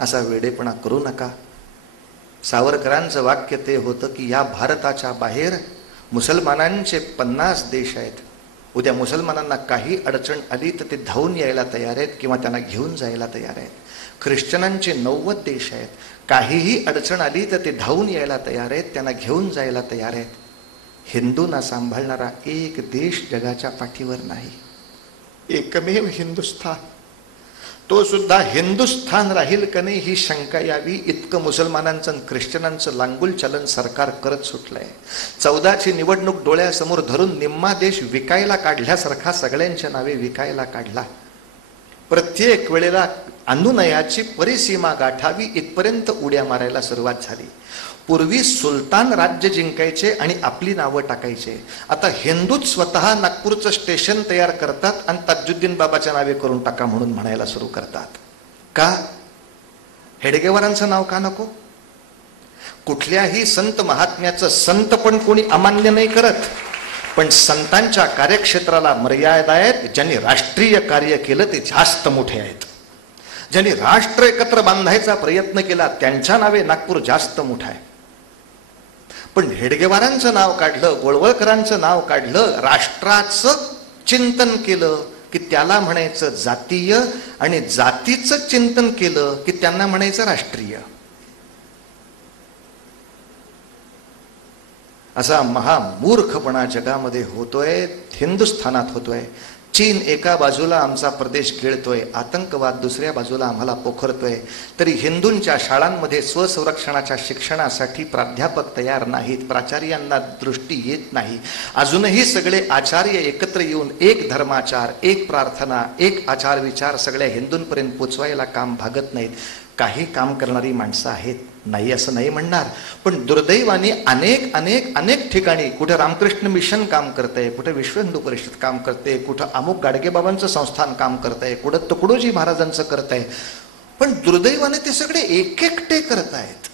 असा वेडेपणा करू नका. सावरकरांचं वाक्य ते होतं की या भारताच्या बाहेर मुसलमानांचे 50 देश आहेत. उद्या मुसलमानांना काही अडचण आली तर ते धावून यायला तयार आहेत किंवा त्यांना घेऊन जायला तयार आहेत. ख्रिश्चनांचे 90 देश आहेत. काहीही अडचण आली तर ते धावून यायला तयार आहेत, त्यांना घेऊन जायला तयार आहेत. हिंदूंना सांभाळणारा एक देश जगाच्या पाठीवर नाही. एकमेव हिंदुस्थान. तो सुद्धा हिंदुस्थान राहील का नाही ही शंका यावी इतकं मुसलमानांचं आणि ख्रिश्चनांचं लांगुल चलन सरकार करत सुटलंय. 14ची निवडणूक डोळ्यासमोर धरून निम्मा देश विकायला काढल्यासारखा सगळ्यांच्या नावे विकायला काढला. प्रत्येक वेळेला अनुनयाची परिसीमा गाठावी इथपर्यंत उड्या मारायला सुरुवात झाली. पूर्वी सुलतान राज्य जिंकायचे आणि आपली नावं टाकायचे. आता हिंदूच स्वतः नागपूरचं स्टेशन तयार करतात आणि ताजुद्दीन बाबाच्या नावे करून टाका म्हणून म्हणायला सुरू करतात. का? हेडगेवारांचं नाव का नको? कुठल्याही संत महात्म्याचं संत पण कोणी अमान्य नाही करत, पण संतांच्या कार्यक्षेत्राला मर्यादा आहेत. ज्यांनी राष्ट्रीय कार्य केलं ते जास्त मोठे आहेत. ज्यांनी राष्ट्र एकत्र बांधायचा प्रयत्न केला त्यांच्या नावे नागपूर जास्त मोठं आहे. पण हेडगेवारांचं नाव काढलं, गोळवळकरांचं नाव काढलं, राष्ट्राचं चिंतन केलं की त्याला म्हणायचं जातीय, आणि जातीचं चिंतन केलं की त्यांना म्हणायचं राष्ट्रीय. असा महामूर्खपणा जगामध्ये होतोय, हिंदुस्थानात होतोय. चीन एका बाजूला आमचा प्रदेश गिळतोय, आतंकवाद दुसऱ्या बाजूला आम्हाला पोखरतोय, तरी हिंदूंच्या शाळांमध्ये स्वसंरक्षणाच्या शिक्षणासाठी प्राध्यापक तयार नाहीत, प्राचार्यांना दृष्टी येत नाही. अजूनही सगळे आचार्य एकत्र येऊन एक धर्माचार, एक प्रार्थना, एक आचार विचार सगळ्या हिंदूंपर्यंत पोचवायला काम भागत नाहीत. काही काम करणारी माणसं आहेत, नाही असं नाही म्हणणार, पण दुर्दैवाने अनेक अनेक अनेक ठिकाणी कुठं रामकृष्ण मिशन काम करतंय, कुठं विश्व हिंदू परिषद काम करते, कुठं अमुक गाडगेबाबांचं संस्थान काम करतंय, कुठं तुकडोजी महाराजांचं करतंय, पण दुर्दैवाने ते सगळे एकटे करत आहेत.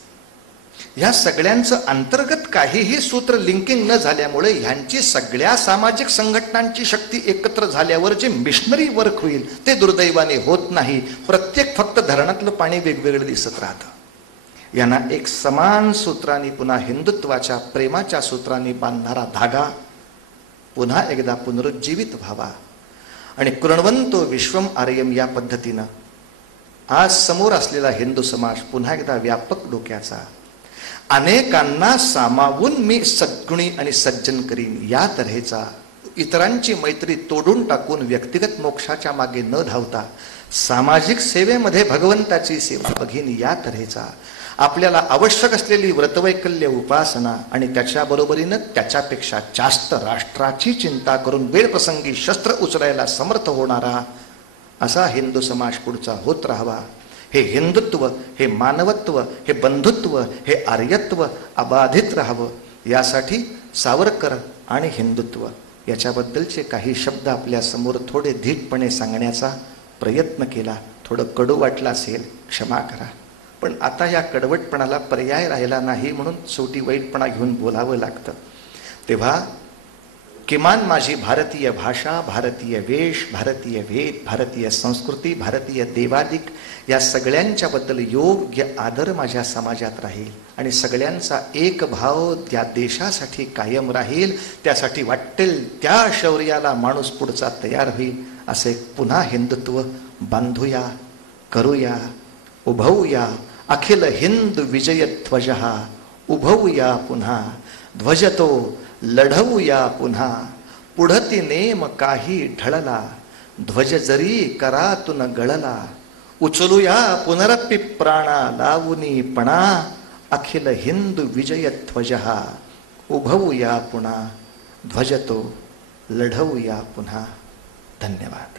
ह्या सगळ्यांचं अंतर्गत काहीही सूत्र लिंकिंग न झाल्यामुळे ह्यांची सगळ्या सामाजिक संघटनांची शक्ती एकत्र झाल्यावर जे मिशनरी वर्क होईल ते दुर्दैवाने होत नाही. प्रत्येक फक्त धरणातलं पाणी वेगवेगळं दिसत राहतं. यांना एक समान सूत्रांनी, पुन्हा हिंदुत्वाच्या प्रेमाच्या सूत्रांनी बांधणारा धागा पुन्हा एकदा पुनरुज्जीवित व्हावा. आणि कृण्वन्तो विश्वम आर्यम या पद्धतीनं आज समोर असलेला हिंदू समाज पुन्हा एकदा व्यापक डोक्याचा, अनेकांना सामावून मी सद्गुणी आणि सज्जन करीन या तऱ्हेचा, इतरांची मैत्री तोडून टाकून व्यक्तिगत मोक्षाच्या मागे न धावता सामाजिक सेवेमध्ये भगवंताची सेवा बघीन या तऱ्हेचा, आपल्याला आवश्यक असलेली व्रतवैकल्य उपासना आणि त्याच्या बरोबरीनं त्याच्यापेक्षा जास्त राष्ट्राची चिंता करून वेळप्रसंगी शस्त्र उचलायला समर्थ होणारा असा हिंदू समाज पुढचा होत राहावा. हे हिंदुत्व, हे मानवत्व, हे बंधुत्व, हे आर्यत्व अबाधित राहावं यासाठी सावरकर आणि हिंदुत्व याच्याबद्दलचे काही शब्द आपल्या समोर थोडे धीटपणे सांगण्याचा प्रयत्न केला. थोडं कडू वाटलं असेल, क्षमा करा, पण आता या कडवटपणाला पर्याय राहिला नाही म्हणून शेवटी वाईटपणा घेऊन बोलावं लागतं. तेव्हा किमान माझी भारतीय भाषा, भारतीय वेश, भारतीय वेद, भारतीय संस्कृती, भारतीय देवादिक या सगळ्यांच्या बद्दल योग्य आदर माझ्या समाजात राहील आणि सगळ्यांचा एक भाव त्या देशासाठी कायम राहील. त्यासाठी वाटेल त्या शौर्याला माणूस पुढचा तयार होईल. असे पुन्हा हिंदुत्व बांधूया, करूया, उभवूया. अखिल हिंद विजय ध्वज उभवूया पुन्हा, ध्वजतो लढवूया पुन्हा. पुढती नेम काही ढळला, ध्वज जरी करातून गळला. उचलूया पुनरपि प्राणा लावुनी पणा. अखिल हिंद विजय ध्वज उभवूया पुन्हा, ध्वजतो लढवूया पुन्हा. धन्यवाद.